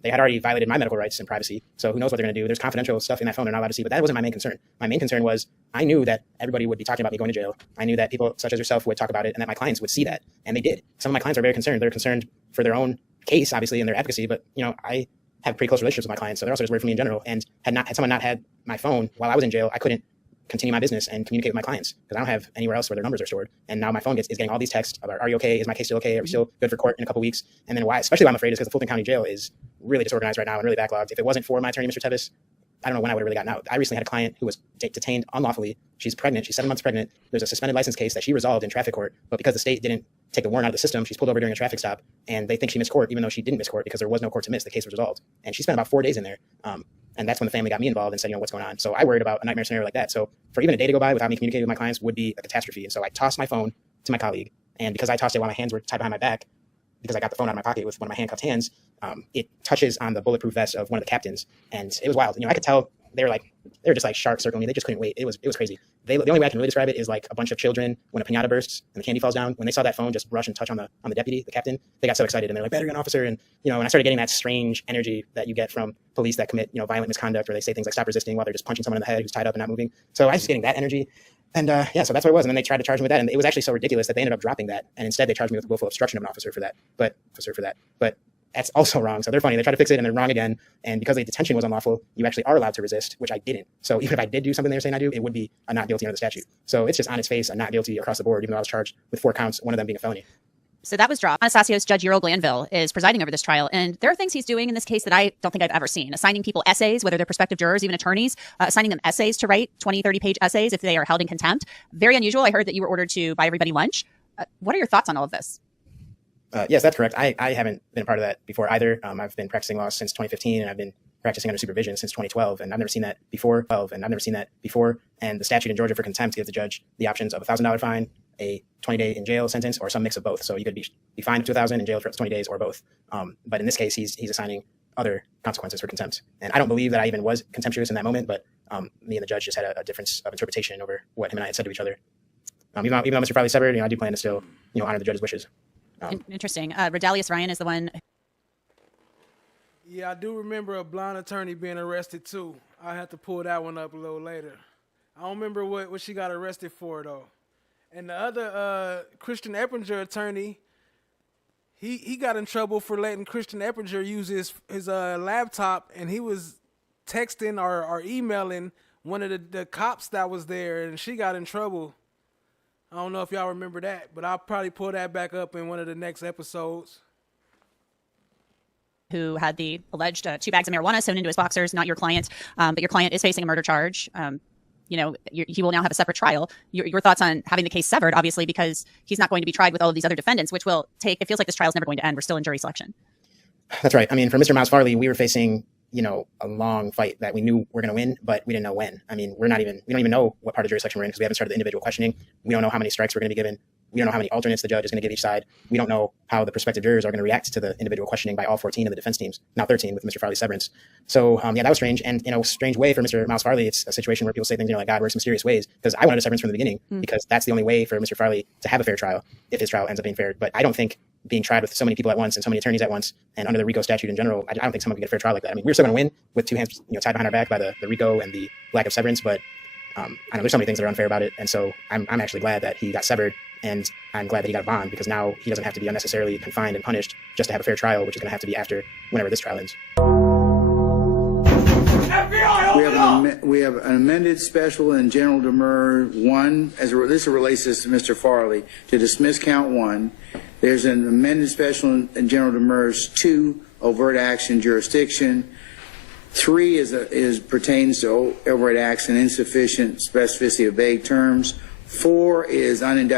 They had already violated my medical rights and privacy. So who knows what they're going to do? There's confidential stuff in that phone they're not allowed to see, but that wasn't my main concern. My main concern was I knew that everybody would be talking about me going to jail. I knew that people such as yourself would talk about it and that my clients would see that. And they did. Some of my clients are very concerned. They're concerned for their own case, obviously, and their advocacy, but I have pretty close relationships with my clients, so they're also just worried for me in general. And had someone not had my phone while I was in jail, I couldn't continue my business and communicate with my clients because I don't have anywhere else where their numbers are stored. And now my phone is getting all these texts about, are you okay? Is my case still okay? Are we still good for court in a couple weeks? And then especially why I'm afraid is because the Fulton County Jail is really disorganized right now and really backlogged. If it wasn't for my attorney, Mr. Tevis, I don't know when I would have really gotten out. I recently had a client who was detained unlawfully. She's pregnant. She's 7 months pregnant. There's a suspended license case that she resolved in traffic court, but because the state didn't take the warrant out of the system, she's pulled over during a traffic stop, and they think she missed court, even though she didn't miss court because there was no court to miss. The case was resolved, and she spent about 4 days in there. And that's when the family got me involved and said, what's going on? So I worried about a nightmare scenario like that. So for even a day to go by without me communicating with my clients would be a catastrophe. And so I tossed my phone to my colleague, and because I tossed it while my hands were tied behind my back, because I got the phone out of my pocket with one of my handcuffed hands, it touches on the bulletproof vest of one of the captains. And it was wild. I could tell they were just like sharks circling me. They just couldn't wait. It was crazy. The only way I can really describe it is like a bunch of children when a piñata bursts and the candy falls down. When they saw that phone just brush and touch on the deputy, the captain, they got so excited and they're like, battery on officer. And, and I started getting that strange energy that you get from police that commit, violent misconduct, or they say things like stop resisting while they're just punching someone in the head who's tied up and not moving. So I was just getting that energy. And so that's what it was. And then they tried to charge me with that. And it was actually so ridiculous that they ended up dropping that. And instead they charged me with willful obstruction of an officer for that. But that's also wrong. So they're funny. They try to fix it and they're wrong again. And because the detention was unlawful, you actually are allowed to resist, which I didn't. So even if I did do something they were saying I do, it would be a not guilty under the statute. So it's just on its face, a not guilty across the board, even though I was charged with 4 counts, one of them being a felony. So that was dropped. Anastasios, Judge Ural Glanville is presiding over this trial. And there are things he's doing in this case that I don't think I've ever seen. Assigning people essays, whether they're prospective jurors, even attorneys, assigning them essays to write, 20, 30-page essays if they are held in contempt. Very unusual. I heard that you were ordered to buy everybody lunch. What are your thoughts on all of this? Yes, that's correct. I haven't been a part of that before either. I've been practicing law since 2015, and I've been practicing under supervision since 2012, and I've never seen that before. And the statute in Georgia for contempt gives the judge the options of a $1,000 fine, a 20-day in jail sentence, or some mix of both. So you could be fined up to $1,000, in jail for 20 days, or both. But in this case, he's assigning other consequences for contempt. And I don't believe that I even was contemptuous in that moment, but me and the judge just had a difference of interpretation over what him and I had said to each other. Even though Mr. Farley severed, I do plan to still, honor the judge's wishes. Interesting. Redalius Ryan is the one. Yeah, I do remember a blonde attorney being arrested too. I have to pull that one up a little later. I don't remember what she got arrested for though. And the other Christian Eppinger attorney, he got in trouble for letting Christian Eppinger use his laptop, and he was texting or emailing one of the cops that was there, and she got in trouble. I don't know if y'all remember that, but I'll probably pull that back up in one of the next episodes. Who had the alleged 2 bags of marijuana sewn into his boxers, not your client, but your client is facing a murder charge. He will now have a separate trial. Your thoughts on having the case severed, obviously, because he's not going to be tried with all of these other defendants, which will take, it feels like this trial is never going to end. We're still in jury selection. That's right. I mean, for Mr. Miles Farley, we were facing, a long fight that we knew we're going to win, but we didn't know when. I mean, we don't even know what part of jury selection we're in because we haven't started the individual questioning. We don't know how many strikes we're going to be given. We don't know how many alternates the judge is going to give each side. We don't know how the prospective jurors are going to react to the individual questioning by all 14 of the defense teams, now 13 with Mr. Farley's severance. So, that was strange. And in a strange way for Mr. Miles Farley, it's a situation where people say things, like God works mysterious ways, because I wanted a severance from the beginning because that's the only way for Mr. Farley to have a fair trial if his trial ends up being fair. But I don't think being tried with so many people at once and so many attorneys at once and under the RICO statute in general, I don't think someone can get a fair trial like that. I mean, we're still going to win with 2 hands, tied behind our back by the RICO and the lack of severance, but I know there's so many things that are unfair about it. And so I'm actually glad that he got severed, and I'm glad that he got a bond, because now he doesn't have to be unnecessarily confined and punished just to have a fair trial, which is going to have to be after whenever this trial ends. We have an amended special and general demur 1, this relates this to Mr. Farley, to dismiss count 1. There's an amended special and general demurs 2, overt action jurisdiction. 3 pertains to overt acts and insufficient specificity of vague terms. 4 is unindicted.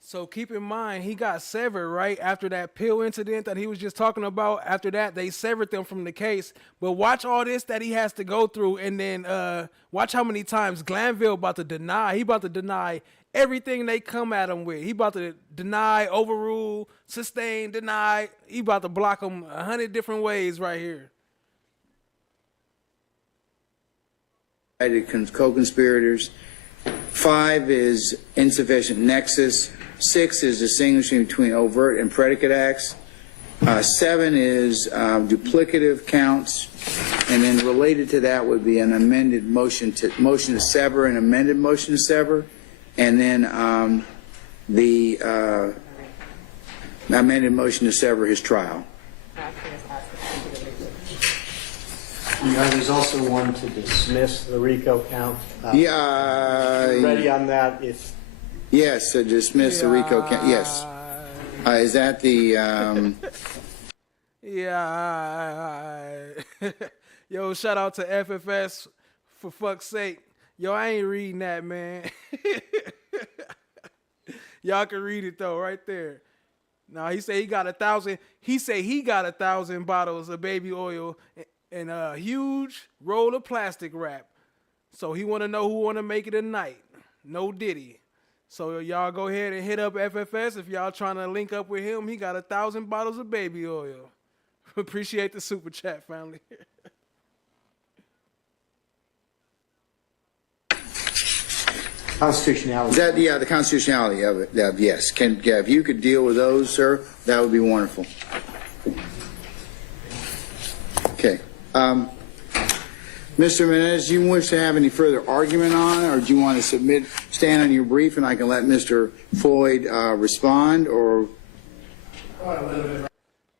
So keep in mind, he got severed right after that pill incident that he was just talking about. After that, they severed them from the case. But watch all this that he has to go through, and then watch how many times Glanville about to deny. He about to deny everything they come at him with. He about to deny, overrule, sustain, deny. He about to block them 100 different ways right here. Co-conspirators. 5 is insufficient nexus. 6 is distinguishing between overt and predicate acts. 7 is duplicative counts, and then related to that would be an amended motion to sever, an amended motion to sever, and then the amended motion to sever his trial. There's also one to dismiss the RICO count. Ready on that? Yes, to dismiss the RICO count. Yes. Is that the? Yo, shout out to FFS for fuck's sake. Yo, I ain't reading that, man. Y'all can read it though, right there. Now he say he got 1,000. He say he got 1,000 bottles of baby oil and a huge roll of plastic wrap. So he want to know who want to make it a night. No Diddy. So y'all go ahead and hit up FFS if y'all trying to link up with him. He got 1,000 bottles of baby oil. Appreciate the super chat, family. Constitutionality. The constitutionality of it. Yes. If you could deal with those, sir, that would be wonderful. Okay. Mr. Menendez, do you wish to have any further argument on it, or do you want to stand on your brief, and I can let Mr. Floyd respond, or?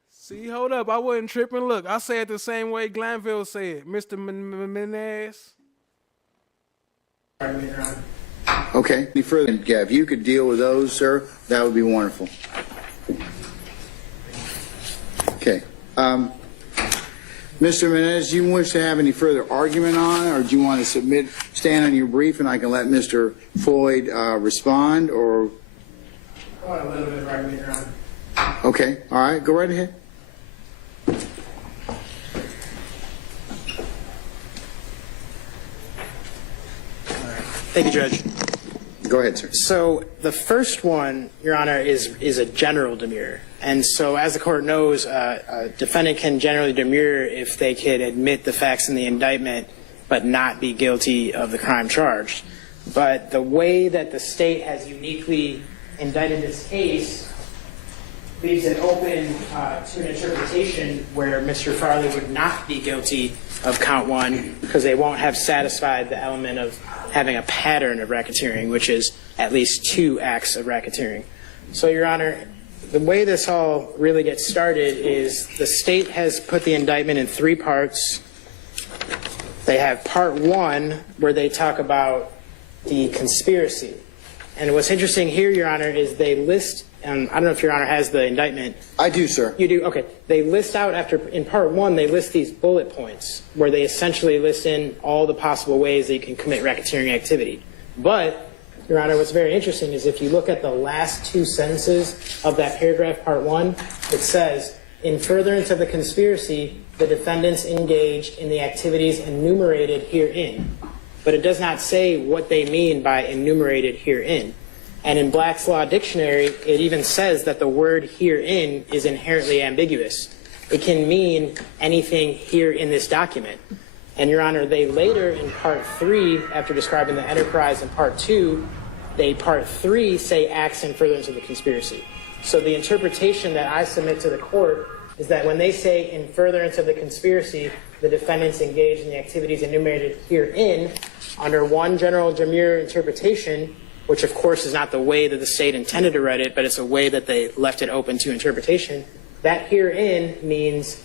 See, hold up. I wasn't tripping. Look, I say it the same way Glanville said. Mr. Menendez. Okay. Any further? If you could deal with those, sir, that would be wonderful. Okay. Mr. Menendez, do you wish to have any further argument on it, or do you want to stand on your brief, and I can let Mr. Floyd respond, or? Okay. All right. Go right ahead. Thank you, Judge. Go ahead, sir. So the first one, Your Honor, is a general demur. And so as the court knows, a defendant can generally demur if they could admit the facts in the indictment but not be guilty of the crime charged. But the way that the state has uniquely indicted this case leaves it open to an interpretation where Mr. Farley would not be guilty of count one because they won't have satisfied the element of having a pattern of racketeering, which is at least 2 acts of racketeering. So, Your Honor, the way this all really gets started is the state has put the indictment in 3 parts. They have part 1 where they talk about the conspiracy. And what's interesting here, Your Honor, is they list, and I don't know if Your Honor has the indictment. I do, sir. You do? Okay. They list out in part 1, they list these bullet points where they essentially list in all the possible ways that you can commit racketeering activity. But, Your Honor, what's very interesting is if you look at the last 2 sentences of that paragraph, part 1, it says, in furtherance of the conspiracy, the defendants engaged in the activities enumerated herein. But it does not say what they mean by enumerated herein. And in Black's Law Dictionary, it even says that the word herein is inherently ambiguous. It can mean anything here in this document. And, Your Honor, they later in Part 3, after describing the enterprise in Part 2, Part 3 say acts in furtherance of the conspiracy. So the interpretation that I submit to the court is that when they say in furtherance of the conspiracy, the defendants engaged in the activities enumerated herein, under one general demure interpretation, which of course is not the way that the state intended to write it, but it's a way that they left it open to interpretation, that herein means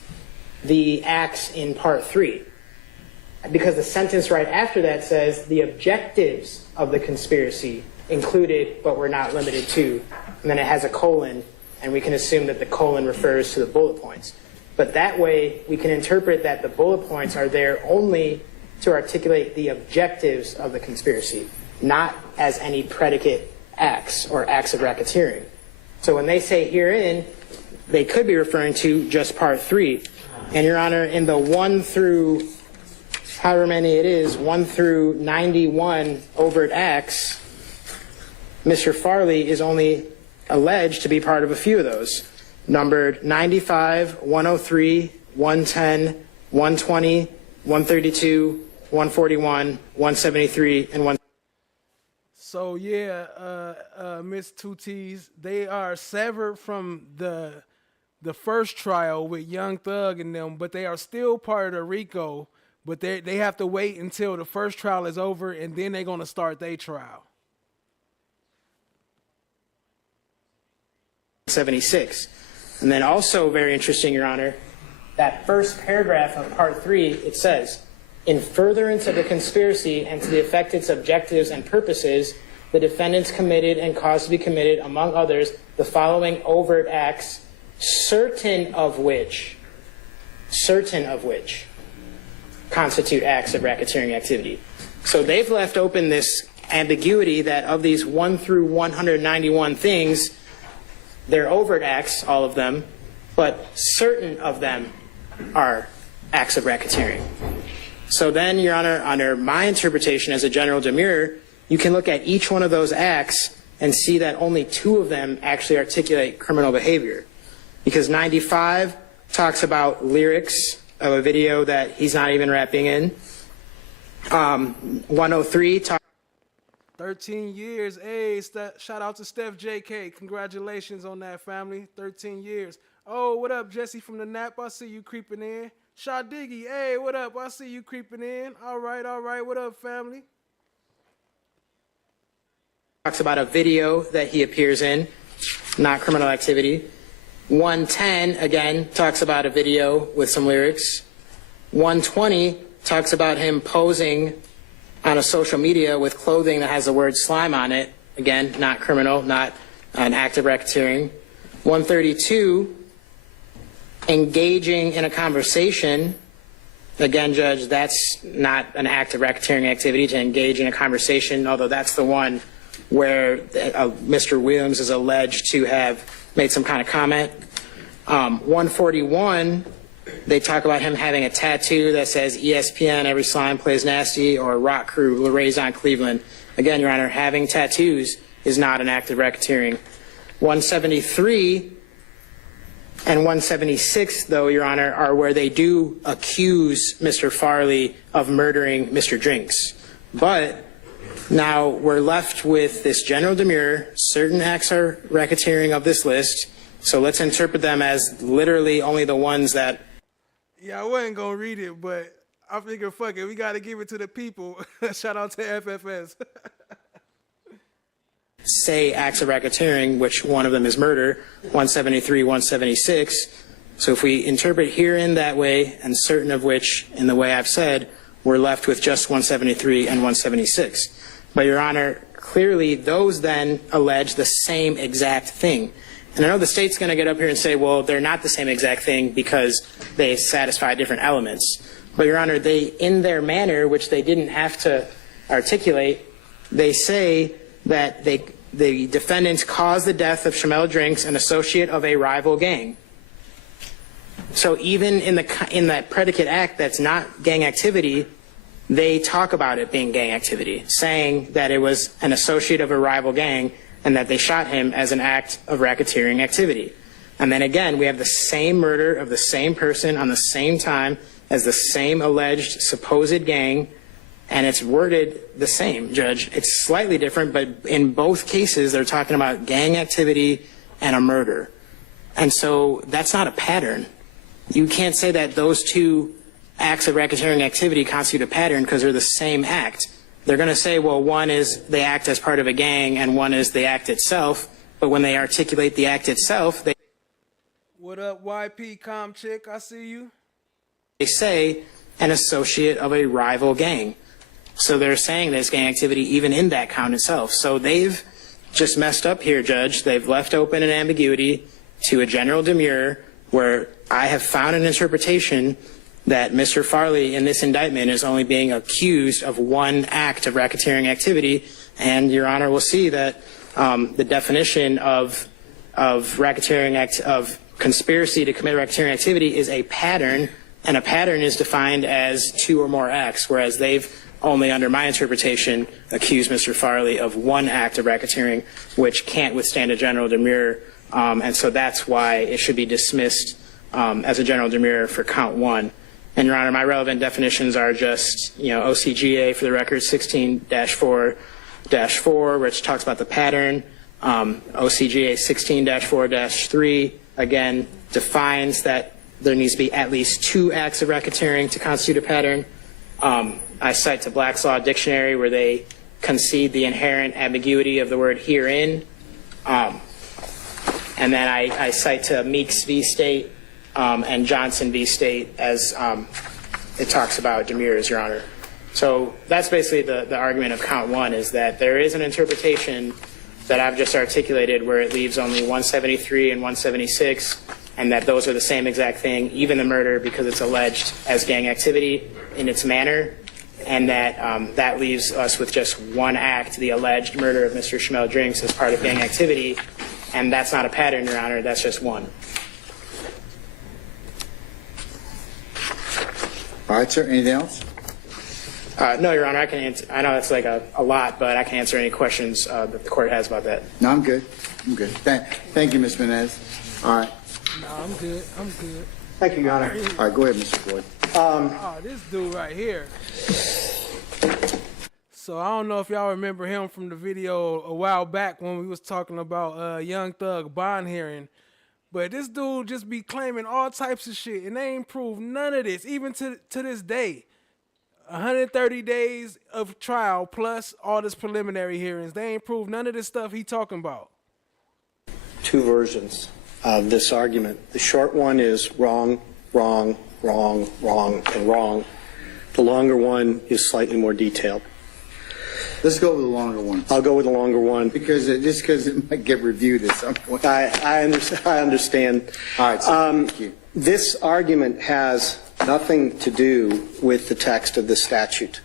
the acts in Part 3. Because the sentence right after that says the objectives of the conspiracy included but were not limited to, and then it has a colon, and we can assume that the colon refers to the bullet points. But that way we can interpret that the bullet points are there only to articulate the objectives of the conspiracy, not as any predicate acts or acts of racketeering. So when they say herein, they could be referring to just Part 3. And, Your Honor, in the 1 through, however many it is, 1 through 91 overt acts, Mr. Farley is only alleged to be part of a few of those, numbered 95, 103, 110, 120, 132, 141, 173, and 1. So yeah, Miss Two T's, they are severed from the first trial with YoungThug and them, but they are still part of the RICO. But they have to wait until the first trial is over, and then they're gonna start their trial. 76. And then also very interesting, Your Honor, that first paragraph of Part 3, it says, in furtherance of the conspiracy and to the effect its objectives and purposes, the defendants committed and caused to be committed, among others, the following overt acts, certain of which constitute acts of racketeering activity. So they've left open this ambiguity that of these 1 through 191 things, they're overt acts, all of them, but certain of them are acts of racketeering. So then, Your Honor, under my interpretation as a general demure, you can look at each one of those acts and see that only 2 of them actually articulate criminal behavior. Because 95 talks about lyrics of a video that he's not even rapping in. 103 talks 13 years. Hey, shout out to Steph JK. Congratulations on that, family. 13 years. Oh, what up, Jesse from the Nap? I see you creeping in. Shaw Diggy. Hey, what up? I see you creeping in. All right. What up, family? talks about a video that he appears in, not criminal activity. 110, again, talks about a video with some lyrics. 120 talks about him posing on a social media with clothing that has the word slime on it. Again, not criminal, not an act of racketeering. 132, engaging in a conversation. Again, Judge, that's not an act of racketeering activity to engage in a conversation, although that's the one where Mr. Williams is alleged to have made some kind of comment. 141, they talk about him having a tattoo that says ESPN, every slime plays nasty, or Rock Crew, Raison Cleveland. Again, Your Honor, having tattoos is not an act of racketeering. 173 and 176, though, Your Honor, are where they do accuse Mr. Farley of murdering Mr. Drinks. But now we're left with this general demur. Certain acts are racketeering of this list, so let's interpret them as literally only the ones that... Yeah, I wasn't going to read it, but I figured, fuck it, we got to give it to the people. Shout out to FFS. say acts of racketeering, which one of them is murder, 173, 176. So if we interpret herein that way, and certain of which, in the way I've said, we're left with just 173 and 176. But, Your Honor, clearly those then allege the same exact thing. And I know the state's going to get up here and say, well, they're not the same exact thing because they satisfy different elements. But, Your Honor, they, in their manner, which they didn't have to articulate, they say that the defendants caused the death of Shamel Drinks, an associate of a rival gang. So even in that predicate act that's not gang activity, they talk about it being gang activity, saying that it was an associate of a rival gang and that they shot him as an act of racketeering activity. And then again, we have the same murder of the same person on the same time as the same alleged supposed gang, and it's worded the same, Judge. It's slightly different, but in both cases, they're talking about gang activity and a murder. And so that's not a pattern. You can't say that those two acts of racketeering activity constitute a pattern because they're the same act. They're going to say, well, one is they act as part of a gang and one is the act itself, but when they articulate the act itself, they... What up, YP Com Chick? I see you. They say an associate of a rival gang. So they're saying there's gang activity even in that count itself. So they've just messed up here, Judge. They've left open an ambiguity to a general demur where I have found an interpretation that Mr. Farley in this indictment is only being accused of one act of racketeering activity. And Your Honor will see that the definition of racketeering of conspiracy to commit racketeering activity is a pattern, and a pattern is defined as two or more acts, whereas they've only under my interpretation accused Mr. Farley of one act of racketeering, which can't withstand a general demur, and so that's why it should be dismissed as a general demur for count one. And Your Honor, my relevant definitions are just, OCGA for the record 16-4-4, which talks about the pattern. OCGA 16-4-3, again, defines that there needs to be at least two acts of racketeering to constitute a pattern. I cite to Black's Law Dictionary where they concede the inherent ambiguity of the word herein. And then I cite to Meeks v. State and Johnson v. State as it talks about demurs, Your Honor. So that's basically the argument of count one, is that there is an interpretation that I've just articulated where it leaves only 173 and 176, and that those are the same exact thing, even the murder, because it's alleged as gang activity in its manner, and that that leaves us with just one act, the alleged murder of Mr. Shamel Drinks as part of gang activity, and that's not a pattern, Your Honor, that's just one. All right, sir, anything else? No, Your Honor, I can answer. I know it's like a lot, but I can answer any questions that the court has about that. No, I'm good. I'm good. Thank you, Ms. Menez. All right. No, I'm good. I'm good. Thank you, Your Honor. All right, go ahead, Mr. Floyd. Oh, this dude right here. So I don't know if y'all remember him from the video a while back when we was talking about YoungThug bond hearing. But this dude just be claiming all types of shit, and they ain't proved none of this, even to this day. 130 days of trial plus all this preliminary hearings. They ain't proved none of this stuff he talking about. Two versions of this argument. The short one is wrong, wrong, wrong, wrong, and wrong. The longer one is slightly more detailed. Let's go with the longer one. I'll go with the longer one. Because it might get reviewed at some point. I understand. All right, thank you. This argument has nothing to do with the text of the statute.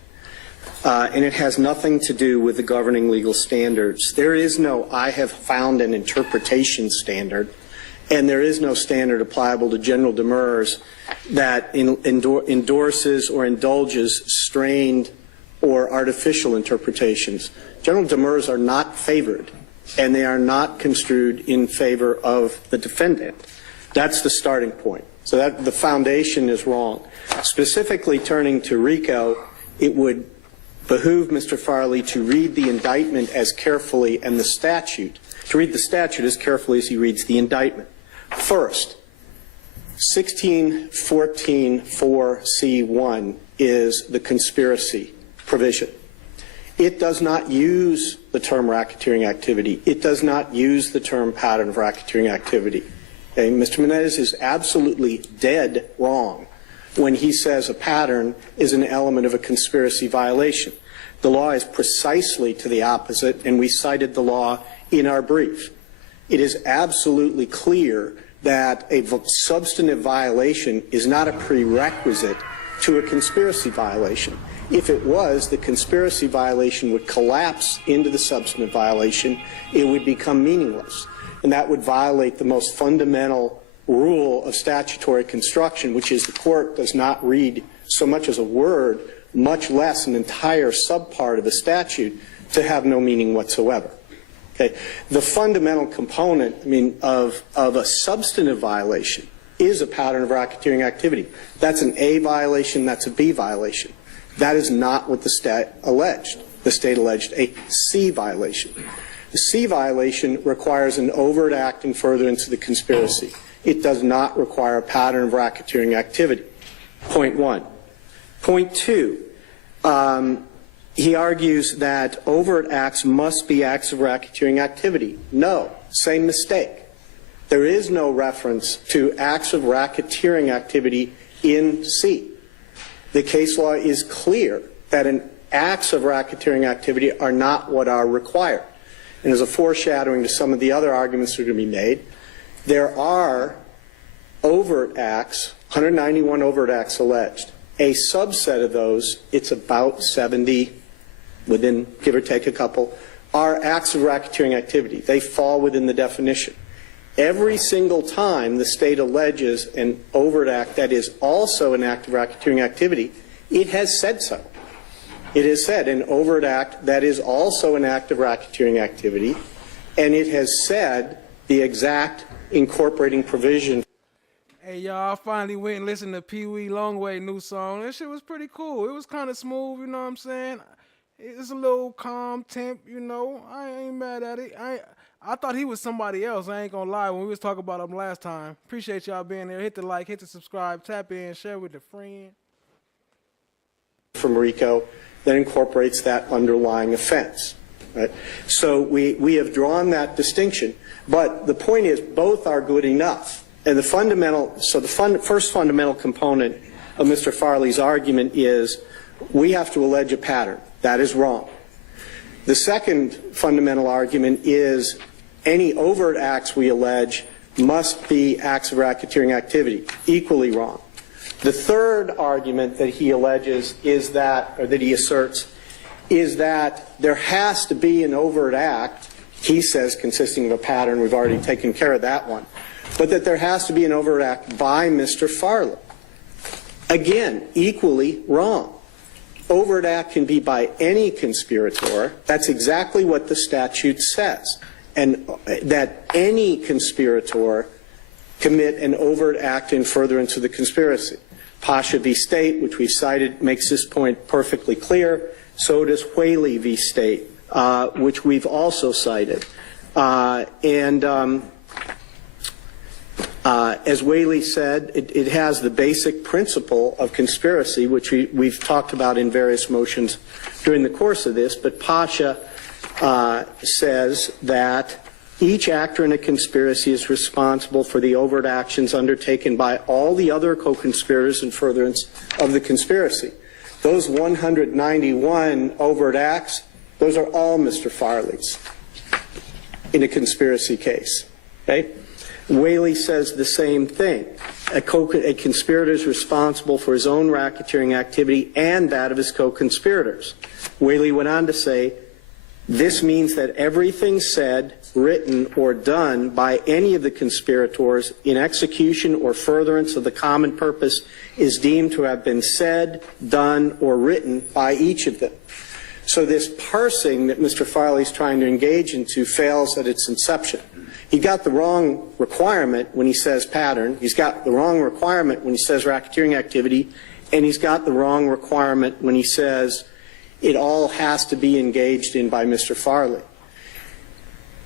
And it has nothing to do with the governing legal standards. There is no I have found an interpretation standard, and there is no standard applicable to general demurrers that endorses or indulges strained or artificial interpretations. General demurrers are not favored, and they are not construed in favor of the defendant. That's the starting point. So that the foundation is wrong. Specifically turning to RICO, it would behoove Mr. Farley to read the indictment as carefully and the statute, to read the statute as carefully as he reads the indictment. First, 1614.4c1 is the conspiracy provision. It does not use the term racketeering activity. It does not use the term pattern of racketeering activity. Okay? Mr. Menez is absolutely dead wrong when he says a pattern is an element of a conspiracy violation. The law is precisely to the opposite, and we cited the law in our brief. It is absolutely clear that a substantive violation is not a prerequisite to a conspiracy violation. If it was, the conspiracy violation would collapse into the substantive violation. It would become meaningless, and that would violate the most fundamental rule of statutory construction, which is the court does not read so much as a word, much less an entire subpart of a statute, to have no meaning whatsoever. Okay. The fundamental component, of a substantive violation is a pattern of racketeering activity. That's an A violation, that's a B violation. That is not what the state alleged. The state alleged a C violation. The C violation requires an overt act in furtherance of the conspiracy. It does not require a pattern of racketeering activity. Point one. Point two, he argues that overt acts must be acts of racketeering activity. No, same mistake. There is no reference to acts of racketeering activity in C. The case law is clear that acts of racketeering activity are not what are required. And as a foreshadowing to some of the other arguments that are going to be made, there are overt acts, 191 overt acts alleged. A subset of those, it's about 70, within give or take a couple, are acts of racketeering activity. They fall within the definition. Every single time the state alleges an overt act that is also an act of racketeering activity, it has said so. It has said an overt act that is also an act of racketeering activity, and it has said the exact incorporating provision. Hey, y'all, I finally went and listened to Pee Wee Longway new song. That shit was pretty cool. It was kind of smooth, you know what I'm saying? It's a little calm temp, you know. I ain't mad at it. I thought he was somebody else. I ain't gonna lie when we was talking about him last time. Appreciate y'all being there. Hit the like, hit the subscribe, tap in, share with a friend. From RICO that incorporates that underlying offense. Right? So we have drawn that distinction, but the point is both are good enough. And the first fundamental component of Mr. Farley's argument is we have to allege a pattern. That is wrong. The second fundamental argument is any overt acts we allege must be acts of racketeering activity. Equally wrong. The third argument that he alleges is that, or that he asserts, is that there has to be an overt act, he says, consisting of a pattern. We've already taken care of that one. But that there has to be an overt act by Mr. Farley. Again, equally wrong. overt act can be by any conspirator. That's exactly what the statute says, and that any conspirator commit an overt act in furtherance of the conspiracy. Pasha v. State, which we cited, makes this point perfectly clear. So does Whaley v. State, which we've also cited. As Whaley said, it has the basic principle of conspiracy, which we've talked about in various motions during the course of this, but Pasha says that each actor in a conspiracy is responsible for the overt actions undertaken by all the other co-conspirators in furtherance of the conspiracy. Those 191 overt acts, those are all Mr. Farley's in a conspiracy case. Okay? Whaley says the same thing. A conspirator is responsible for his own racketeering activity and that of his co-conspirators. Whaley went on to say, this means that everything said, written, or done by any of the conspirators in execution or furtherance of the common purpose is deemed to have been said, done, or written by each of them. So this parsing that Mr. Farley's trying to engage into fails at its inception. He got the wrong requirement when he says pattern. He's got the wrong requirement when he says racketeering activity. And he's got the wrong requirement when he says it all has to be engaged in by Mr. Farley.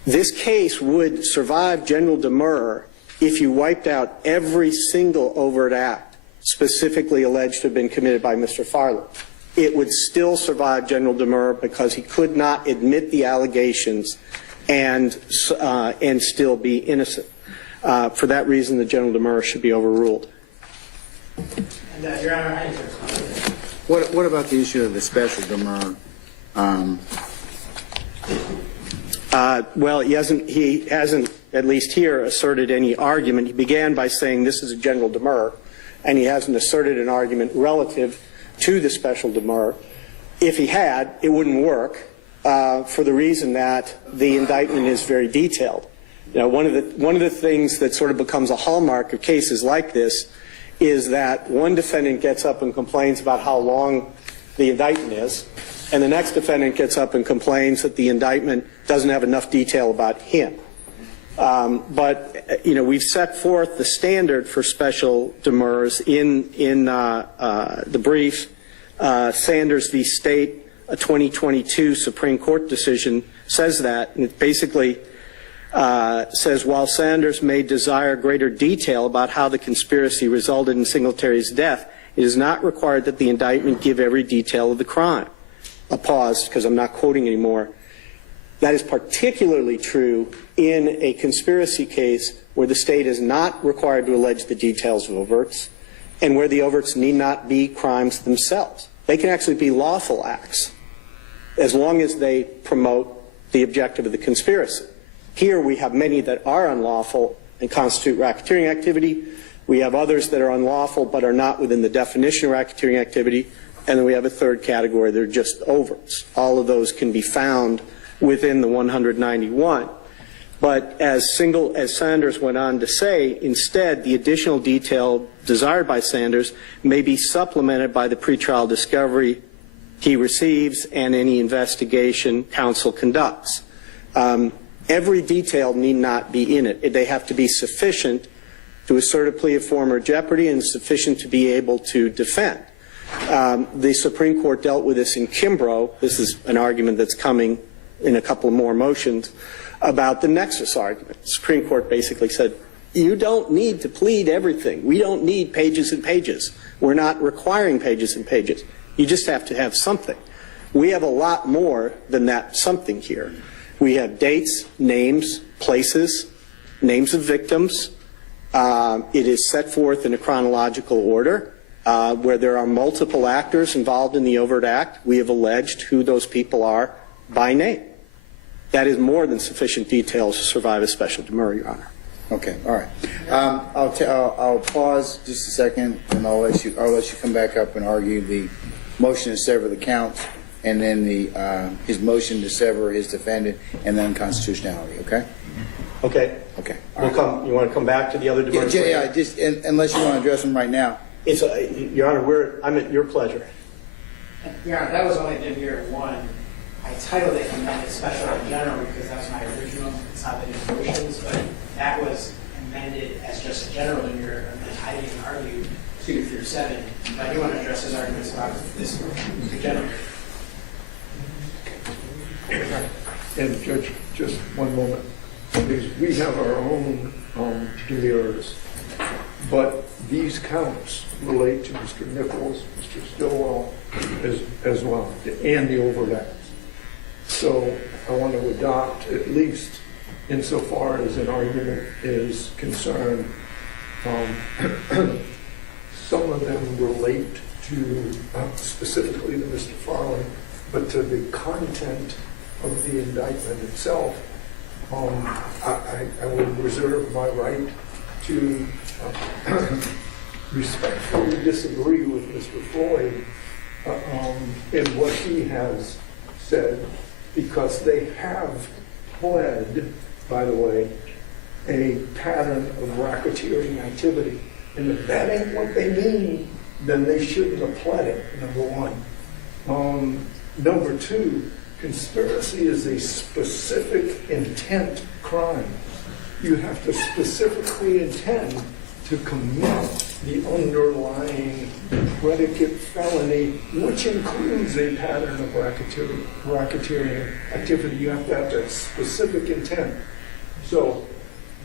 This case would survive general demurrer if you wiped out every single overt act specifically alleged to have been committed by Mr. Farley. It would still survive general demurrer because he could not admit the allegations and still be innocent. For that reason, the general demurrer should be overruled. And, Your Honor, I have a question. What about the issue of the special demurrer? Well, he hasn't, at least here, asserted any argument. He began by saying this is a general demurrer, and he hasn't asserted an argument relative to the special demurrer. If he had, it wouldn't work for the reason that the indictment is very detailed. You know, one of the things that sort of becomes a hallmark of cases like this is that one defendant gets up and complains about how long the indictment is, and the next defendant gets up and complains that the indictment doesn't have enough detail about him. But you know, we've set forth the standard for special demurrers in the brief. Sanders v. State, a 2022 Supreme Court decision, says that, and it basically says, while Sanders may desire greater detail about how the conspiracy resulted in Singletary's death, it is not required that the indictment give every detail of the crime. A pause, because I'm not quoting anymore. That is particularly true in a conspiracy case where the state is not required to allege the details of overts and where the overts need not be crimes themselves. They can actually be lawful acts as long as they promote the objective of the conspiracy. Here we have many that are unlawful and constitute racketeering activity. We have others that are unlawful but are not within the definition of racketeering activity. And then we have a third category that are just overts. All of those can be found within the 191. But as Sanders went on to say, instead, the additional detail desired by Sanders may be supplemented by the pretrial discovery he receives and any investigation counsel conducts. Every detail need not be in it. They have to be sufficient to assert a plea of former jeopardy and sufficient to be able to defend. The Supreme Court dealt with this in Kimbrough. This is an argument that's coming in a couple more motions about the nexus argument. The Supreme Court basically said, you don't need to plead everything. We don't need pages and pages. We're not requiring pages and pages. You just have to have something. We have a lot more than that something here. We have dates, names, places, names of victims. It is set forth in a chronological order. Where there are multiple actors involved in the overt act, we have alleged who those people are by name. That is more than sufficient details to survive a special demurrer, Your Honor. Okay, all right. I'll pause just a second, and I'll let you come back up and argue the motion to sever the counts, and then his motion to sever his defendant, and then constitutionality. Okay. Okay. Okay. You want to come back to the other demurrers? Yeah. Just unless you want to address them right now. Your Honor, I'm at your pleasure. Your Honor, that was only in year one. I titled it amended special and general because that was my original consolidated motions, but that was amended as just a general in your, and I didn't even argue 2 through 7. But I do want to address his arguments about this general. And Judge, just one moment, because we have our own demurrers, but these counts relate to Mr. Nichols, Mr. Stillwell, as well, and the overlaps. So I want to adopt, at least insofar as an argument is concerned, some of them relate to, specifically to Mr. Farley, but to the content of the indictment itself. I would reserve my right to respectfully disagree with Mr. Floyd in what he has said, because they have pled, by the way, a pattern of racketeering activity. And if that ain't what they mean, then they shouldn't have pled it, number one. Number two, conspiracy is a specific intent crime. You have to specifically intend to commit the underlying predicate felony, which includes a pattern of racketeering activity. You have to have that specific intent. So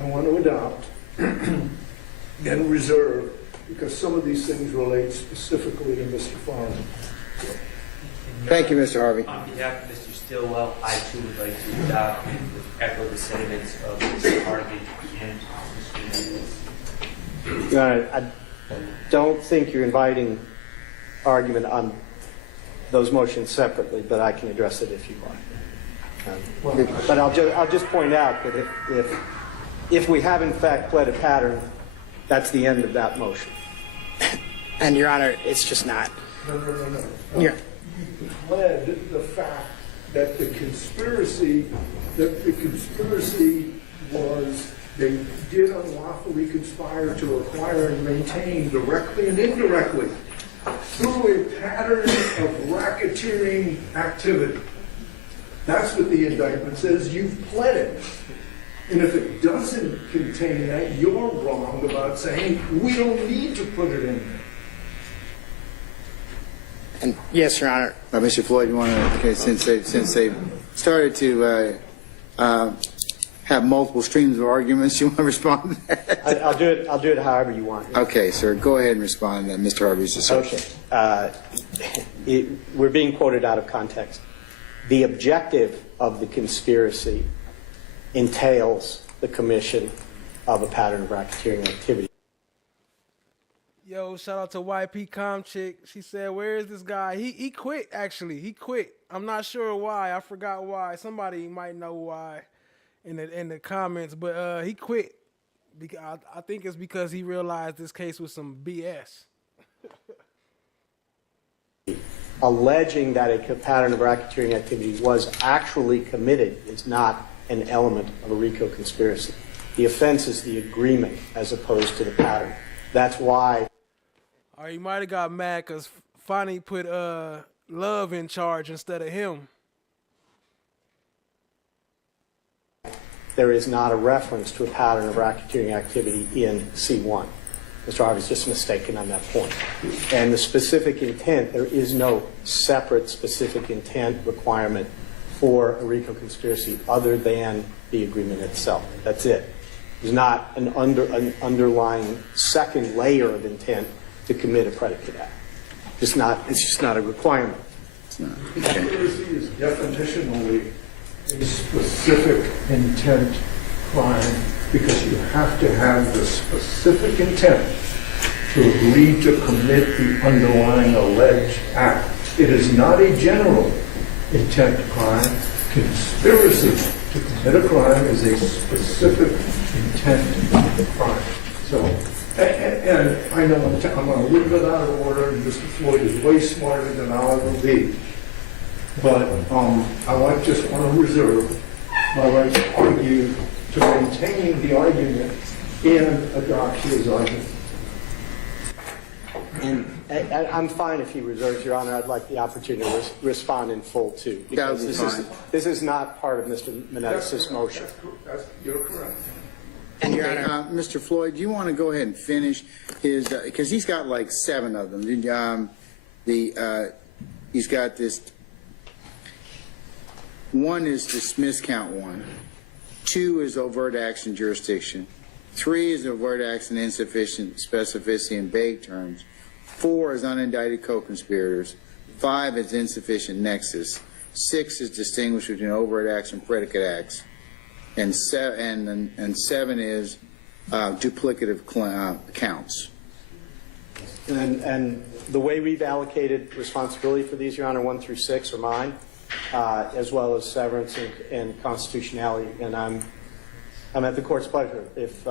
I want to adopt and reserve, because some of these things relate specifically to Mr. Farley. Thank you, Mr. Harvey. On behalf of Mr. Stillwell, I too would like to adopt and echo the sentiments of Mr. Harvey and Mr. Nichols. Your Honor, I don't think you're inviting argument on those motions separately, but I can address it if you want. But I'll just point out that if we have in fact pled a pattern, that's the end of that motion. And Your Honor, it's just not. No. Yeah. You pled the fact that the conspiracy was they did unlawfully conspire to acquire and maintain directly and indirectly through a pattern of racketeering activity. That's what the indictment says. You've pled it. And if it doesn't contain that, you're wrong about saying we don't need to put it in there. And yes, Your Honor. Mr. Floyd, you want to? Okay, since they started to have multiple streams of arguments, you want to respond to that? I'll do it however you want. Okay, sir. Go ahead and respond to Mr. Harvey's assertion. Okay. We're being quoted out of context. The objective of the conspiracy entails the commission of a pattern of racketeering activity. Yo, shout out to YP Com Chick. She said, where is this guy? He quit, actually. He quit. I'm not sure why. I forgot why. Somebody might know why in the comments, but he quit. I think it's because he realized this case was some BS. Alleging that a pattern of racketeering activity was actually committed is not an element of a RICO conspiracy. The offense is the agreement as opposed to the pattern. That's why. Or he might have got mad because Fonnie put Love in charge instead of him. There is not a reference to a pattern of racketeering activity in C1. Mr. Harvey's just mistaken on that point. And the specific intent, there is no separate specific intent requirement for a RICO conspiracy other than the agreement itself. That's it. There's not an underlying second layer of intent to commit a predicate act. It's just not a requirement. Conspiracy is definitionally a specific intent crime because you have to have the specific intent to agree to commit the underlying alleged act. It is not a general intent crime. Conspiracy to commit a crime is a specific intent crime. So, and I know I'm a little bit out of order, and Mr. Floyd is way smarter than I will be. But I just want to reserve my right to argue, to maintain the argument and adopt his argument. And I'm fine if he reserves, Your Honor. I'd like the opportunity to respond in full, too. That would be fine. This is not part of Mr. Menendez's motion. You're correct. And Your Honor, Mr. Floyd, do you want to go ahead and finish his, because he's got like 7 of them. He's got this, 1 is dismiss count 1, 2 is overt action jurisdiction, 3 is overt action insufficient specificity in vague terms, 4 is unindicted co-conspirators, 5 is insufficient nexus, 6 is distinguished between overt action predicate acts, and 7 is duplicative counts. And the way we've allocated responsibility for these, Your Honor, 1 through 6 are mine, as well as severance and constitutionality. And I'm at the court's pleasure. If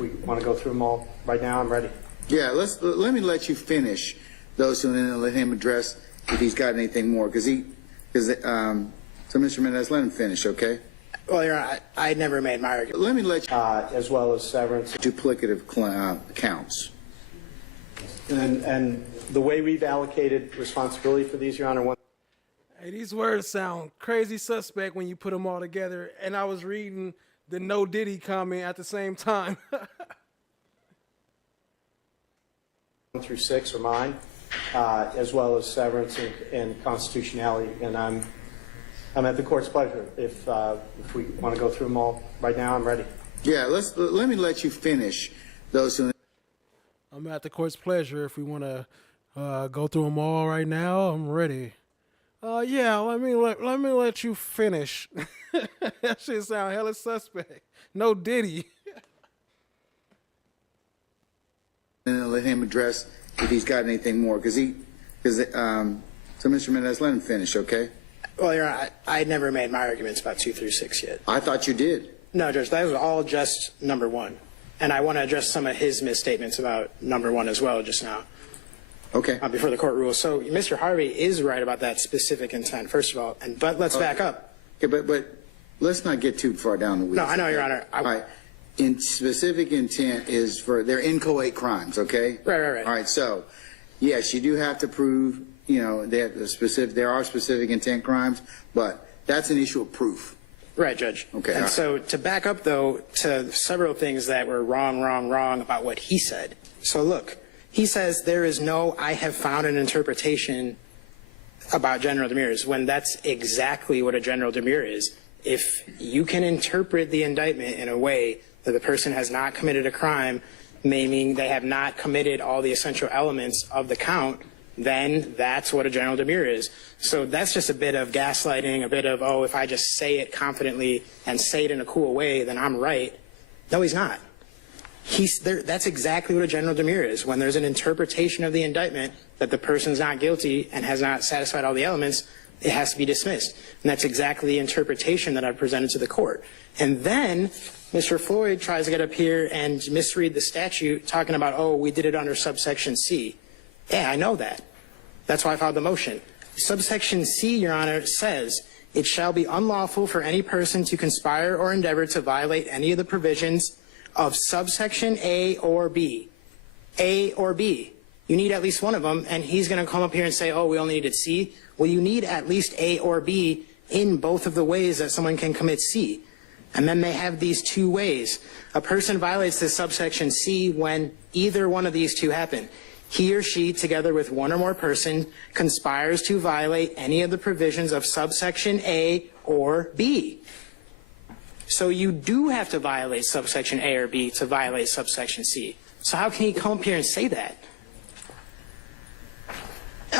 we want to go through them all right now, I'm ready. Yeah, let me let you finish those, and then let him address if he's got anything more. So Mr. Mendez, let him finish, okay? Well, Your Honor, I never made my argument. Let me let you, as well as severance, duplicative counts. And the way we've allocated responsibility for these, Your Honor, Hey, these words sound crazy suspect when you put them all together. And I was reading the no Diddy comment at the same time. 1 through 6 are mine, as well as severance and constitutionality. And I'm at the court's pleasure. If we want to go through them all right now, I'm ready. Yeah, let me let you finish those. I'm at the court's pleasure. If we want to go through them all right now, I'm ready. Yeah, let me let you finish. That shit sound hella suspect. No Diddy. And then let him address if he's got anything more, so Mr. Mendez, let him finish, okay? Well, Your Honor, I never made my arguments about 2 through 6 yet. I thought you did. No, Judge, that was all just number 1. And I want to address some of his misstatements about number 1 as well just now. Okay. Before the court rules. So Mr. Harvey is right about that specific intent, first of all. But let's back up. Okay, but let's not get too far down the weeds. No, I know, Your Honor. All right. In specific intent is for they're inchoate crimes, okay? Right. All right, so yes, you do have to prove, there are specific intent crimes, but that's an issue of proof. Right, Judge. Okay. And so to back up, though, to several things that were wrong about what he said. So look, he says there is no I have found an interpretation about general demurs, when that's exactly what a general demur is. If you can interpret the indictment in a way that the person has not committed a crime, meaning they have not committed all the essential elements of the count, then that's what a general demur is. So that's just a bit of gaslighting, a bit of, oh, if I just say it confidently and say it in a cool way, then I'm right. No, he's not. That's exactly what a general demur is. When there's an interpretation of the indictment that the person's not guilty and has not satisfied all the elements, it has to be dismissed. And that's exactly the interpretation that I presented to the court. And then Mr. Floyd tries to get up here and misread the statute, talking about, oh, we did it under subsection C. Yeah, I know that. That's why I filed the motion. Subsection C, Your Honor, says, it shall be unlawful for any person to conspire or endeavor to violate any of the provisions of subsection A or B. A or B. You need at least one of them, and he's going to come up here and say, oh, we only needed C. Well, you need at least A or B in both of the ways that someone can commit C. And then they have these 2 ways. A person violates this subsection C when either one of these 2 happen. He or she, together with one or more person, conspires to violate any of the provisions of subsection A or B. So you do have to violate subsection A or B to violate subsection C. So how can he come up here and say that?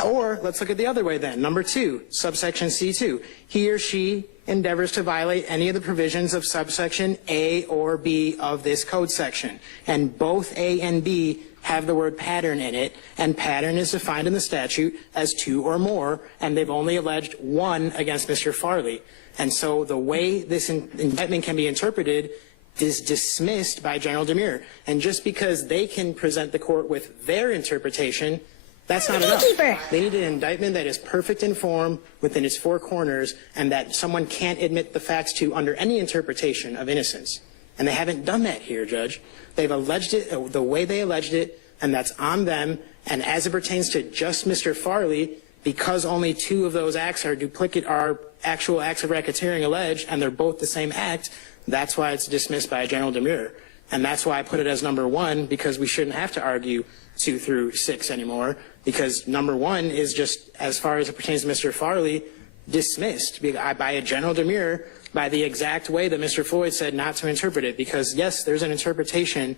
Or let's look at the other way then. Number 2, subsection C2. He or she endeavors to violate any of the provisions of subsection A or B of this code section. And both A and B have the word pattern in it, and pattern is defined in the statute as 2 or more, and they've only alleged 1 against Mr. Farley. And so the way this indictment can be interpreted is dismissed by general demur. And just because they can present the court with their interpretation, that's not enough. They need an indictment that is perfect in form within its 4 corners and that someone can't admit the facts to under any interpretation of innocence. And they haven't done that here, Judge. They've alleged it the way they alleged it. and that's on them. And as it pertains to just Mr. Farley, because only 2 of those acts are actual acts of racketeering alleged, and they're both the same act, that's why it's dismissed by a general demurrer. And that's why I put it as number 1, because we shouldn't have to argue 2 through 6 anymore, because number 1 is just, as far as it pertains to Mr. Farley, dismissed by a general demurrer by the exact way that Mr. Floyd said not to interpret it. Because yes, there's an interpretation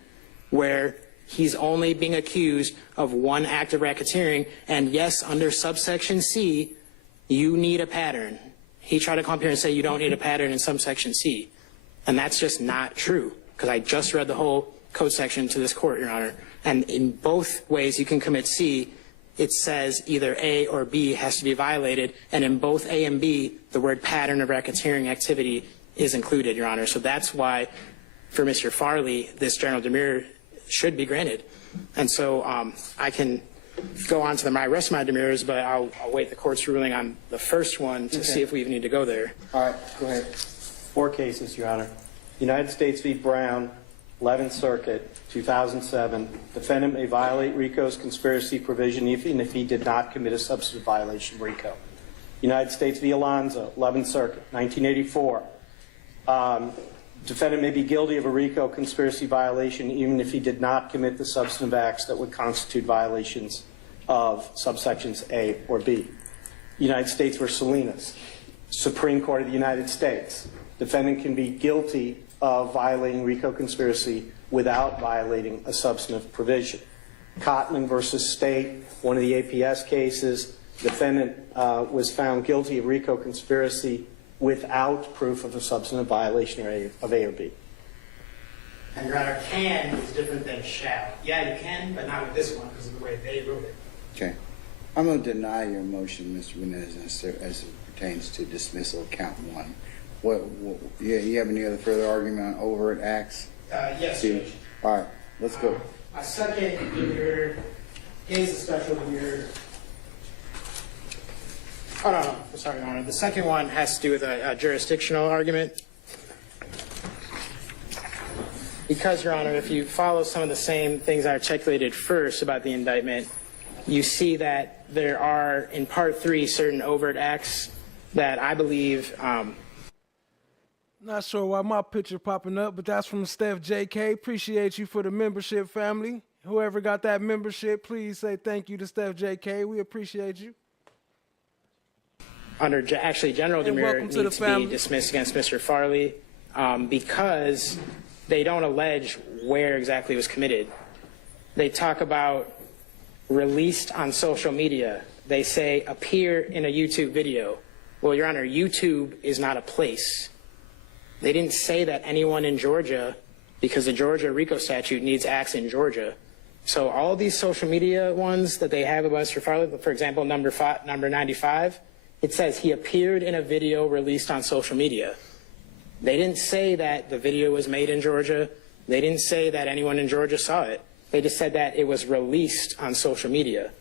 where he's only being accused of 1 act of racketeering, and yes, under subsection C, you need a pattern. He tried to come up here and say you don't need a pattern in subsection C, and that's just not true, because I just read the whole code section to this court, Your Honor, and in both ways you can commit C. It says either A or B has to be violated, and in both A and B, the word pattern of racketeering activity is included, Your Honor. So that's why, for Mr. Farley, this general demurrer should be granted. And so I can go on to the rest of my demurrers, but I'll wait the court's ruling on the first one to see if we even need to go there. All right, go ahead. 4 cases, Your Honor. United States v. Brown, 11th Circuit, 2007. Defendant may violate RICO's conspiracy provision even if he did not commit a substantive violation of RICO. United States v. Alonzo, 11th Circuit, 1984. Defendant may be guilty of a RICO conspiracy violation even if he did not commit the substantive acts that would constitute violations of subsections A or B. United States v. Salinas, Supreme Court of the United States. Defendant can be guilty of violating RICO conspiracy without violating a substantive provision. Cotman v. State, one of the APS cases, defendant was found guilty of RICO conspiracy without proof of a substantive violation of A or B. And Your Honor, can is different than shall. Yeah, you can, but not with this one because of the way they wrote it. Okay. I'm going to deny your motion, Mr. Menez, as it pertains to dismissal of count 1. You have any other further argument on overt acts? Yes, Judge. All right, let's go. My second demurrer is a special demurrer. Oh, no, sorry, Your Honor. The second one has to do with a jurisdictional argument. Because, Your Honor, if you follow some of the same things I articulated first about the indictment, you see that there are, in Part 3, certain overt acts that I believe... Not sure why my picture popping up, but that's from Steph JK. Appreciate you for the membership, family. Whoever got that membership, please say thank you to Steph JK. We appreciate you. Under general demurrer needs to be dismissed against Mr. Farley because they don't allege where exactly it was committed. They talk about released on social media. They say appear in a YouTube video. Well, Your Honor, YouTube is not a place. They didn't say that anyone in Georgia, because the Georgia RICO statute needs acts in Georgia. So all these social media ones that they have about Mr. Farley, for example, number 95, it says he appeared in a video released on social media. They didn't say that the video was made in Georgia. They didn't say that anyone in Georgia saw it. They just said that it was released on social media.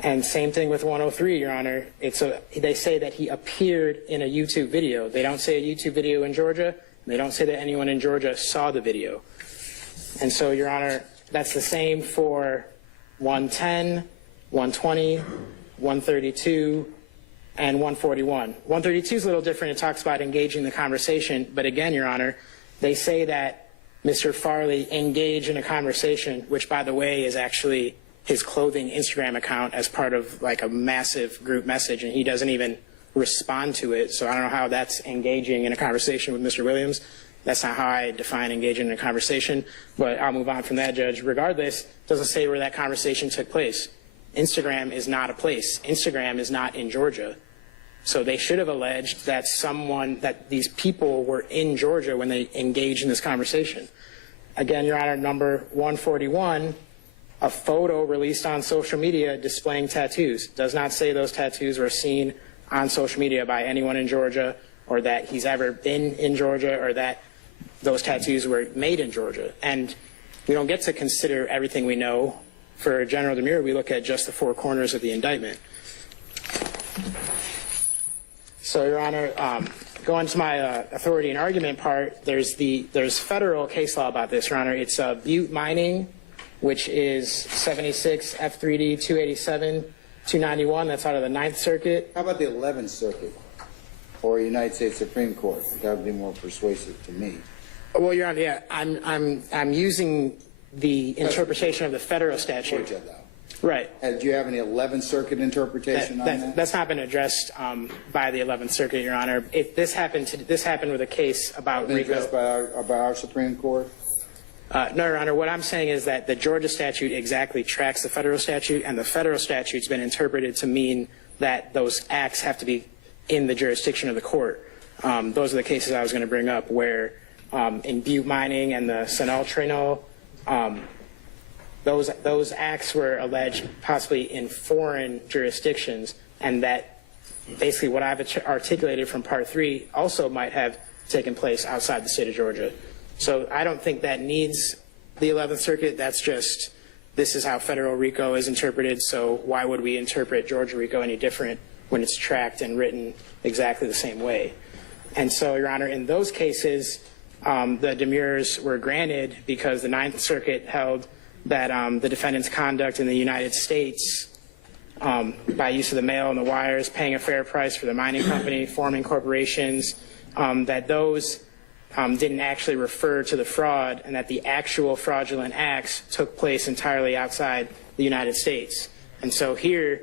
And same thing with 103, Your Honor. They say that he appeared in a YouTube video. They don't say a YouTube video in Georgia. They don't say that anyone in Georgia saw the video. And so, Your Honor, that's the same for 110, 120, 132, and 141. 132 is a little different. It talks about engaging the conversation. But again, Your Honor, they say that Mr. Farley engaged in a conversation, which, by the way, is actually his clothing Instagram account as part of like a massive group message, and he doesn't even respond to it. So I don't know how that's engaging in a conversation with Mr. Williams. That's not how I define engaging in a conversation, but I'll move on from that, Judge. Regardless, it doesn't say where that conversation took place. Instagram is not a place. Instagram is not in Georgia. So they should have alleged that that these people were in Georgia when they engaged in this conversation. Again, Your Honor, number 141, a photo released on social media displaying tattoos. Does not say those tattoos were seen on social media by anyone in Georgia, or that he's ever been in Georgia, or that those tattoos were made in Georgia. And we don't get to consider everything we know. For general demurrer, we look at just the 4 corners of the indictment. So, Your Honor, going to my authority and argument part, there's federal case law about this, Your Honor. It's Butte Mining which is 76 F3D 287 291. That's out of the 9th Circuit. How about the 11th Circuit or United States Supreme Court? That would be more persuasive to me. Well, Your Honor, yeah, I'm using the interpretation of the federal statute. Georgia, though. Right. Do you have any 11th Circuit interpretation on that? That's not been addressed by the 11th Circuit, Your Honor. If this happened with a case about Been RICO. addressed by our Supreme Court? No, Your Honor. What I'm saying is that the Georgia statute exactly tracks the federal statute, and the federal statute's been interpreted to mean that those acts have to be in the jurisdiction of the court. Those are the cases I was going to bring up, where in Butte Mining and the Sunol Trinol, those acts were alleged possibly in foreign jurisdictions, and that basically what I've articulated from Part 3 also might have taken place outside the state of Georgia. So I don't think that needs the 11th Circuit. That's just, this is how federal RICO is interpreted, so why would we interpret Georgia RICO any different when it's tracked and written exactly the same way? And so, Your Honor, in those cases, the demurrers were granted because the 9th Circuit held that the defendant's conduct in the United States, by use of the mail and the wires, paying a fair price for the mining company, forming corporations, that those didn't actually refer to the fraud, and that the actual fraudulent acts took place entirely outside the United States. And so here,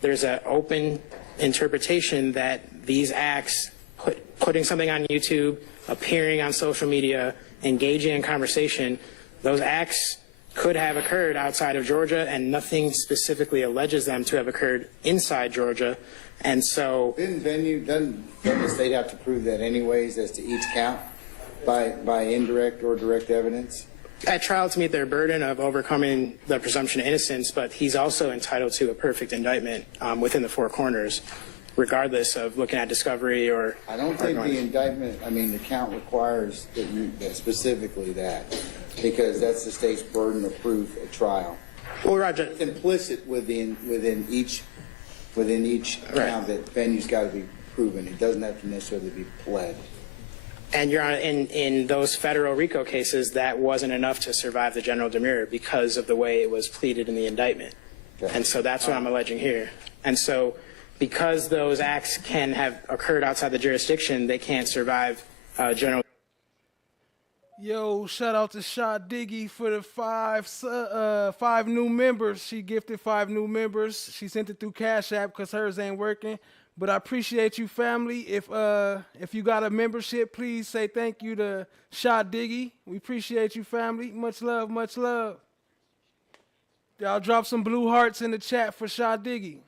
there's an open interpretation that these acts, putting something on YouTube, appearing on social media, engaging in conversation, those acts could have occurred outside of Georgia, and nothing specifically alleges them to have occurred inside Georgia. And so, doesn't the state have to prove that anyways as to each count by indirect or direct evidence? At trial, to meet their burden of overcoming the presumption of innocence, but he's also entitled to a perfect indictment within the four corners, regardless of looking at discovery or... I don't think the indictment, the count requires that specifically that, because that's the state's burden of proof at trial. Well, Roger, it's implicit within each count that venue's got to be proven. It doesn't have to necessarily be pled. And Your Honor, in those federal RICO cases, that wasn't enough to survive the general demurrer because of the way it was pleaded in the indictment. Okay. And so that's what I'm alleging here. And so because those acts can have occurred outside the jurisdiction, they can't survive general. Yo, shout out to Shot Diggy for the five new members. She gifted 5 new members. She sent it through CashApp because hers ain't working. But I appreciate you, family. If you got a membership, please say thank you to Shot Diggy. We appreciate you, family. Much love, much love. Y'all drop some blue hearts in the chat for Shot Diggy.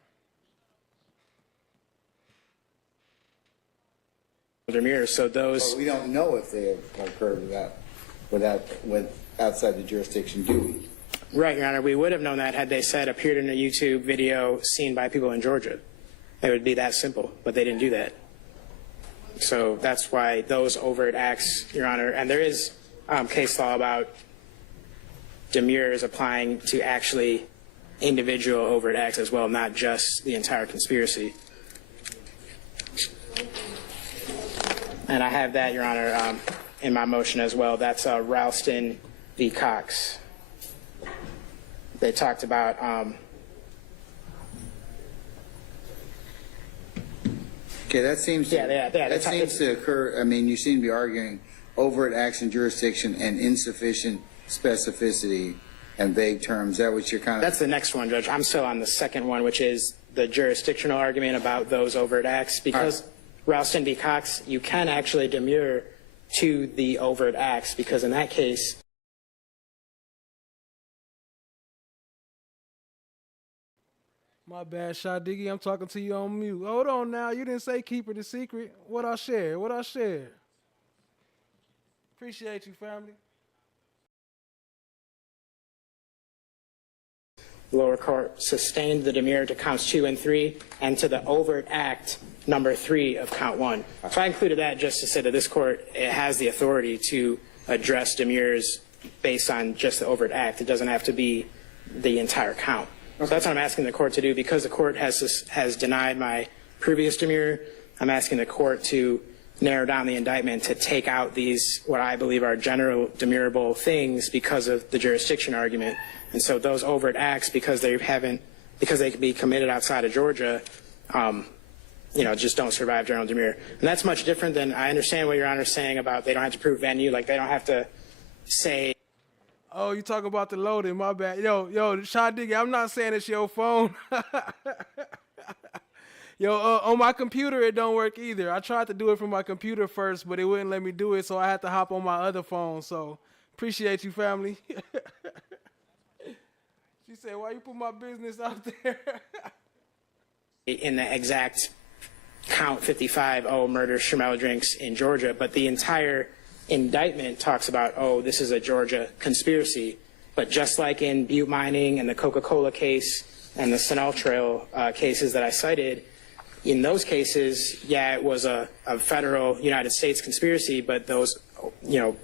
So those. Well, we don't know if they have occurred outside the jurisdiction, do we? Right, Your Honor. We would have known that had they said appeared in a YouTube video seen by people in Georgia. It would be that simple, but they didn't do that. So that's why those overt acts, Your Honor, and there is case law about demurrers applying to actually individual overt acts as well, not just the entire conspiracy. And I have that, Your Honor, in my motion as well. That's Ralston v. Cox. They talked about... Okay, that seems to occur. You seem to be arguing overt acts in jurisdiction and insufficient specificity and vague terms. Is that what you're kind of... That's the next one, Judge. I'm still on the second one, which is the jurisdictional argument about those overt acts. Because Ralston v. Cox, you can actually demur to the overt acts, because in that case... My bad, Shot Diggy. I'm talking to you on mute. Hold on now. You didn't say keep it a secret. What I share? Appreciate you, family. Lower court sustained the demurrer to counts 2 and 3 and to the overt act number 3 of count 1. So I included that just to say that this court has the authority to address demurrers based on just the overt act. It doesn't have to be the entire count. So that's what I'm asking the court to do. Because the court has denied my previous demurrer, I'm asking the court to narrow down the indictment to take out these, what I believe are general demurrable things because of the jurisdiction argument. And so those overt acts, because they can be committed outside of Georgia, just don't survive general demur. And that's much different than, I understand what Your Honor is saying about they don't have to prove venue, like they don't have to say. Oh, you talking about the loading, my bad. Yo, Shot Diggy, I'm not saying it's your phone. Yo, on my computer, it don't work either. I tried to do it from my computer first, but it wouldn't let me do it, so I had to hop on my other phone. So, appreciate you, family. She said, why you put my business out there? In the exact count 55, murder, Schmel drinks in Georgia, but the entire indictment talks about, this is a Georgia conspiracy. But just like in Butte Mining and the Coca-Cola case and the Sunol Trail cases that I cited, in those cases, it was a federal United States conspiracy, but those,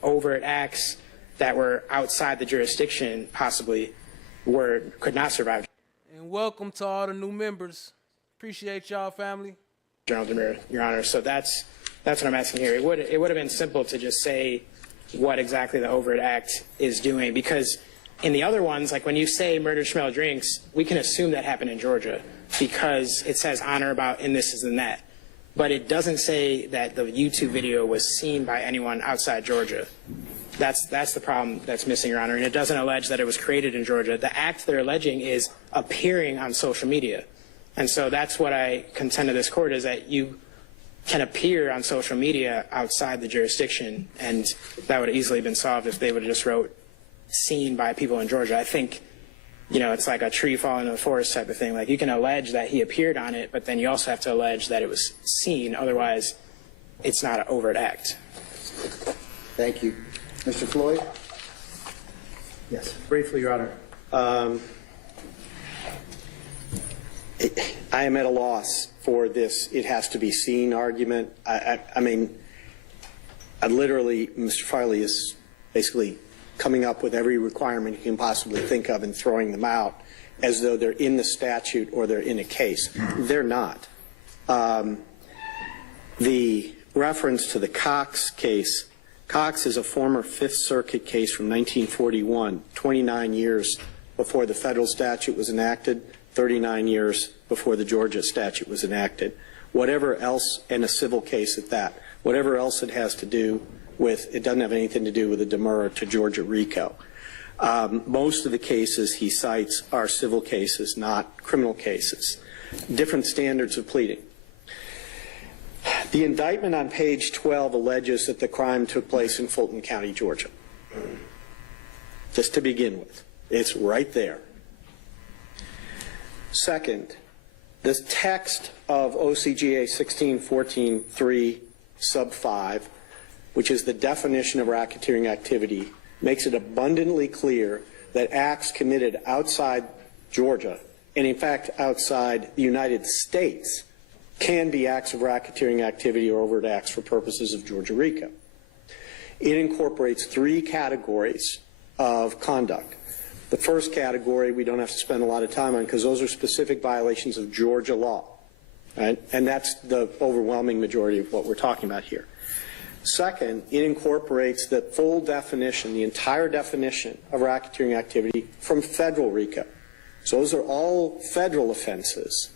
overt acts that were outside the jurisdiction possibly could not survive. And welcome to all the new members. Appreciate y'all, family. General demur, Your Honor. So that's what I'm asking here. It would have been simple to just say what exactly the overt act is doing, because in the other ones, like when you say murder, Schmel drinks, we can assume that happened in Georgia because it says honor about in this and that. But it doesn't say that the YouTube video was seen by anyone outside Georgia. That's the problem that's missing, Your Honor. And it doesn't allege that it was created in Georgia. The act they're alleging is appearing on social media. And so that's what I contend to this court, is that you can appear on social media outside the jurisdiction, and that would have easily been solved if they would have just wrote seen by people in Georgia. I think, it's like a tree falling in the forest type of thing. Like, you can allege that he appeared on it, but then you also have to allege that it was seen. Otherwise, it's not an overt act. Thank you. Mr. Floyd? Yes, briefly, Your Honor. I am at a loss for this it has to be seen argument. I mean, Mr. Farley is basically coming up with every requirement you can possibly think of and throwing them out as though they're in the statute or they're in a case. They're not. The reference to the Cox case, Cox is a former Fifth Circuit case from 1941, 29 years before the federal statute was enacted, 39 years before the Georgia statute was enacted. Whatever else, and a civil case at that, whatever else it has to do with, it doesn't have anything to do with a demurrer to Georgia RICO. Most of the cases he cites are civil cases, not criminal cases. Different standards of pleading. The indictment on page 12 alleges that the crime took place in Fulton County, Georgia. Just to begin with. It's right there. Second, the text of OCGA 1614.3 sub 5, which is the definition of racketeering activity, makes it abundantly clear that acts committed outside Georgia, and in fact outside the United States, can be acts of racketeering activity or overt acts for purposes of Georgia RICO. It incorporates 3 categories of conduct. The first category we don't have to spend a lot of time on because those are specific violations of Georgia law, right? And that's the overwhelming majority of what we're talking about here. Second, it incorporates the full definition, the entire definition of racketeering activity from federal RICO. So those are all federal offenses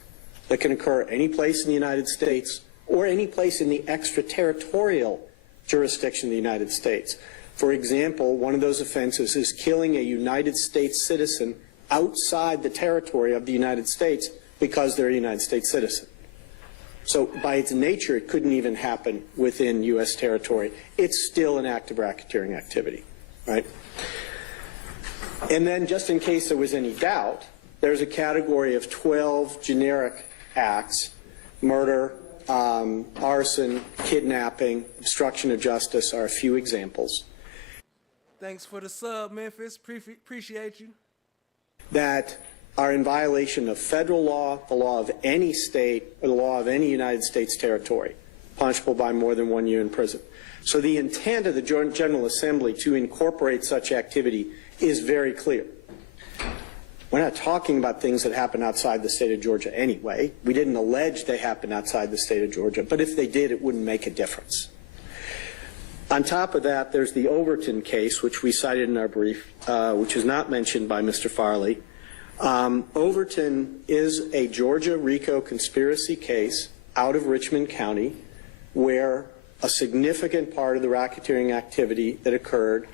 that can occur any place in the United States or any place in the extraterritorial jurisdiction of the United States. For example, one of those offenses is killing a United States citizen outside the territory of the United States because they're a United States citizen. So by its nature, it couldn't even happen within U.S. territory. It's still an act of racketeering activity, right? And then just in case there was any doubt, there's a category of 12 generic acts: murder, arson, kidnapping, obstruction of justice are a few examples. Thanks for the sub, Memphis. Appreciate you. That are in violation of federal law, the law of any state, or the law of any United States territory, punishable by more than 1 year in prison. So the intent of the General Assembly to incorporate such activity is very clear. We're not talking about things that happen outside the state of Georgia anyway. We didn't allege they happened outside the state of Georgia, but if they did, it wouldn't make a difference. On top of that, there's the Overton case, which we cited in our brief, which is not mentioned by Mr. Farley. Overton is a Georgia RICO conspiracy case out of Richmond County where a significant part of the racketeering activity that occurred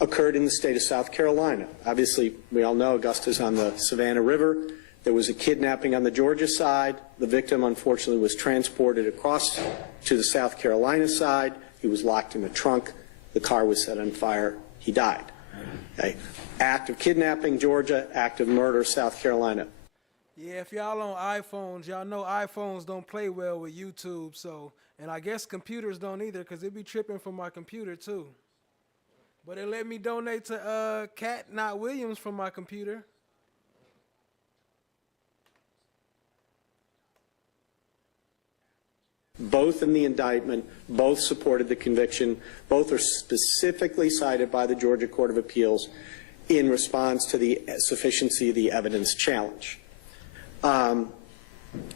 in the state of South Carolina. Obviously, we all know Augusta's on the Savannah River. There was a kidnapping on the Georgia side. The victim, unfortunately, was transported across to the South Carolina side. He was locked in the trunk. The car was set on fire. He died. Okay. Act of kidnapping, Georgia. Act of murder, South Carolina. Yeah, if y'all on iPhones, y'all know iPhones don't play well with YouTube, so, and I guess computers don't either, because it be tripping from my computer too. But it let me donate to Cat Not Williams from my computer. Both in the indictment, both supported the conviction, both are specifically cited by the Georgia Court of Appeals in response to the sufficiency of the evidence challenge.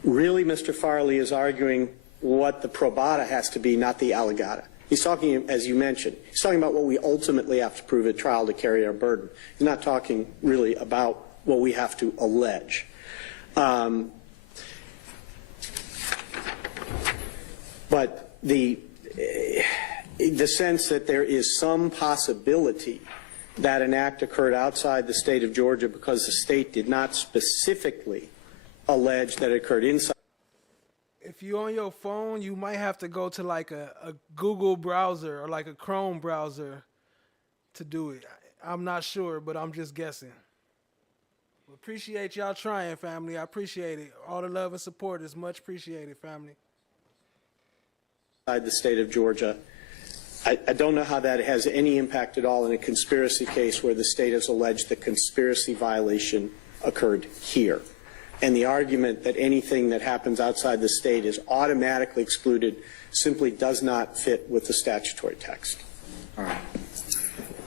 Really, Mr. Farley is arguing what the probata has to be, not the allegata. He's talking, as you mentioned, he's talking about what we ultimately have to prove at trial to carry our burden. He's not talking really about what we have to allege. But the sense that there is some possibility that an act occurred outside the state of Georgia because the state did not specifically allege that it occurred inside. If you're on your phone, you might have to go to like a Google browser or like a Chrome browser to do it. I'm not sure, but I'm just guessing. Appreciate y'all trying, family. I appreciate it. All the love and support is much appreciated, family. The state of Georgia. I don't know how that has any impact at all in a conspiracy case where the state has alleged the conspiracy violation occurred here. And the argument that anything that happens outside the state is automatically excluded simply does not fit with the statutory text. All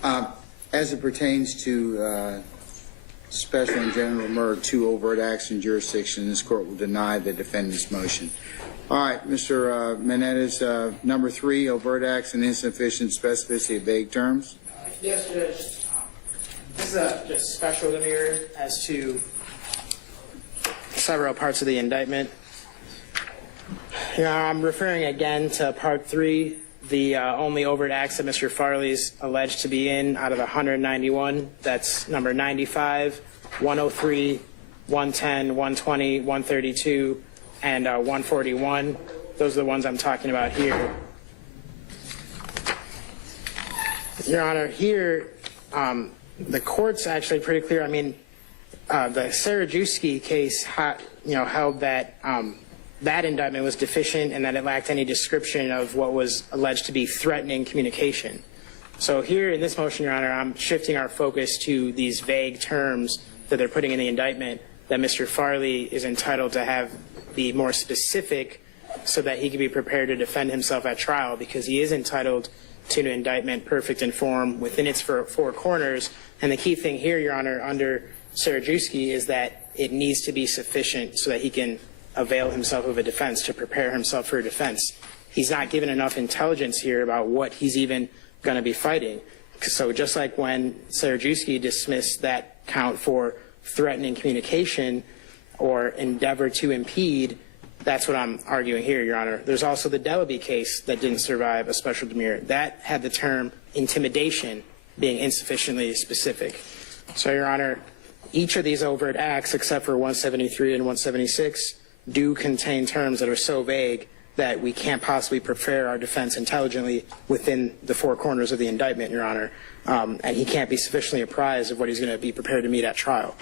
right. As it pertains to special and general murder, 2 overt acts in jurisdiction, this court will deny the defendant's motion. All right, Mr. Menendez, number 3, overt acts and insufficient specificity of vague terms. Yes, Judge. This is just special demurrer as to several parts of the indictment. I'm referring again to Part 3, the only overt acts that Mr. Farley's alleged to be in out of the 191. That's number 95, 103, 110, 120, 132, and 141. Those are the ones I'm talking about here. Your Honor, here, the court's actually pretty clear. I mean, the Sarajewski case, held that that indictment was deficient and that it lacked any description of what was alleged to be threatening communication. So here in this motion, Your Honor, I'm shifting our focus to these vague terms that they're putting in the indictment that Mr. Farley is entitled to have be more specific so that he can be prepared to defend himself at trial, because he is entitled to an indictment perfect in form within its 4 corners. And the key thing here, Your Honor, under Sarajewski is that it needs to be sufficient so that he can avail himself of a defense, to prepare himself for a defense. He's not given enough intelligence here about what he's even going to be fighting. So just like when Sarajewski dismissed that count for threatening communication or endeavor to impede, that's what I'm arguing here, Your Honor. There's also the DEP case that didn't survive a special demurrer. That had the term intimidation being insufficiently specific. So, Your Honor, each of these overt acts, except for 173 and 176, do contain terms that are so vague that we can't possibly prepare our defense intelligently within the 4 corners of the indictment, Your Honor. And he can't be sufficiently apprised of what he's going to be prepared to meet at trial.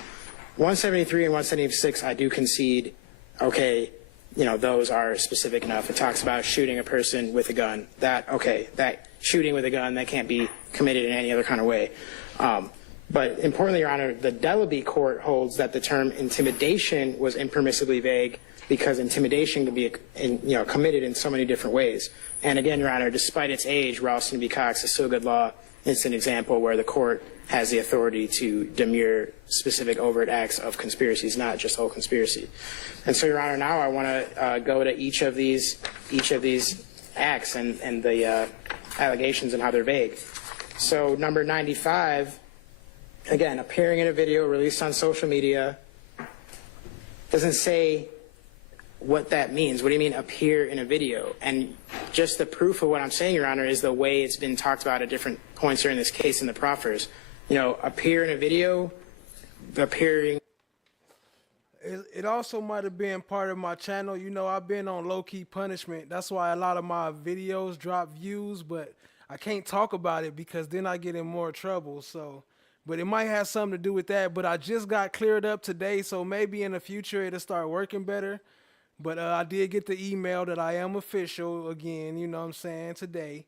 173 and 176, I do concede, okay, those are specific enough. It talks about shooting a person with a gun. That shooting with a gun, that can't be committed in any other kind of way. But importantly, Your Honor, the DEP court holds that the term intimidation was impermissibly vague because intimidation can be committed in so many different ways. And again, Your Honor, despite its age, Ralston v. Cox is still good law. It's an example where the court has the authority to demur specific overt acts of conspiracies, not just whole conspiracy. And so, Your Honor, now I want to go to each of these acts and the allegations and how they're vague. So number 95, again, appearing in a video released on social media, doesn't say what that means. What do you mean appear in a video? And just the proof of what I'm saying, Your Honor, is the way it's been talked about at different points during this case in the proffers. Appear in a video, appearing. It also might have been part of my channel. I've been on low-key punishment. That's why a lot of my videos drop views, but I can't talk about it because then I get in more trouble. So, but it might have something to do with that. But I just got cleared up today, so maybe in the future it'll start working better. But I did get the email that I am official again, you know what I'm saying, today.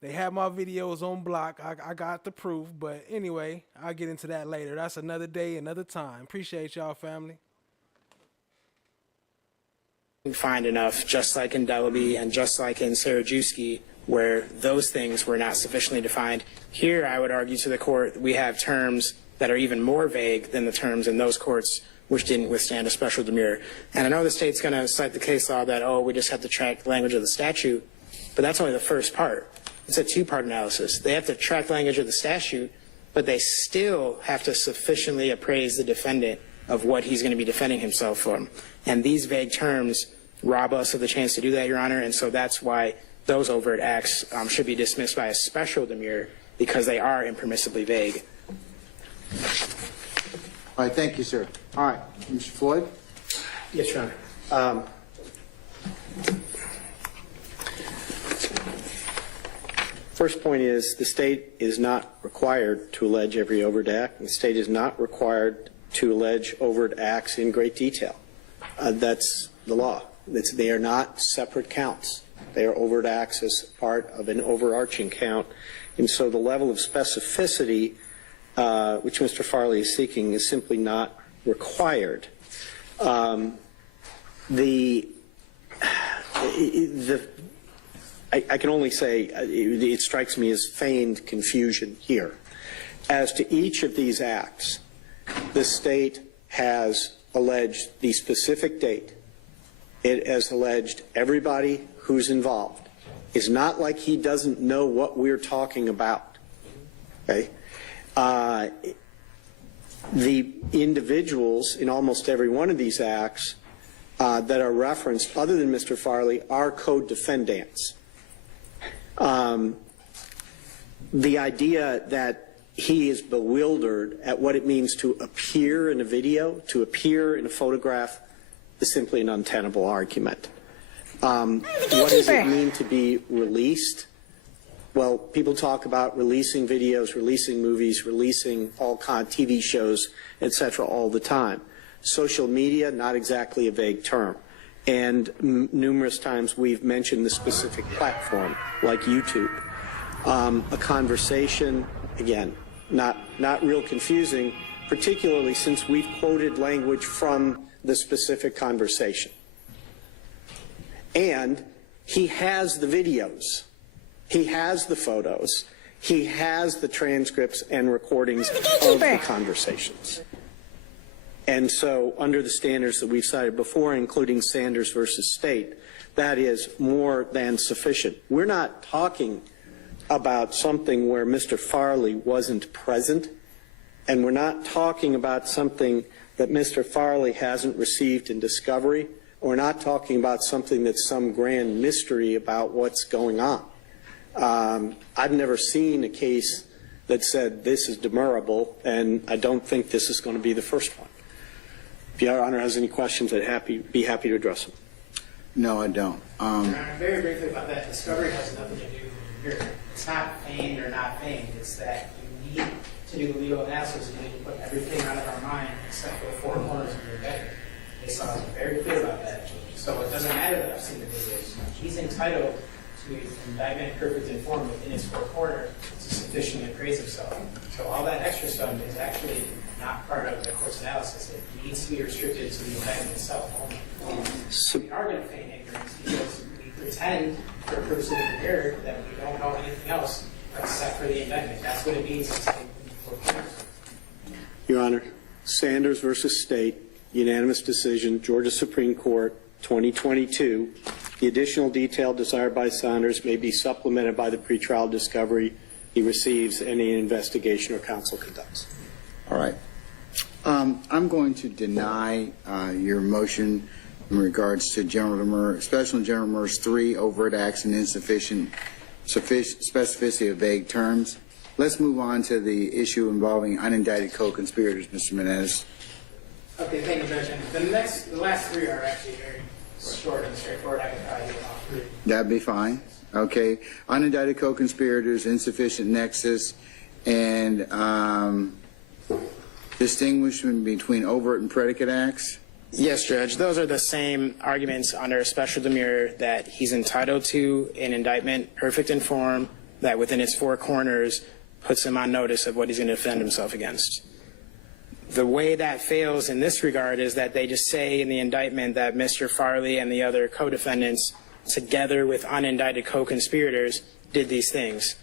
They have my videos on block. I got the proof. But anyway, I'll get into that later. That's another day, another time. Appreciate y'all, family. Find enough, just like in Delaby and just like in Sarajewski, where those things were not sufficiently defined. Here, I would argue to the court, we have terms that are even more vague than the terms in those courts which didn't withstand a special demur. And I know the state's going to cite the case law that, we just have to track the language of the statute, but that's only the first part. It's a two-part analysis. They have to track the language of the statute, but they still have to sufficiently appraise the defendant of what he's going to be defending himself from. And these vague terms rob us of the chance to do that, Your Honor, and so that's why those overt acts should be dismissed by a special demur, because they are impermissibly vague. All right, thank you, sir. All right, Mr. Floyd? Yes, Your Honor. First point is the state is not required to allege every overt act. The state is not required to allege overt acts in great detail. That's the law. They are not separate counts. They are overt acts as part of an overarching count. And so the level of specificity which Mr. Farley is seeking is simply not required. I can only say it strikes me as feigned confusion here. As to each of these acts, the state has alleged the specific date. It has alleged everybody who's involved. It's not like he doesn't know what we're talking about. Okay? The individuals in almost every one of these acts that are referenced, other than Mr. Farley, are co-defendants. The idea that he is bewildered at what it means to appear in a video, to appear in a photograph, is simply an untenable argument. What does it mean to be released? Well, people talk about releasing videos, releasing movies, releasing all kind of TV shows, etc. all the time. Social media, not exactly a vague term. And numerous times we've mentioned the specific platform, like YouTube. A conversation, again, not real confusing, particularly since we've quoted language from the specific conversation. And he has the videos. He has the photos. He has the transcripts and recordings of the conversations. And so under the standards that we've cited before, including Sanders versus State, that is more than sufficient. We're not talking about something where Mr. Farley wasn't present, and we're not talking about something that Mr. Farley hasn't received in discovery. We're not talking about something that's some grand mystery about what's going on. I've never seen a case that said this is demurrable, and I don't think this is going to be the first one. If Your Honor has any questions, I'd be happy to address them. No, I don't. Very briefly about that, discovery has nothing to do with here. It's not feigned or not feigned. It's that you need to do legal analysis and you need to put everything out of our mind except for the four corners of your record. Case law is very clear about that. So it doesn't matter that I've seen the videos. He's entitled to indictment, perfect and form within his four corners to sufficiently appraise himself. So all that extra stuff is actually not part of the court's analysis. It needs to be restricted to the indictment itself only. We are going to feign ignorance because we pretend for purposes of the error that we don't know anything else except for the indictment. That's what it means to say Your Honor, Sanders versus State, unanimous decision, Georgia Supreme Court, 2022. The additional detail desired by Sanders may be supplemented by the pretrial discovery he receives and any investigation or counsel conducts. All right. I'm going to deny your motion in regards to General Demers, Special and General Demers 3, overt acts and insufficient specificity of vague terms. Let's move on to the issue involving unindicted co-conspirators, Mr. Menendez. Okay, thank you, Judge. And the last three are actually very short and straightforward. I can probably do all three. That'd be fine. Okay. Unindicted co-conspirators, insufficient nexus, and distinguishment between overt and predicate acts. Yes, Judge. Those are the same arguments under special demurrer that he's entitled to an indictment, perfect in form, that within its four corners puts him on notice of what he's going to defend himself against. The way that fails in this regard is that they just say in the indictment that Mr. Farley and the other co-defendants, together with unindicted co-conspirators, did these things.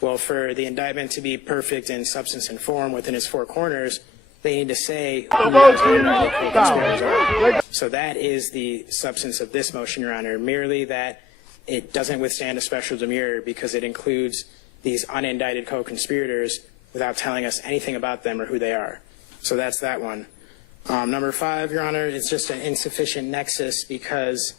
Well, for the indictment to be perfect in substance and form within its four corners, they need to say who the co-conspirators are. So that is the substance of this motion, Your Honor, merely that it doesn't withstand a special demurrer because it includes these unindicted co-conspirators without telling us anything about them or who they are. So that's that one. Number 5, Your Honor, it's just an insufficient nexus because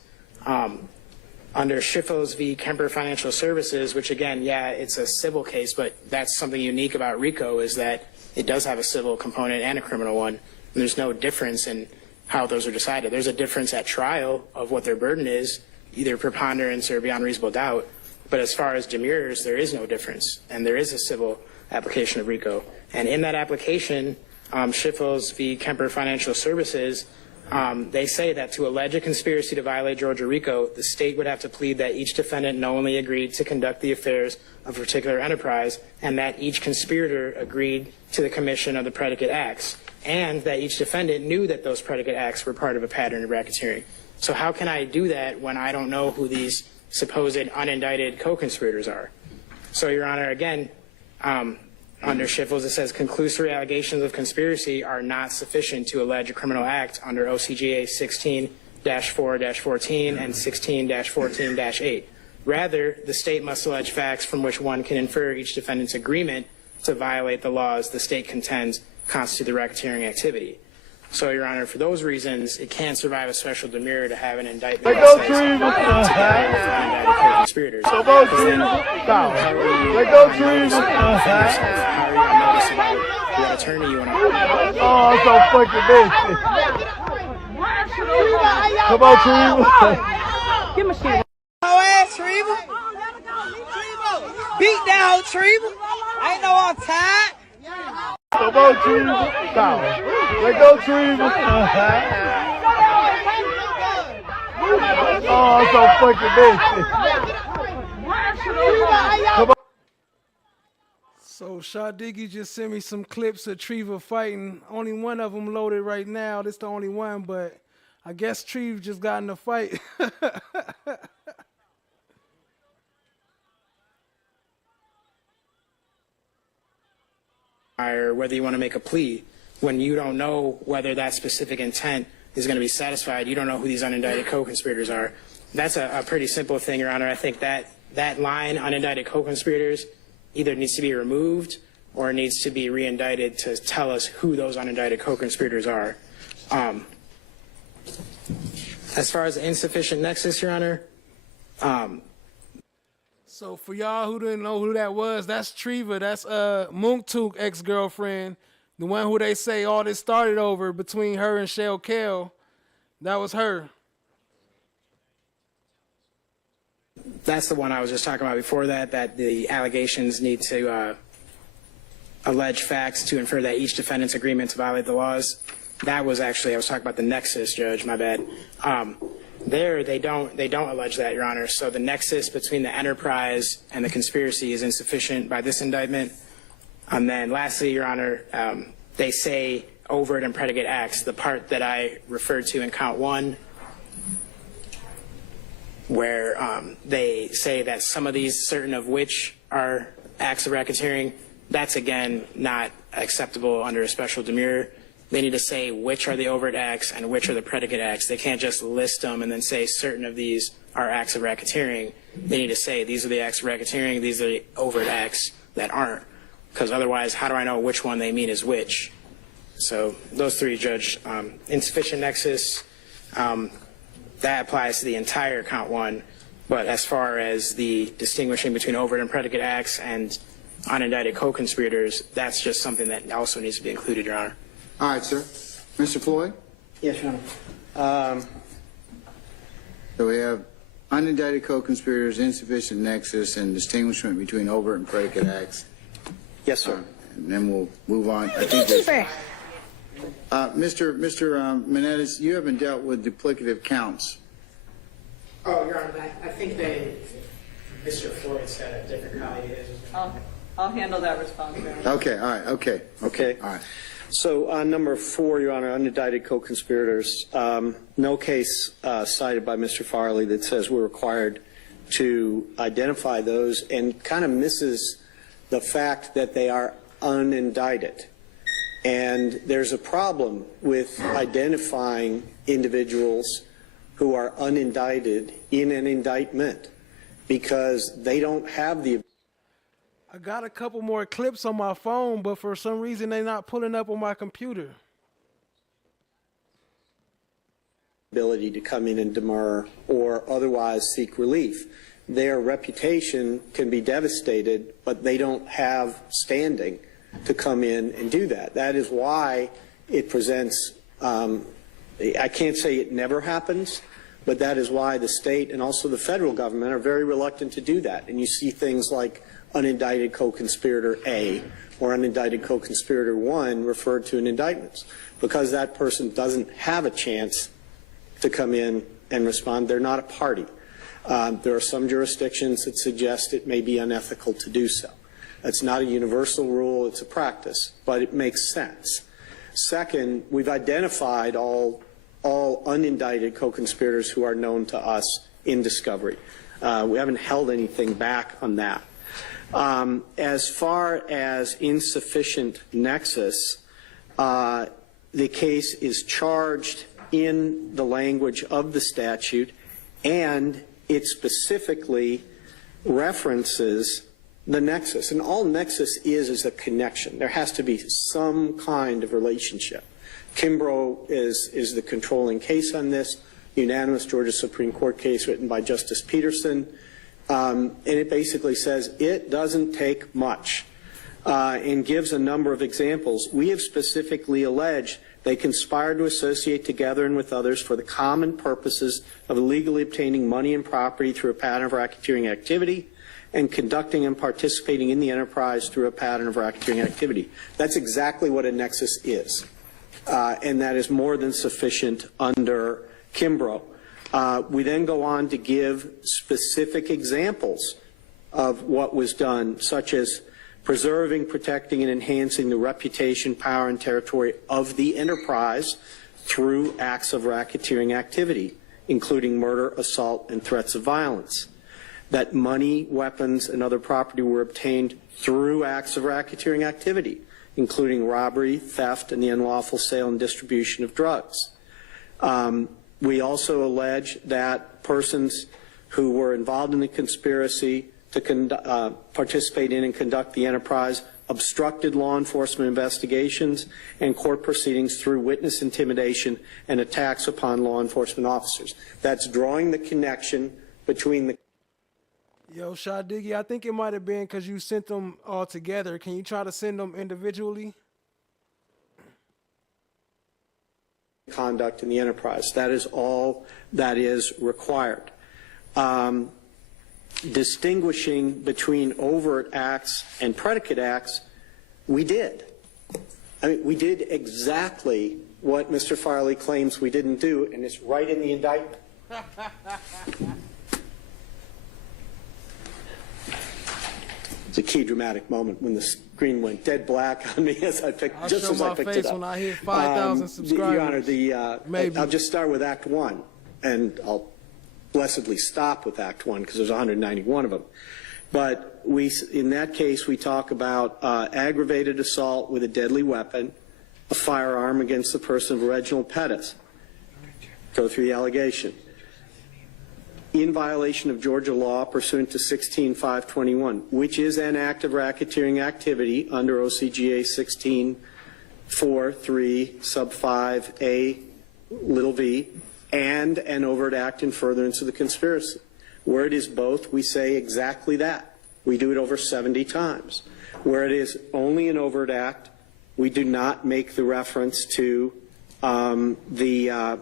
under Schiffels v. Kemper Financial Services, which again, yeah, it's a civil case, but that's something unique about RICO is that it does have a civil component and a criminal one. And there's no difference in how those are decided. There's a difference at trial of what their burden is, either preponderance or beyond reasonable doubt. But as far as demurrers, there is no difference, and there is a civil application of RICO. And in that application, Schiffels v. Kemper Financial Services, they say that to allege a conspiracy to violate Georgia RICO, the state would have to plead that each defendant knowingly agreed to conduct the affairs of a particular enterprise, and that each conspirator agreed to the commission of the predicate acts, and that each defendant knew that those predicate acts were part of a pattern of racketeering. So how can I do that when I don't know who these supposed unindicted co-conspirators are? So, Your Honor, again, under Schiffels, it says conclusory allegations of conspiracy are not sufficient to allege a criminal act under OCGA 16-4-14 and 16-14-8. Rather, the state must allege facts from which one can infer each defendant's agreement to violate the laws the state contends constitute the racketeering activity. So, Your Honor, for those reasons, it can't survive a special demurrer to have an indictment that says unindicted co-conspirators. How are you on notice about what attorney you want to have? Oh, I'm so fucking nasty. Come on, Treva. Give me shit. Oh, ass, Treva. Beat down, Treva. Ain't no on time. Come on, Treva. Let go, Treva. Oh, I'm so fucking nasty. Come on. So Shadiggy just sent me some clips of Treva fighting. Only one of them loaded right now. This the only one, but I guess Treva just got in the fight. Or whether you want to make a plea when you don't know whether that specific intent is going to be satisfied. You don't know who these unindicted co-conspirators are. That's a pretty simple thing, Your Honor. I think that line, unindicted co-conspirators, either needs to be removed or needs to be re-indicted to tell us who those unindicted co-conspirators are. As far as insufficient nexus, Your Honor, so for y'all who didn't know who that was, that's Treva. That's YoungThug ex-girlfriend, the one who they say all this started over between her and Shell Kell. That was her. that's the one I was just talking about before that the allegations need to allege facts to infer that each defendant's agreement to violate the laws. That was actually, I was talking about the nexus, Judge, my bad. There, they don't allege that, Your Honor. So the nexus between the enterprise and the conspiracy is insufficient by this indictment. And then lastly, Your Honor, they say overt and predicate acts. The part that I referred to in count 1, where they say that some of these, certain of which are acts of racketeering, that's again not acceptable under a special demurrer. They need to say which are the overt acts and which are the predicate acts. They can't just list them and then say certain of these are acts of racketeering. They need to say these are the acts of racketeering, these are the overt acts that aren't. Because otherwise, how do I know which one they mean is which? So those 3, Judge. Insufficient nexus, that applies to the entire count 1. But as far as the distinguishing between overt and predicate acts and unindicted co-conspirators, that's just something that also needs to be included, Your Honor. All right, sir. Mr. Floyd? Yes, Your Honor. So we have unindicted co-conspirators, insufficient nexus, and distinguishment between overt and predicate acts. Yes, sir. And then we'll move on. I think Mr. Menendez, you haven't dealt with duplicative counts. Oh, Your Honor, I think Mr. Floyd's got a different colleague. I'll handle that response. Okay, all right, okay. All right. So on number 4, Your Honor, unindicted co-conspirators, no case cited by Mr. Farley that says we're required to identify those, and kind of misses the fact that they are unindicted. And there's a problem with identifying individuals who are unindicted in an indictment because they don't have the I got a couple more clips on my phone, but for some reason they're not pulling up on my computer. ability to come in and demur or otherwise seek relief. Their reputation can be devastated, but they don't have standing to come in and do that. That is why it presents, I can't say it never happens, but that is why the state and also the federal government are very reluctant to do that. And you see things like unindicted co-conspirator A or unindicted co-conspirator 1 referred to in indictments because that person doesn't have a chance to come in and respond. They're not a party. There are some jurisdictions that suggest it may be unethical to do so. That's not a universal rule, it's a practice, but it makes sense. Second, we've identified all unindicted co-conspirators who are known to us in discovery. We haven't held anything back on that. As far as insufficient nexus, the case is charged in the language of the statute, and it specifically references the nexus. And all nexus is a connection. There has to be some kind of relationship. Kimbrough is the controlling case on this, unanimous Georgia Supreme Court case written by Justice Peterson. And it basically says it doesn't take much and gives a number of examples. We have specifically alleged they conspired to associate together and with others for the common purposes of illegally obtaining money and property through a pattern of racketeering activity and conducting and participating in the enterprise through a pattern of racketeering activity. That's exactly what a nexus is. And that is more than sufficient under Kimbrough. We then go on to give specific examples of what was done, such as preserving, protecting, and enhancing the reputation, power, and territory of the enterprise through acts of racketeering activity, including murder, assault, and threats of violence. That money, weapons, and other property were obtained through acts of racketeering activity, including robbery, theft, and the unlawful sale and distribution of drugs. We also allege that persons who were involved in the conspiracy to participate in and conduct the enterprise obstructed law enforcement investigations and court proceedings through witness intimidation and attacks upon law enforcement officers. That's drawing the connection between the... Yo, Shadiggy, I think it might have been because you sent them all together. Can you try to send them individually? Conduct in the enterprise. That is all that is required. Distinguishing between overt acts and predicate acts, we did. I mean, we did exactly what Mr. Farley claims we didn't do, and it's right in the indictment. It's a key dramatic moment when the screen went dead black on me as I picked, I'll just show as I my picked face it up. when I hit 5,000 subscribers. Your Honor, Maybe. I'll just start with Act 1, and I'll blessedly stop with Act 1 because there's 191 of them. But in that case, we talk about aggravated assault with a deadly weapon, a firearm against the person of Reginald Pettis. Go through the allegation. In violation of Georgia law pursuant to 16.521, which is an act of racketeering activity under OCGA 16.4.3 sub 5a little v, and an overt act in furtherance of the conspiracy. Where it is both, we say exactly that. We do it over 70 times. Where it is only an overt act, we do not make the reference to the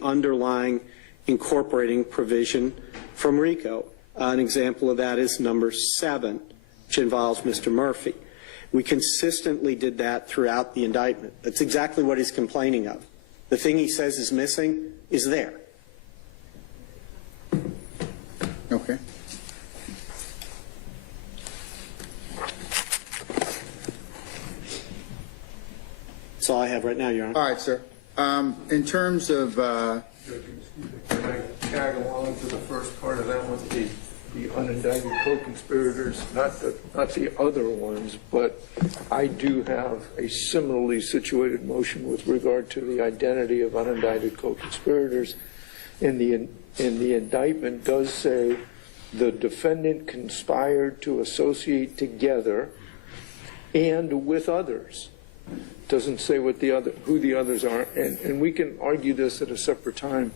underlying incorporating provision from RICO. An example of that is number 7, which involves Mr. Murphy. We consistently did that throughout the indictment. That's exactly what he's complaining of. The thing he says is missing is there. Okay. That's all I have right now, Your Honor. All right, sir. In terms of Can I tag along to the first part of that with the unindicted co-conspirators, not the other ones, but I do have a similarly situated motion with regard to the identity of unindicted co-conspirators. And the indictment does say the defendant conspired to associate together and with others. Doesn't say what who the others are, and we can argue this at a separate time.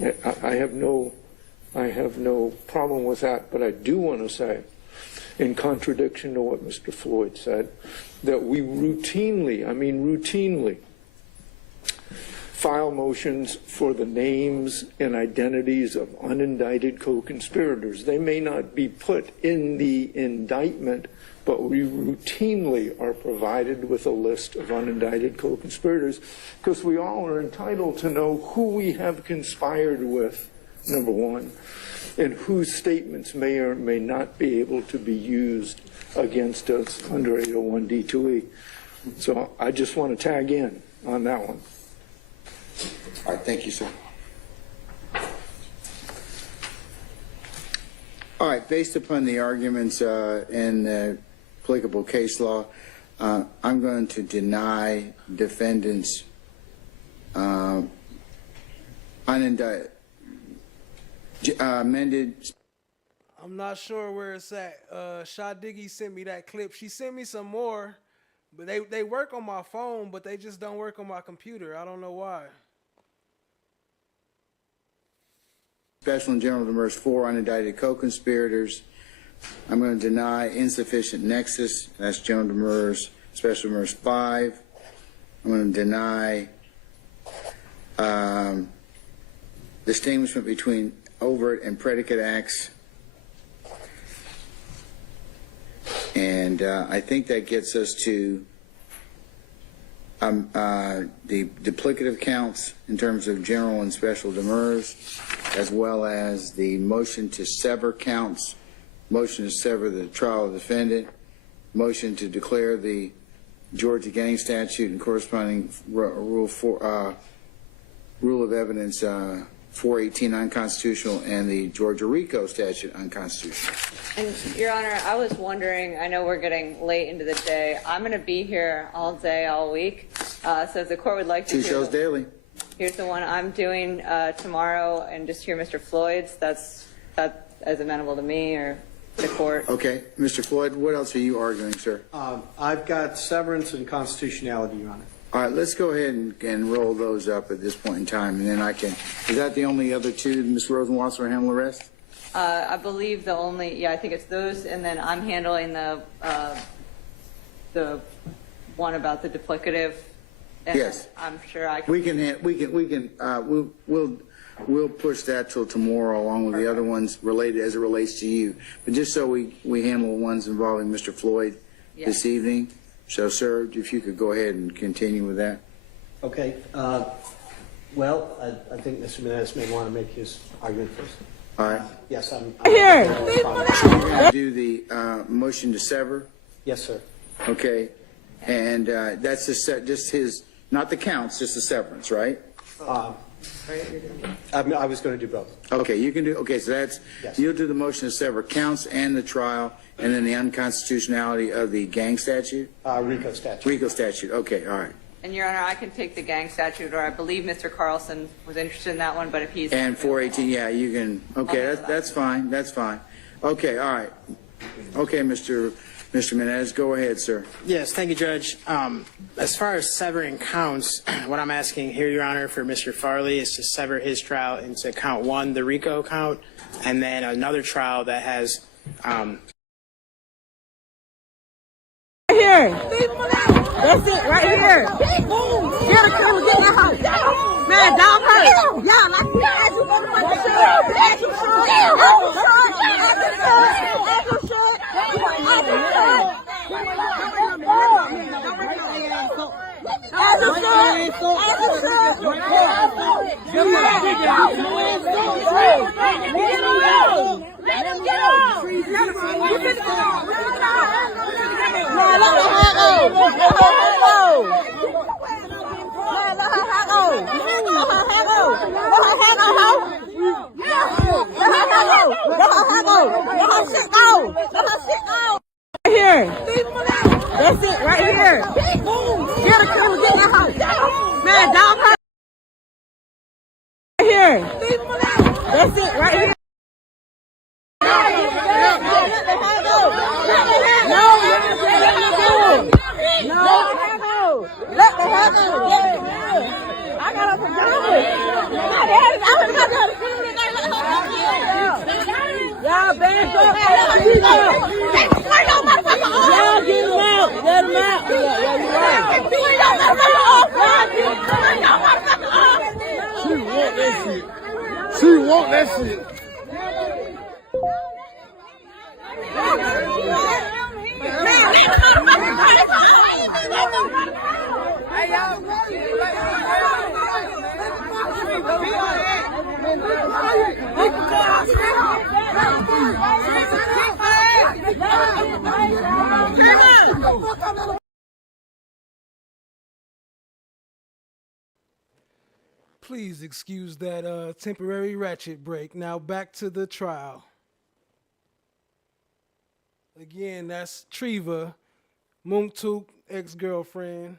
I have no problem with that, but I do want to say, in contradiction to what Mr. Floyd said, that we routinely file motions for the names and identities of unindicted co-conspirators. They may not be put in the indictment, but we routinely are provided with a list of unindicted co-conspirators because we all are entitled to know who we have conspired with, number one, and whose statements may or may not be able to be used against us under 801 D2E. So I just want to tag in on that one. all right, thank you, sir. All right, based upon the arguments in the applicable case law, I'm going to deny defendants unindicted amended. I'm not sure where it's at. Sha Diggy sent me that clip. She sent me some more, but they work on my phone, but they just don't work on my computer. I don't know why. Special and General Demers 4 unindicted co-conspirators. I'm going to deny insufficient nexus. That's General Demers, Special Demers 5. I'm going to deny distinguishment between overt and predicate acts. And I think that gets us to the duplicative counts in terms of General and Special Demers, as well as the motion to sever counts, motion to sever the trial of defendant, motion to declare the Georgia gang statute and corresponding rule of evidence 418 unconstitutional, and the Georgia RICO statute unconstitutional. And Your Honor, I was wondering, I know we're getting late into the day. I'm going to be here all day, all week. So if the court would like to 2 shows daily. Here's the one I'm doing tomorrow, and just hear Mr. Floyd's. That as amenable to me or the court. Okay, Mr. Floyd, what else are you arguing, sir? I've got severance and constitutionality, Your Honor. All right, let's go ahead and roll those up at this point in time, and then I can. Is that the only other two, Ms. Rosenwasser handle the rest? I believe the only, I think it's those, and then I'm handling the one about the duplicative. And yes, I'm sure I can. We'll push that till tomorrow, along with the other ones related as it relates to you. But just so we handle the ones involving Mr. Floyd this evening. So, sir, if you could go ahead and continue with that. Okay. Well, I think Mr. Menendez may want to make his argument first. All right. Yes, I'm You're going to do the motion to sever? Yes, sir. Okay. And that's just his, not the counts, just the severance, right? I was going to do both. Okay, you can do, okay, so that's, Yes. you'll do the motion to sever counts and the trial, and then the unconstitutionality of the gang statute? RICO statute. RICO statute, okay, all right. And Your Honor, I can take the gang statute, or I believe Mr. Carlson was interested in that one, but if he's... And 418, yeah, you can, okay, that's fine, that's fine. Okay, all right. Okay, Mr. Menendez, go ahead, sir. Yes, thank you, Judge. As far as severing counts, what I'm asking here, Your Honor, for Mr. Farley is to sever his trial into count 1, the RICO count, and then another trial that has... Here. That's it, right here. Boom. Get a crew, get in the house. Man, dog hurt. Yeah, like you ask you motherfucker should. Ask you should. Here. That's it, right here. Boom. Get a crew, get in the house. Man, dog hurt. Here. That's it, right here. Let the heck go. I got a pajamas. My daddy's out of my y'all band up. Y'all get him out. Let him out. Yeah, you're right. She want that shit. She want that shit. Please excuse that temporary ratchet break. Now back to the trial. Again, that's Treva, YoungThug ex-girlfriend,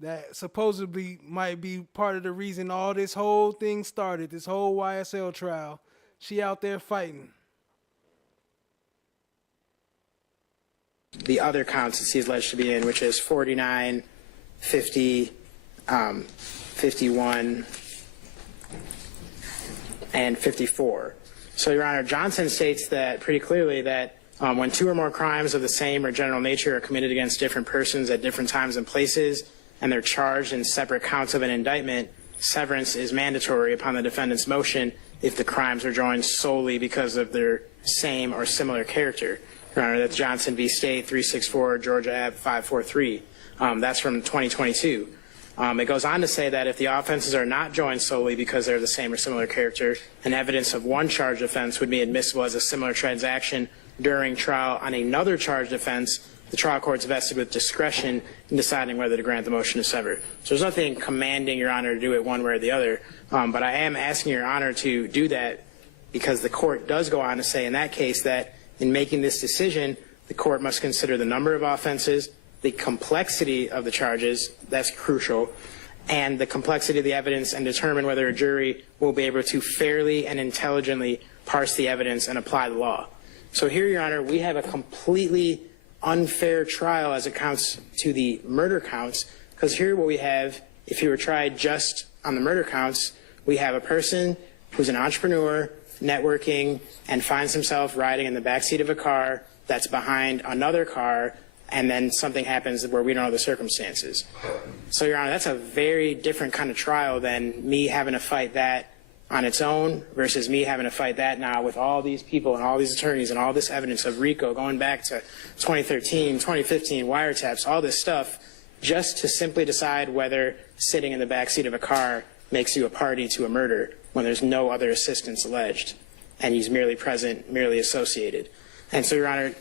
that supposedly might be part of the reason all this whole thing started, this whole YSL trial. She out there fighting. The other counts that he's alleged to be in, which is 49, 50, 51, and 54. So, Your Honor, Johnson states that pretty clearly that when two or more crimes of the same or general nature are committed against different persons at different times and places, and they're charged in separate counts of an indictment, severance is mandatory upon the defendant's motion if the crimes are joined solely because of their same or similar character. Your Honor, that's Johnson v. State, 364, Georgia Ave. 543. That's from 2022. It goes on to say that if the offenses are not joined solely because they're the same or similar character, and evidence of one charged offense would be admissible as a similar transaction during trial on another charged offense, the trial court's vested with discretion in deciding whether to grant the motion to sever. So there's nothing commanding Your Honor to do it one way or the other, but I am asking Your Honor to do that because the court does go on to say in that case that in making this decision, the court must consider the number of offenses, the complexity of the charges, that's crucial, and the complexity of the evidence, and determine whether a jury will be able to fairly and intelligently parse the evidence and apply the law. So here, Your Honor, we have a completely unfair trial as it counts to the murder counts, because here what we have, if he were tried just on the murder counts, we have a person who's an entrepreneur, networking, and finds himself riding in the backseat of a car that's behind another car, and then something happens where we don't know the circumstances. So, Your Honor, that's a very different kind of trial than me having to fight that on its own versus me having to fight that now with all these people and all these attorneys and all this evidence of RICO going back to 2013, 2015, wiretaps, all this stuff, just to simply decide whether sitting in the backseat of a car makes you a party to a murder when there's no other assistance alleged. and he's merely present, merely associated. And so, Your Honor,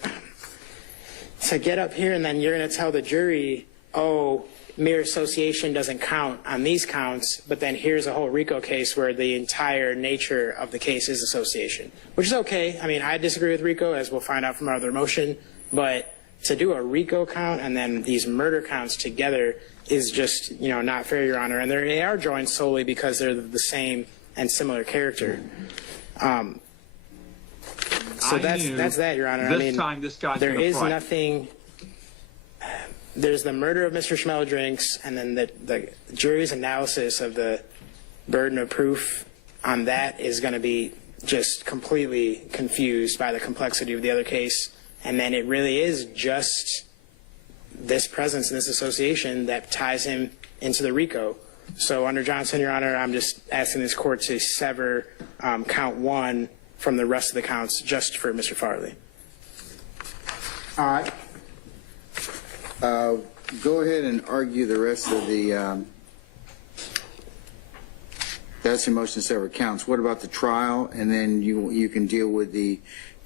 to get up here and then you're going to tell the jury, oh, mere association doesn't count on these counts, but then here's a whole RICO case where the entire nature of the case is association, which is okay. I mean, I disagree with RICO, as we'll find out from our other motion, but to do a RICO count and then these murder counts together is just, not fair, Your Honor. And they are joined solely because they're the same and similar character. So that's that, Your Honor. This time this guy's there gonna is fight. nothing. There's the murder of Mr. Schmeldrinks, and then the jury's analysis of the burden of proof on that is going to be just completely confused by the complexity of the other case. And then it really is just this presence and this association that ties him into the RICO. So under Johnson, Your Honor, I'm just asking this court to sever count 1 from the rest of the counts just for Mr. Farley. All right. Go ahead and argue the rest of the, that's your motion to sever counts. What about the trial? And then you can deal with the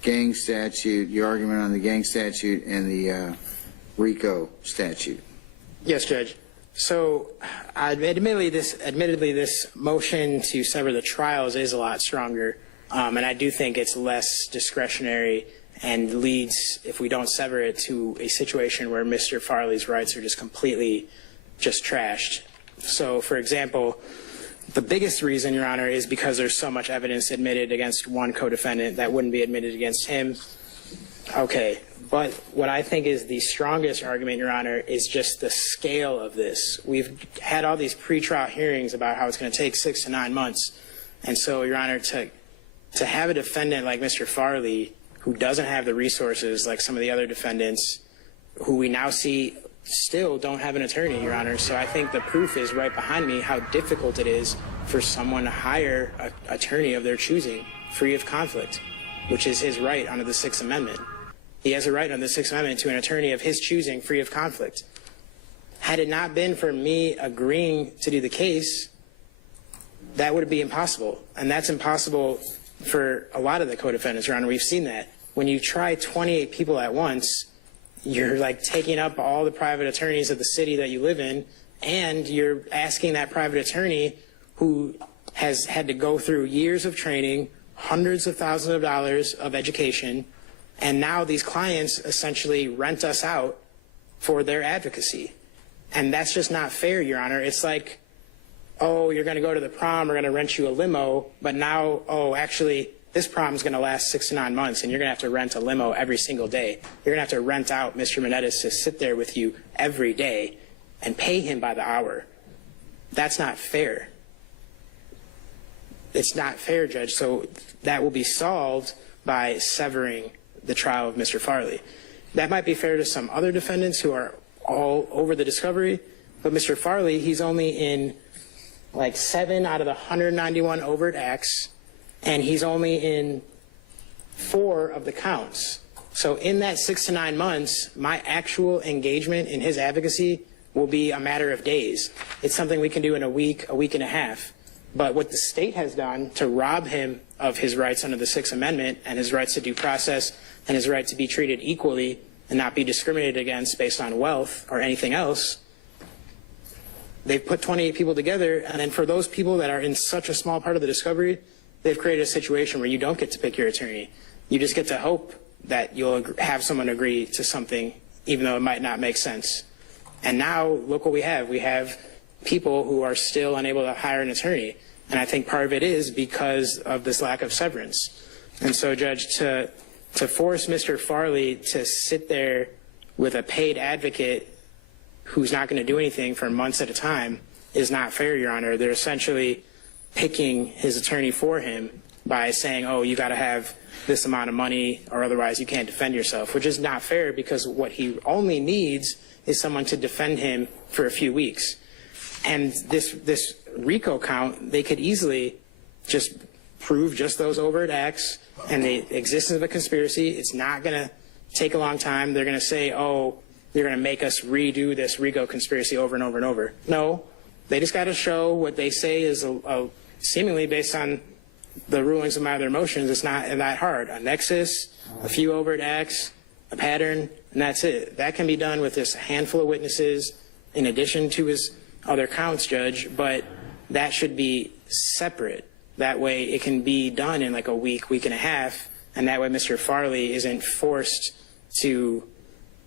gang statute, your argument on the gang statute and the RICO statute. Yes, Judge. So admittedly, this motion to sever the trials is a lot stronger, and I do think it's less discretionary and leads, if we don't sever it, to a situation where Mr. Farley's rights are just completely trashed. So, for example, the biggest reason, Your Honor, is because there's so much evidence admitted against one co-defendant that wouldn't be admitted against him. Okay, but what I think is the strongest argument, Your Honor, is just the scale of this. We've had all these pretrial hearings about how it's going to take 6 to 9 months. And so, Your Honor, to have a defendant like Mr. Farley, who doesn't have the resources like some of the other defendants, who we now see still don't have an attorney, Your Honor. So I think the proof is right behind me how difficult it is for someone to hire an attorney of their choosing, free of conflict, which is his right under the Sixth Amendment. He has a right under the Sixth Amendment to an attorney of his choosing, free of conflict. Had it not been for me agreeing to do the case, that would be impossible. And that's impossible for a lot of the co-defendants, Your Honor. We've seen that. When you try 28 people at once, you're like taking up all the private attorneys of the city that you live in, and you're asking that private attorney who has had to go through years of training, hundreds of thousands of dollars of education, and now these clients essentially rent us out for their advocacy. And that's just not fair, Your Honor. It's like, oh, you're going to go to the prom, we're going to rent you a limo, but now, oh, actually, this prom is going to last 6 to 9 months, and you're going to have to rent a limo every single day. You're going to have to rent out Mr. Menendez to sit there with you every day and pay him by the hour. That's not fair. It's not fair, Judge. So that will be solved by severing the trial of Mr. Farley. That might be fair to some other defendants who are all over the discovery, but Mr. Farley, he's only in like 7 out of the 191 overt acts, and he's only in 4 of the counts. So in that 6 to 9 months, my actual engagement in his advocacy will be a matter of days. It's something we can do in a week and a half. But what the state has done to rob him of his rights under the Sixth Amendment and his rights to due process and his right to be treated equally and not be discriminated against based on wealth or anything else, they've put 28 people together, and then for those people that are in such a small part of the discovery, they've created a situation where you don't get to pick your attorney. You just get to hope that you'll have someone agree to something, even though it might not make sense. And now, look what we have. We have people who are still unable to hire an attorney. And I think part of it is because of this lack of severance. And so, Judge, to force Mr. Farley to sit there with a paid advocate who's not going to do anything for months at a time is not fair, Your Honor. They're essentially picking his attorney for him by saying, oh, you got to have this amount of money or otherwise you can't defend yourself, which is not fair because what he only needs is someone to defend him for a few weeks. And this RICO count, they could easily just prove just those overt acts and the existence of a conspiracy. It's not going to take a long time. They're going to say, oh, you're going to make us redo this RICO conspiracy over and over and over. No, they just got to show what they say is seemingly based on the rulings of my other motions, it's not that hard. A nexus, a few overt acts, a pattern, and that's it. That can be done with just a handful of witnesses in addition to his other counts, Judge, but that should be separate. That way it can be done in like a week, week and a half, and that way Mr. Farley isn't forced to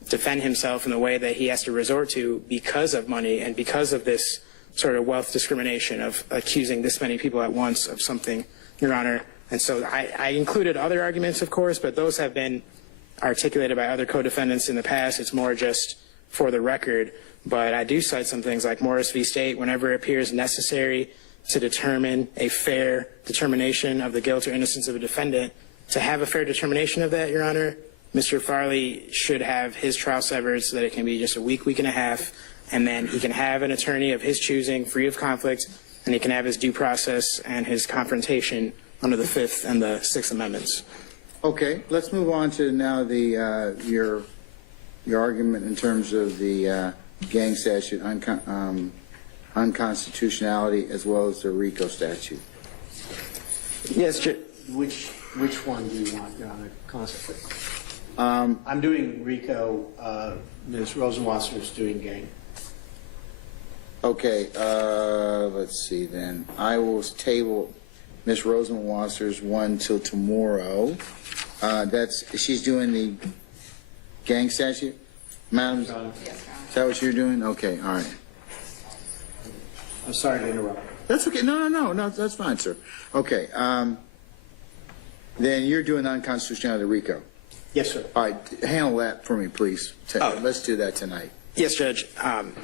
defend himself in the way that he has to resort to because of money and because of this sort of wealth discrimination of accusing this many people at once of something, Your Honor. And so I included other arguments, of course, but those have been articulated by other co-defendants in the past. It's more just for the record. But I do cite some things like Morris v. State, whenever it appears necessary to determine a fair determination of the guilt or innocence of a defendant. To have a fair determination of that, Your Honor, Mr. Farley should have his trial severed so that it can be just a week, week and a half, and then he can have an attorney of his choosing, free of conflict, and he can have his due process and his confrontation under the Fifth and the Sixth Amendments. Okay, let's move on to now the your argument in terms of the gang statute unconstitutionality as well as the RICO statute. Yes, Which one do you want, Your Honor? Constantly. I'm doing RICO. Ms. Rosenwasser is doing gang. Okay, let's see then. I will table Ms. Rosenwasser's one till tomorrow. She's doing the gang statute? Madam? Yes, is that what you're doing? Okay, all right. I'm sorry to interrupt. That's okay. No, that's fine, sir. Okay, then you're doing unconstitutionality of RICO. Yes, sir. All right, handle that for me, please. Let's do that tonight. Yes, Judge.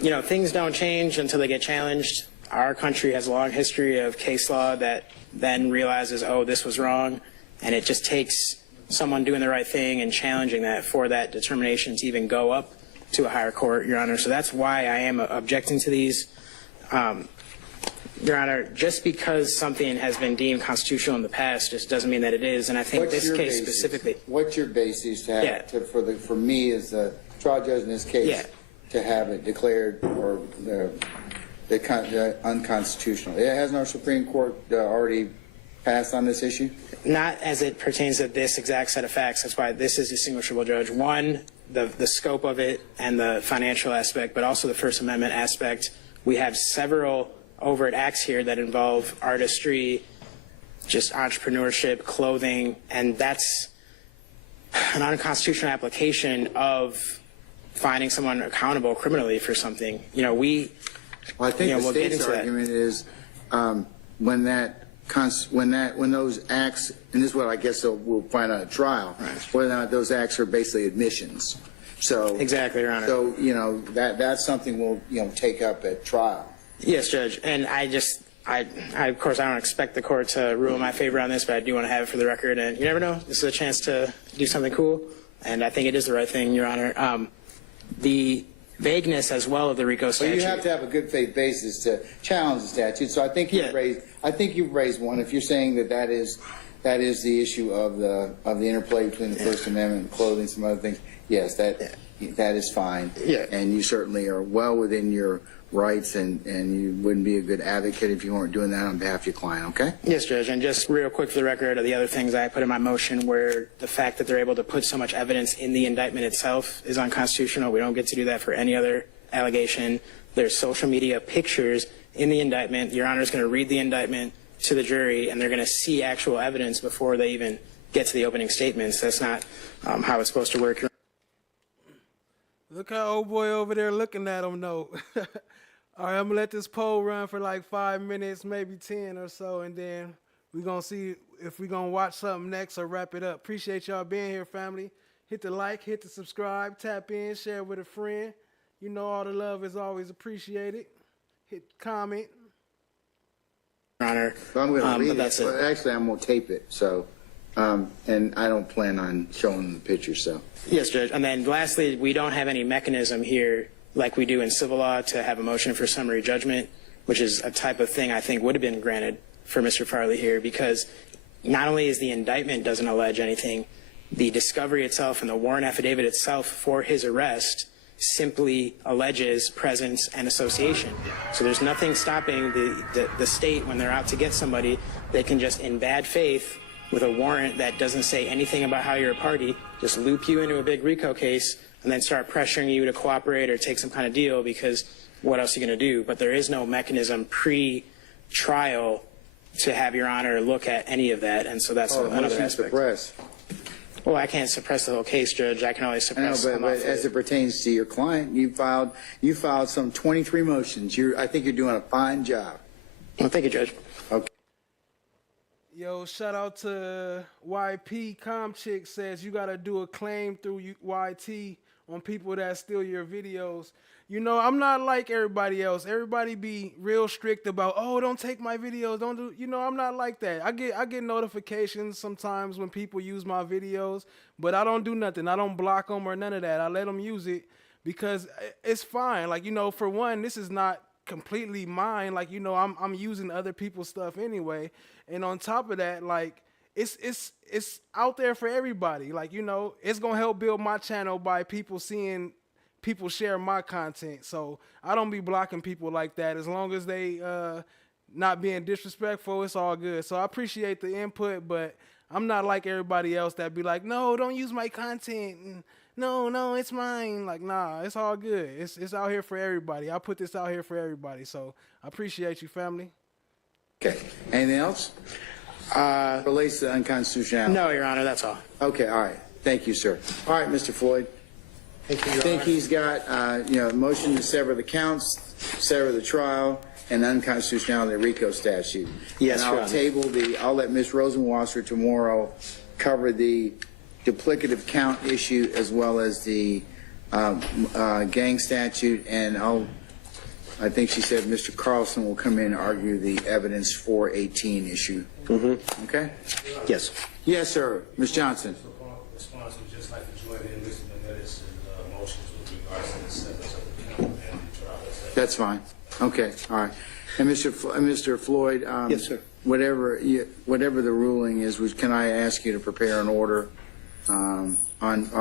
You know, things don't change until they get challenged. Our country has a long history of case law that then realizes, oh, this was wrong, and it just takes someone doing the right thing and challenging that for that determination to even go up to a higher court, Your Honor. So that's why I am objecting to these. Your Honor, just because something has been deemed constitutional in the past just doesn't mean that it is, and I think this case specifically. What's your basis to have for me as the trial judge in this case to have it declared or the unconstitutional? Hasn't our Supreme Court already passed on this issue? Not as it pertains to this exact set of facts. That's why this is distinguishable, Judge. One, the scope of it and the financial aspect, but also the First Amendment aspect. We have several overt acts here that involve artistry, just entrepreneurship, clothing, and that's an unconstitutional application of finding someone accountable criminally for something. You know, I think the state's argument is when those acts, and this is what I guess we'll find out at trial, whether or not those acts are basically admissions. So exactly, Your Honor. So that's something we'll take up at trial. Yes, Judge. And of course, I don't expect the court to rule in my favor on this, but I do want to have it for the record. And you never know. This is a chance to do something cool. And I think it is the right thing, Your Honor. The vagueness as well of the RICO statute. Well, you have to have a good faith basis to challenge the statute. So I think you've raised one. If you're saying that is the issue of the interplay between the First Amendment and clothing, some other things. Yes, that is fine. Yeah. And you certainly are well within your rights, and you wouldn't be a good advocate if you weren't doing that on behalf of your client, okay? Yes, Judge, and just real quick for the record, the other things I put in my motion were the fact that they're able to put so much evidence in the indictment itself is unconstitutional. We don't get to do that for any other allegation. There's social media pictures in the indictment. Your Honor is going to read the indictment to the jury, and they're going to see actual evidence before they even get to the opening statements. That's not how it's supposed to work. Look how old boy over there looking at him, though. All right, I'm going to let this poll run for like 5 minutes, maybe 10 or so, and then we're going to see if we're going to watch something next or wrap it up. Appreciate y'all being here, family. Hit the like, hit the subscribe, tap in, share with a friend. You know all the love is always appreciated. Hit comment. Your Honor. So I'm going to read it. Well, actually, I'm going to tape it, so, and I don't plan on showing the picture, so. Yes, Judge. And then lastly, we don't have any mechanism here like we do in civil law to have a motion for summary judgment, which is a type of thing I think would have been granted for Mr. Farley here, because not only is the indictment doesn't allege anything, the discovery itself and the warrant affidavit itself for his arrest simply alleges presence and association. So there's nothing stopping the state when they're out to get somebody. They can just, in bad faith, with a warrant that doesn't say anything about how you're a party, just loop you into a big RICO case and then start pressuring you to cooperate or take some kind of deal, because what else are you going to do? But there is no mechanism pre-trial to have Your Honor look at any of that, and so that's another aspect. Well, I can't suppress the whole case, Judge. I can only suppress. I know, but as it pertains to your client, you filed some 23 motions. I think you're doing a fine job. Well, thank you, Judge. Okay. Yo, shout out to YP Comchick says you got to do a claim through YT on people that steal your videos. You know, I'm not like everybody else. Everybody be real strict about, oh, don't take my videos, don't do, you know, I'm not like that. I get notifications sometimes when people use my videos, but I don't do nothing. I don't block them or none of that. I let them use it because it's fine. Like, you know, for one, this is not completely mine. Like, you know, I'm using other people's stuff anyway. And on top of that, like, it's out there for everybody. Like, you know, it's gonna help build my channel by people seeing people share my content. So I don't be blocking people like that. As long as they not being disrespectful, it's all good. So I appreciate the input, but I'm not like everybody else that be like, no, don't use my content. And no, it's mine. Like, nah, it's all good. It's out here for everybody. I put this out here for everybody. So I appreciate you, family. Okay. Anything else? Relates to unconstitutionality? No, Your Honor, that's all. Okay, all right. Thank you, sir. All right, Mr. Floyd. Thank you, Your I think Honor. he's got, motion to sever the counts, sever the trial, and unconstitutionality of the RICO statute. Yes, and Your Honor. I'll let Ms. Rosenwasser tomorrow cover the duplicative count issue as well as the gang statute, and I think she said Mr. Carlson will come in and argue the evidence 418 issue. Mm-hmm. Okay? Yes. Yes, sir. Ms. Johnson. Response would just like to join in Mr. Benedict's motions with regards to the sentence of the count and the trial. That's fine. Okay. All right. And Mr. Floyd. Yes, sir. Whatever the ruling is, can I ask you to prepare an order on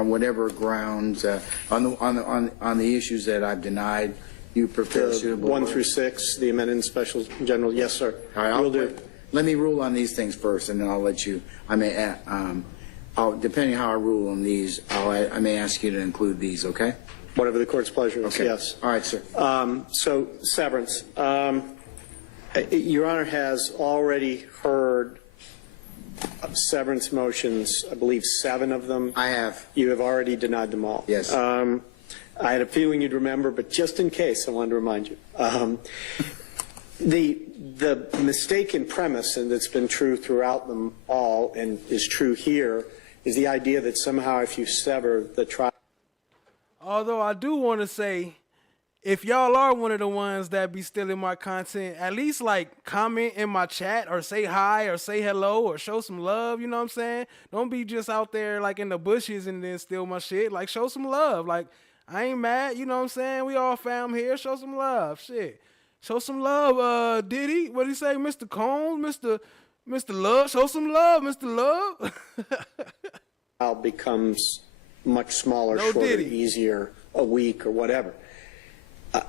whatever grounds on the issues that I've denied? You prepare suitable 1 through 6, the amended and special general. Yes, sir. All right. Will do. Let me rule on these things first, and then I'll let you. Depending how I rule on these, I may ask you to include these. Okay. Whatever the court's pleasure is. Okay. Yes. All right, sir. So severance. Your Honor has already heard severance motions. I believe 7 of them. I have. You have already denied them all. Yes. I had a feeling you'd remember, but just in case, I wanted to remind you. The mistaken premise, and it's been true throughout them all and is true here, is the idea that somehow if you sever the trial. Although I do want to say, if y'all are one of the ones that be stealing my content, at least like comment in my chat or say hi or say hello or show some love, you know what I'm saying? Don't be just out there like in the bushes and then steal my shit. Like, show some love. Like, I ain't mad, you know what I'm saying? We all fam here. Show some love. Shit. Show some love, Diddy. What did he say? Mr. Combs, Mr. Love. Show some love, Mr. Love. Becomes much smaller, No shorter, Diddy. easier, a week or whatever.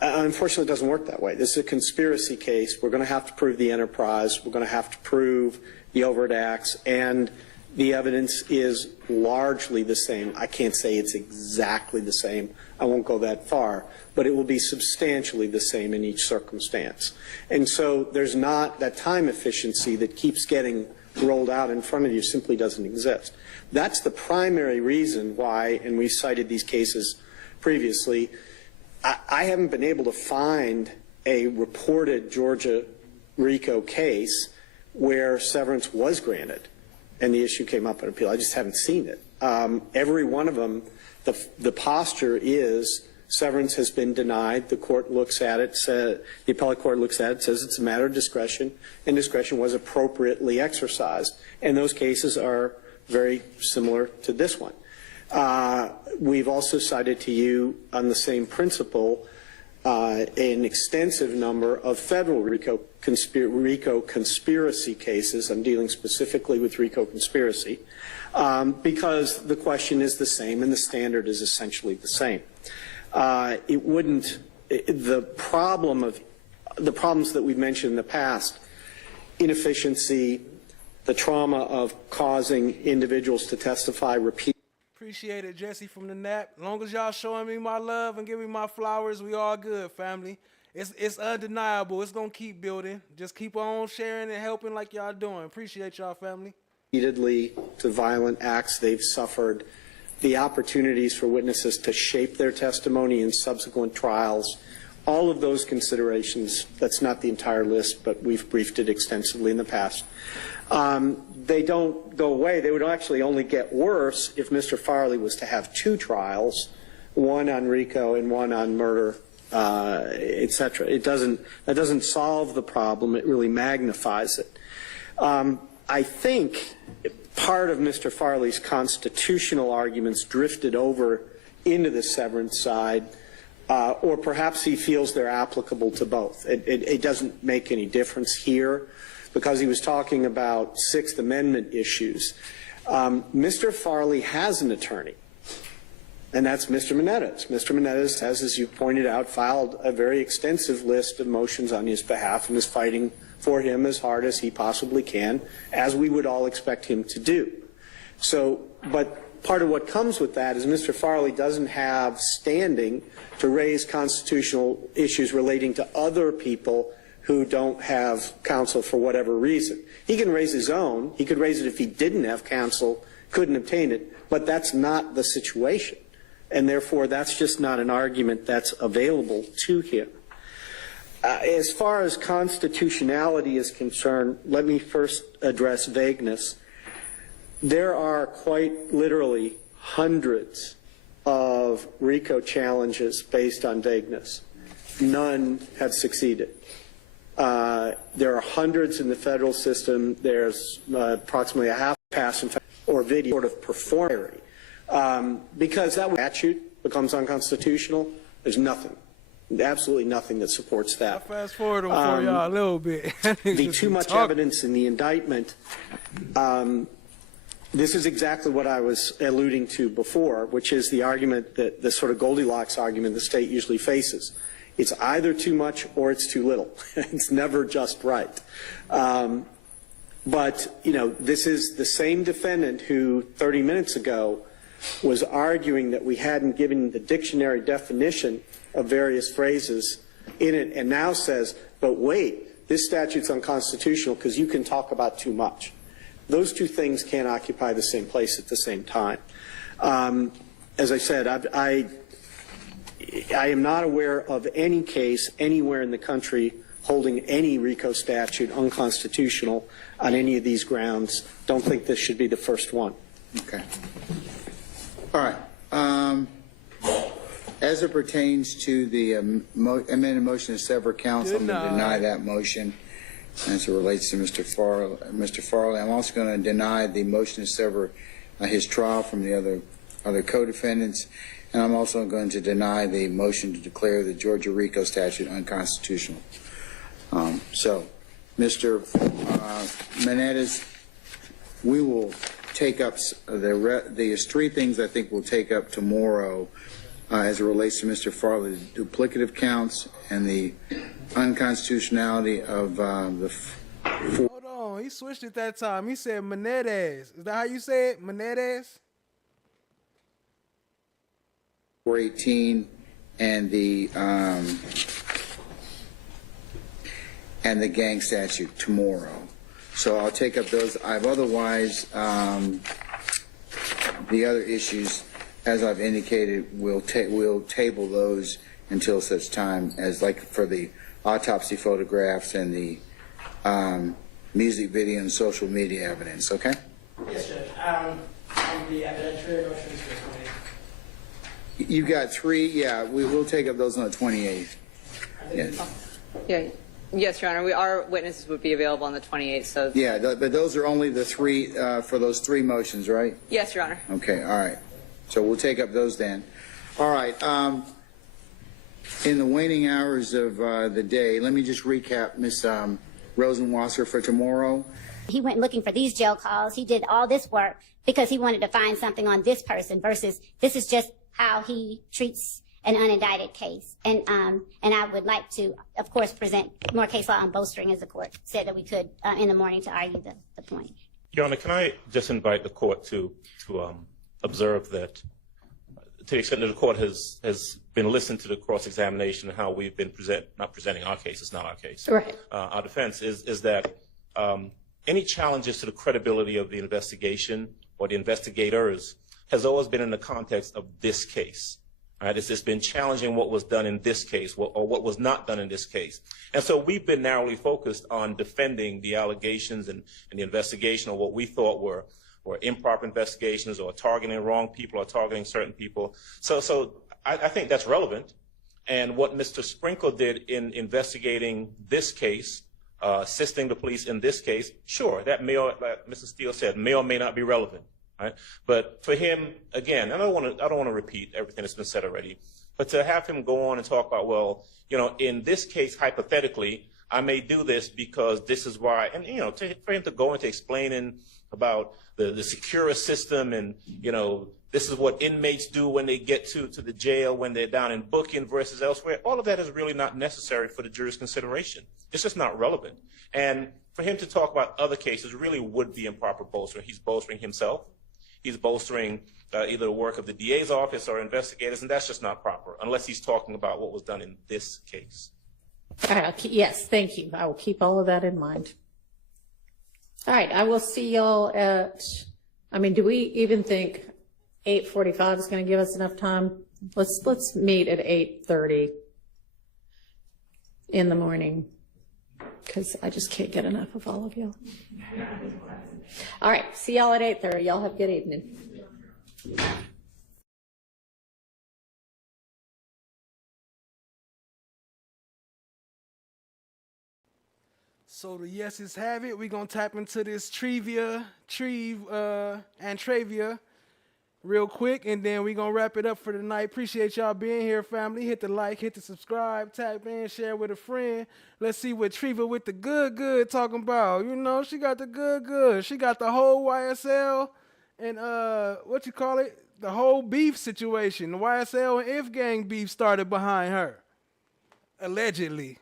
Unfortunately, it doesn't work that way. This is a conspiracy case. We're going to have to prove the enterprise. We're going to have to prove the overt acts, and the evidence is largely the same. I can't say it's exactly the same. I won't go that far, but it will be substantially the same in each circumstance. And so there's not that time efficiency that keeps getting rolled out in front of you simply doesn't exist. That's the primary reason why, and we cited these cases previously, I haven't been able to find a reported Georgia RICO case where severance was granted and the issue came up in appeal. I just haven't seen it. Every one of them, the posture is severance has been denied. The court looks at it, the appellate court looks at it, says it's a matter of discretion, and discretion was appropriately exercised. And those cases are very similar to this one. We've also cited to you on the same principle an extensive number of federal RICO conspiracy cases. I'm dealing specifically with RICO conspiracy because the question is the same and the standard is essentially the same. it wouldn't, the problems that we've mentioned in the past, inefficiency, the trauma of causing individuals to testify repeatedly. Appreciate it, Jesse from the NAP. As long as y'all showing me my love and giving me my flowers, we all good, family. It's undeniable. It's going to keep building. Just keep on sharing and helping like y'all doing. Appreciate y'all, family. Repeatedly to violent acts they've suffered, the opportunities for witnesses to shape their testimony in subsequent trials, all of those considerations, that's not the entire list, but we've briefed it extensively in the past. They don't go away. They would actually only get worse if Mr. Farley was to have two trials, one on RICO and one on murder, etc. That doesn't solve the problem. It really magnifies it. I think part of Mr. Farley's constitutional arguments drifted over into the severance side, or perhaps he feels they're applicable to both. It doesn't make any difference here because he was talking about Sixth Amendment issues. Mr. Farley has an attorney, and that's Mr. Menendez. Mr. Menendez has, as you pointed out, filed a very extensive list of motions on his behalf and is fighting for him as hard as he possibly can, as we would all expect him to do. So, but part of what comes with that is Mr. Farley doesn't have standing to raise constitutional issues relating to other people who don't have counsel for whatever reason. He can raise his own. He could raise it if he didn't have counsel, couldn't obtain it, but that's not the situation. And therefore, that's just not an argument that's available to him. As far as constitutionality is concerned, let me first address vagueness. There are quite literally hundreds of RICO challenges based on vagueness. None have succeeded. There are hundreds in the federal system. There's approximately a half pass or video sort of performance. Because that statute becomes unconstitutional, there's nothing. Absolutely nothing that supports that. I'll fast forward for y'all a little bit. The too much evidence in the indictment, this is exactly what I was alluding to before, which is the argument that the sort of Goldilocks argument the state usually faces. It's either too much or it's too little. It's never just right. But, you know, this is the same defendant who 30 minutes ago was arguing that we hadn't given the dictionary definition of various phrases in it, and now says, but wait, this statute's unconstitutional because you can talk about too much. Those two things can't occupy the same place at the same time. As I said, I am not aware of any case anywhere in the country holding any RICO statute unconstitutional on any of these grounds. Don't think this should be the first one. Okay. All right. As it pertains to the amended motion to sever counts, I'm going to deny that motion as it relates to Mr. Farley. I'm also going to deny the motion to sever his trial from the other co-defendants, and I'm also going to deny the motion to declare the Georgia RICO statute unconstitutional. So, Mr. Menendez, we will take up there's three things I think we'll take up tomorrow as it relates to Mr. Farley: the duplicative counts and the unconstitutionality of the. Hold on, he switched it that time. He said Menendez. Is that how you say it, Menendez? 418 and the gang statute tomorrow. So I'll take up those. I've otherwise the other issues, as I've indicated, we'll table those until such time as, like for the autopsy photographs and the music video and social media evidence. Okay. Yes, Judge. On the evidentiary motions for 28th. You got three. Yeah, we will take up those on the 28th. Yes. Yeah. Yes, Your Honor. Our witnesses would be available on the 28th. So. Yeah, but those are only the three for those three motions, right? Yes, Your Honor. Okay. All right. So we'll take up those then. All right. In the waning hours of the day, let me just recap Ms. Rosenwasser for tomorrow. He went looking for these jail calls. He did all this work because he wanted to find something on this person versus this is just how he treats an unindicted case. And I would like to, of course, present more case law on bolstering, as the court said that we could in the morning to argue the point. Your Honor, can I just invite the court to observe that to the extent that the court has been listening to the cross-examination and how we've been not presenting our case, it's not our case. Right. Our defense is that any challenges to the credibility of the investigation or the investigators has always been in the context of this case. Right? It's just been challenging what was done in this case or what was not done in this case. And so we've been narrowly focused on defending the allegations and the investigation of what we thought were improper investigations or targeting wrong people or targeting certain people. So I think that's relevant. And what Mr. Sprinkle did in investigating this case, assisting the police in this case, sure, that may, like Mr. Steele said, may or may not be relevant. Right? But for him, again, I don't want to repeat everything that's been said already, but to have him go on and talk about, well, you know, in this case, hypothetically, I may do this because this is why, and, you know, for him to go into explaining about the secure system and, you know, this is what inmates do when they get to the jail, when they're down in booking versus elsewhere, all of that is really not necessary for the jury's consideration. It's just not relevant. And for him to talk about other cases really would be improper bolstering. He's bolstering himself. He's bolstering either the work of the DA's office or investigators, and that's just not proper unless he's talking about what was done in this case. All right, yes, thank you. I will keep all of that in mind. All right, I will see y'all at, I mean, do we even think 8:45 is going to give us enough time? Let's meet at 8:30 in the morning, because I just can't get enough of all of you. All right, see y'all at 8:30. Y'all have a good evening. So the yeses have it. We're going to tap into this trivia real quick, and then we're going to wrap it up for tonight. Appreciate y'all being here, family. Hit the like, hit the subscribe, tap in, share with a friend. Let's see what Treva with the good talking about. You know, she got the good. She got the whole YSL and, the whole beef situation. The YSL and If Gang beef started behind her, allegedly.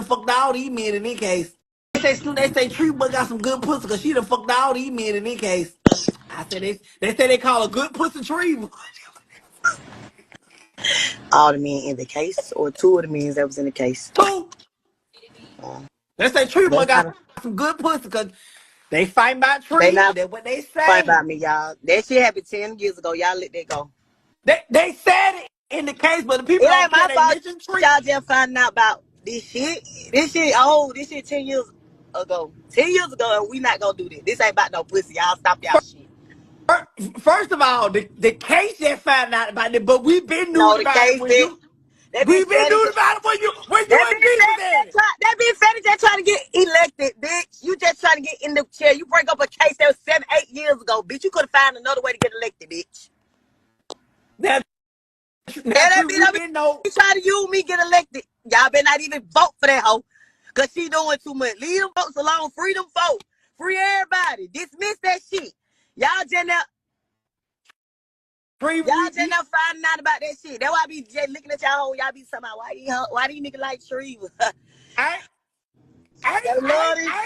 Fucked all these men in this case. They say Treva got some good pussy because she done fucked all these men in this case. I said they say they call a good pussy Treva. All the men in the case, or two of the men that was in the case? Two. They say Treva got some good pussy because they fight about Treva. That's what they say. Fight about me, y'all. That shit happened 10 years ago. Y'all let that go. They said it in the case, but the people it ain't don't my care. fault. Y'all just finding out about this shit. This shit 10 years ago. 10 years ago, and we not gonna do this. This ain't about no pussy. Y'all stop y'all shit. First of all, the case just found out about it, but we've been knowing about it when you. We've been knowing about it when you and Beavis. That bitch Fetty just trying to get elected, bitch. You just trying to get in the chair. You bring up a case that was 7-8 years ago, bitch. You could have found another way to get elected, bitch. That bitch trying to use me get elected. Y'all better not even vote for that hoe, cause she doing too much. Leave them folks alone. Free them folks. Free everybody. Dismiss that shit. Y'all just now finding out about that shit. That's why I be just looking at y'all. Y'all be talking about why these niggas like Treva? I ain't gonna lie.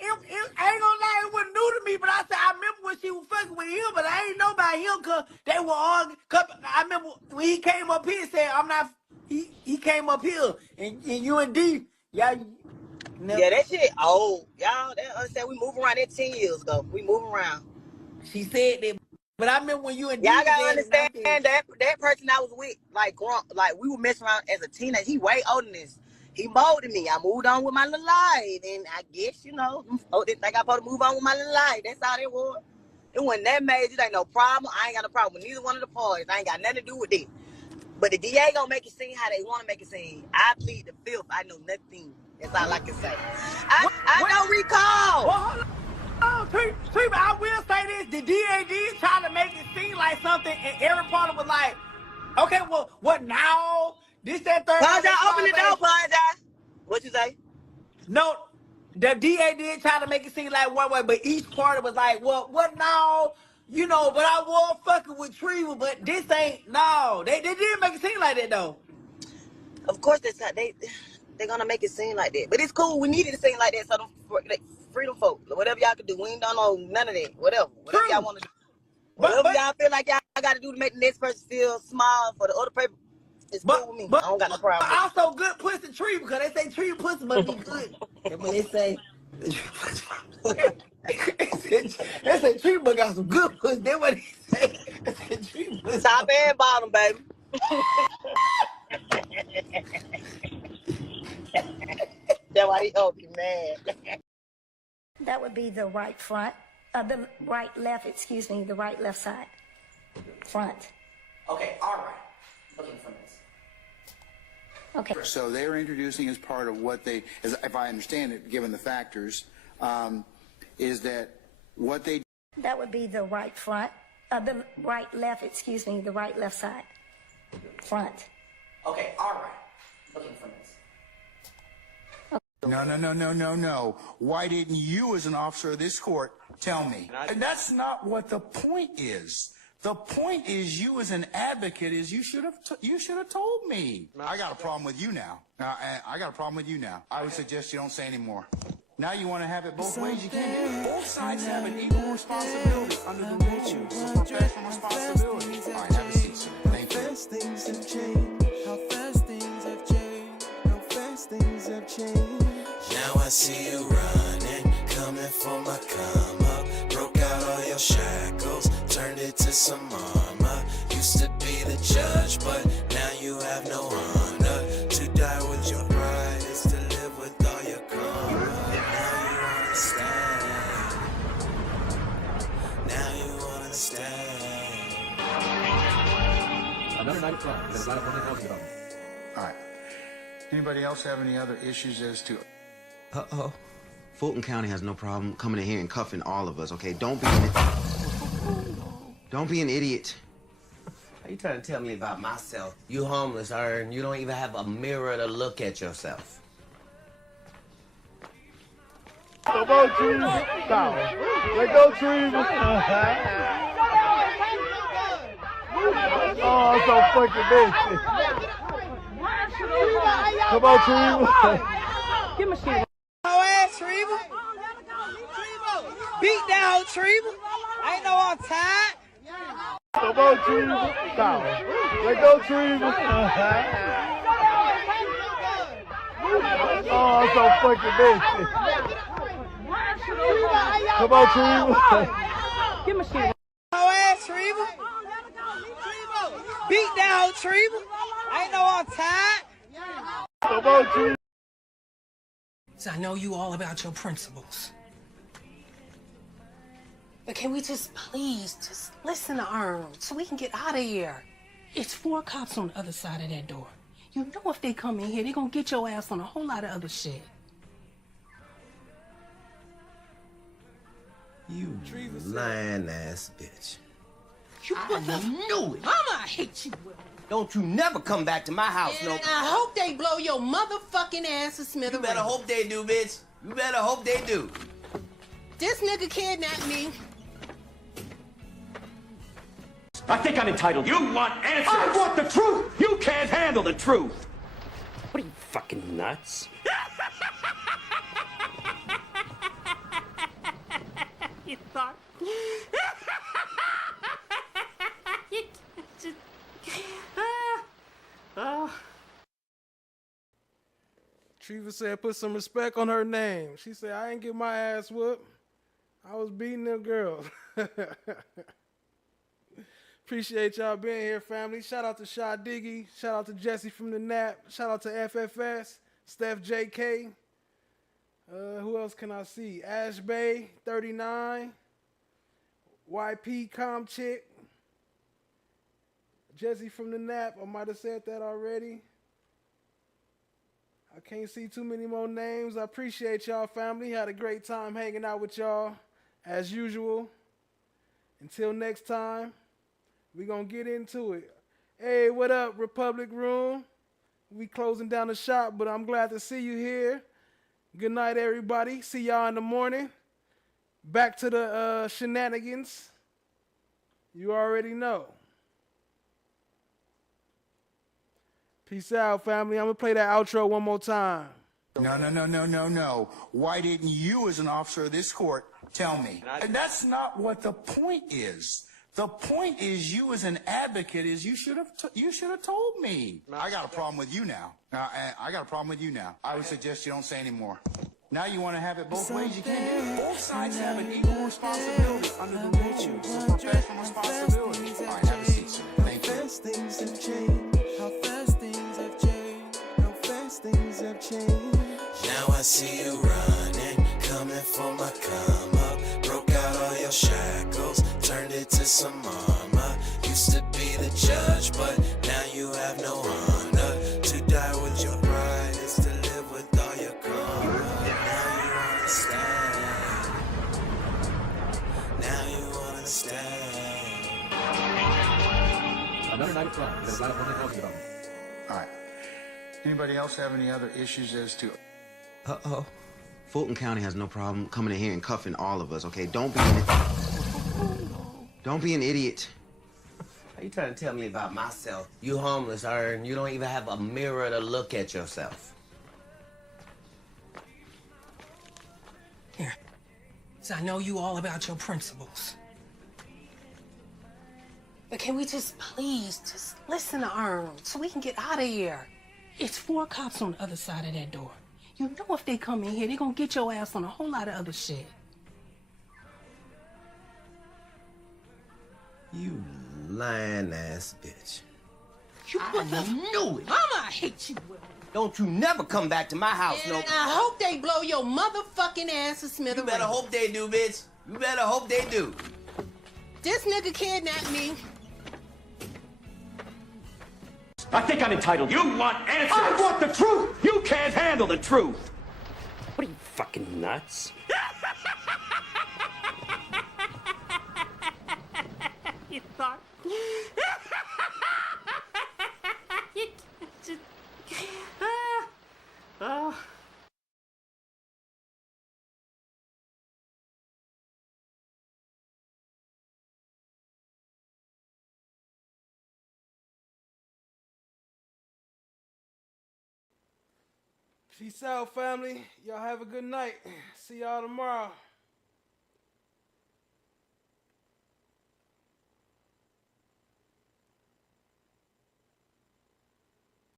It wasn't new to me, but I remember when she was fucking with him, but I ain't know about him because they were arguing. I remember when he came up here and said, I'm not, he came up here and you and D, yeah, that shit old. Y'all, they understand we moving around that 10 years ago. We moving around. She said that, but I remember when you and D. Y'all gotta understand that person I was with, like we were messing around as a teenager. He way older than this. He molded me. I moved on with my little life. And I guess, you know, didn't think I supposed to move on with my little life. That's all it was. It wasn't that major. It ain't no problem. I ain't got no problem with neither one of the parties. I ain't got nothing to do with it. But the DA gonna make it seem how they want to make it seem. I plead the fifth. I know nothing. That's all I can say. I don't recall. Well, hold on. Treva, I will say this. The DA did try to make it seem like something, and every part was like, okay, well, what now? This, that, third. Open the door, Panja. What you say? No, The DA did try to make it seem like one way, but each party was like, well, what no, you know, but I was fucking with Treva, but this ain't, no. They didn't make it seem like that, though. Of course, they're gonna make it seem like that, but it's cool. We needed to seem like that, so freedom folk, whatever y'all can do, we ain't done no none of that. Whatever y'all want to do, whatever y'all feel like y'all got to do to make the next person feel small for the other people, it's cool with me. I don't got no problem. But also good pussy Treva, because they say Treva pussy must be good. And when they say, they say Treva got some good pussy. That's what they say. They say Treva pussy. Top and bottom, baby. That's why he hope you mad. That would be the right front, the right left, excuse me, the right left side. Front. Okay, all right. Looking from this. Okay. So they're introducing as part of what they, as if I understand it, given the factors, is that what they... That would be the right front, the right left, excuse me, the right left side. Front. Okay, all right. Looking from this. No. Why didn't you, as an officer of this court, tell me? And that's not what the point is. The point is, you as an advocate, is you should have told me. I got a problem with you now. I got a problem with you now. I would suggest you don't say any more. Now you want to have it both ways. You can't do it. Both sides have an equal responsibility under the rules of professional responsibility. All right, have a seat, sir. Thank you. How fast things have changed. How fast things have changed. How fast things have changed. Now I see you running, coming for my come up. Broke out all your shackles, turned it to some armor. Used to be the judge, but now you have no honor. To die with your pride is to live with all your karma. Now you understand. Now you understand. Another night of fun. There's a lot of fun in house. All right. Anybody else have any other issues as to... Uh-oh. Fulton County has no problem coming in here and cuffing all of us, okay? Don't be an idiot. Are you trying to tell me about myself? You homeless, Ern. You don't even have a mirror to look at yourself. Come on, Treva. No. Let go, Treva. Oh, I'm so fucking nasty. Come on, Treva. Give me shit. Oh, ass, Treva. Beat down, Treva. I ain't know I'm tired. Come on, Treva. No. Let go, Treva. Oh, I'm so fucking nasty. Come on, Treva. Give me shit. Oh, ass, Treva. Beat down, Treva. I ain't know I'm tired. Come on, Treva. So I know you all about your principles. But can we just please just listen to Earn so we can get out of here? It's 4 cops on the other side of that door. You know if they come in here, they're gonna get your ass on a whole lot of other shit. You lying ass bitch. You knew it. Mama, I hate you. Don't you never come back to my house, And no. I hope they blow your motherfucking ass to smithereens. You better hope they do, bitch. You better hope they do. This nigga kidnapped me. I think I'm entitled. You want answers? I want the truth. You can't handle the truth. What are you, fucking nuts? You thought? Treva said put some respect on her name. She said, I ain't get my ass whooped. I was beating them girls. Appreciate y'all being here, family. Shout out to Sha Diggy. Shout out to Jesse from the NAP. Shout out to FFS. Steph JK. Who else can I see? Ash Bay, 39. YP Com Chick. Jesse from the NAP. I might have said that already. I can't see too many more names. I appreciate y'all, family. Had a great time hanging out with y'all, as usual. Until next time, we're going to get into it. Hey, what up, Republic Room? We closing down the shop, but I'm glad to see you here. Good night, everybody. See y'all in the morning. Back to the shenanigans. You already know. Peace out, family. I'm going to play that outro one more time. No. Why didn't you, as an officer of this court, tell me? And that's not what the point is. The point is, you as an advocate, is you should have told me. I got a problem with you now. I got a problem with you now. I would suggest you don't say any more. Now you want to have it both ways. You can't do it. Both sides have an equal responsibility under the rules. It's a professional responsibility. All right, have a seat, sir. Thank you. How fast things have changed. How fast things have changed. How fast things have changed. Now I see you running, coming for my come up. Broke out all your shackles, turned it to some armor. Used to be the judge, but now you have no honor. To die with your pride is to live with all your karma. Now you understand. Now you understand. Another night of crime. There's a lot of public housing development. All right. Anybody else have any other issues as to... Uh-oh. Fulton County has no problem coming in here and cuffing all of us, okay? Don't be an idiot. Are you trying to tell me about myself? You homeless, and you don't even have a mirror to look at yourself. Here. So I know you all about your principles. But can we just please just listen to Earn so we can get out of here? It's 4 cops on the other side of that door. You know if they come in here, they're gonna get your ass on a whole lot of other shit. You lying ass bitch. I knew it. Mama, I hate you. Don't you never come back to my house, And no. I hope they blow your motherfucking ass to smithereens. You better hope they do, bitch. You better hope they do. This nigga kidnapped me. I think I'm entitled. You want answers? I want the truth. You can't handle the truth. What are you, fucking nuts? You thought? Peace out, family. Y'all have a good night. See y'all tomorrow.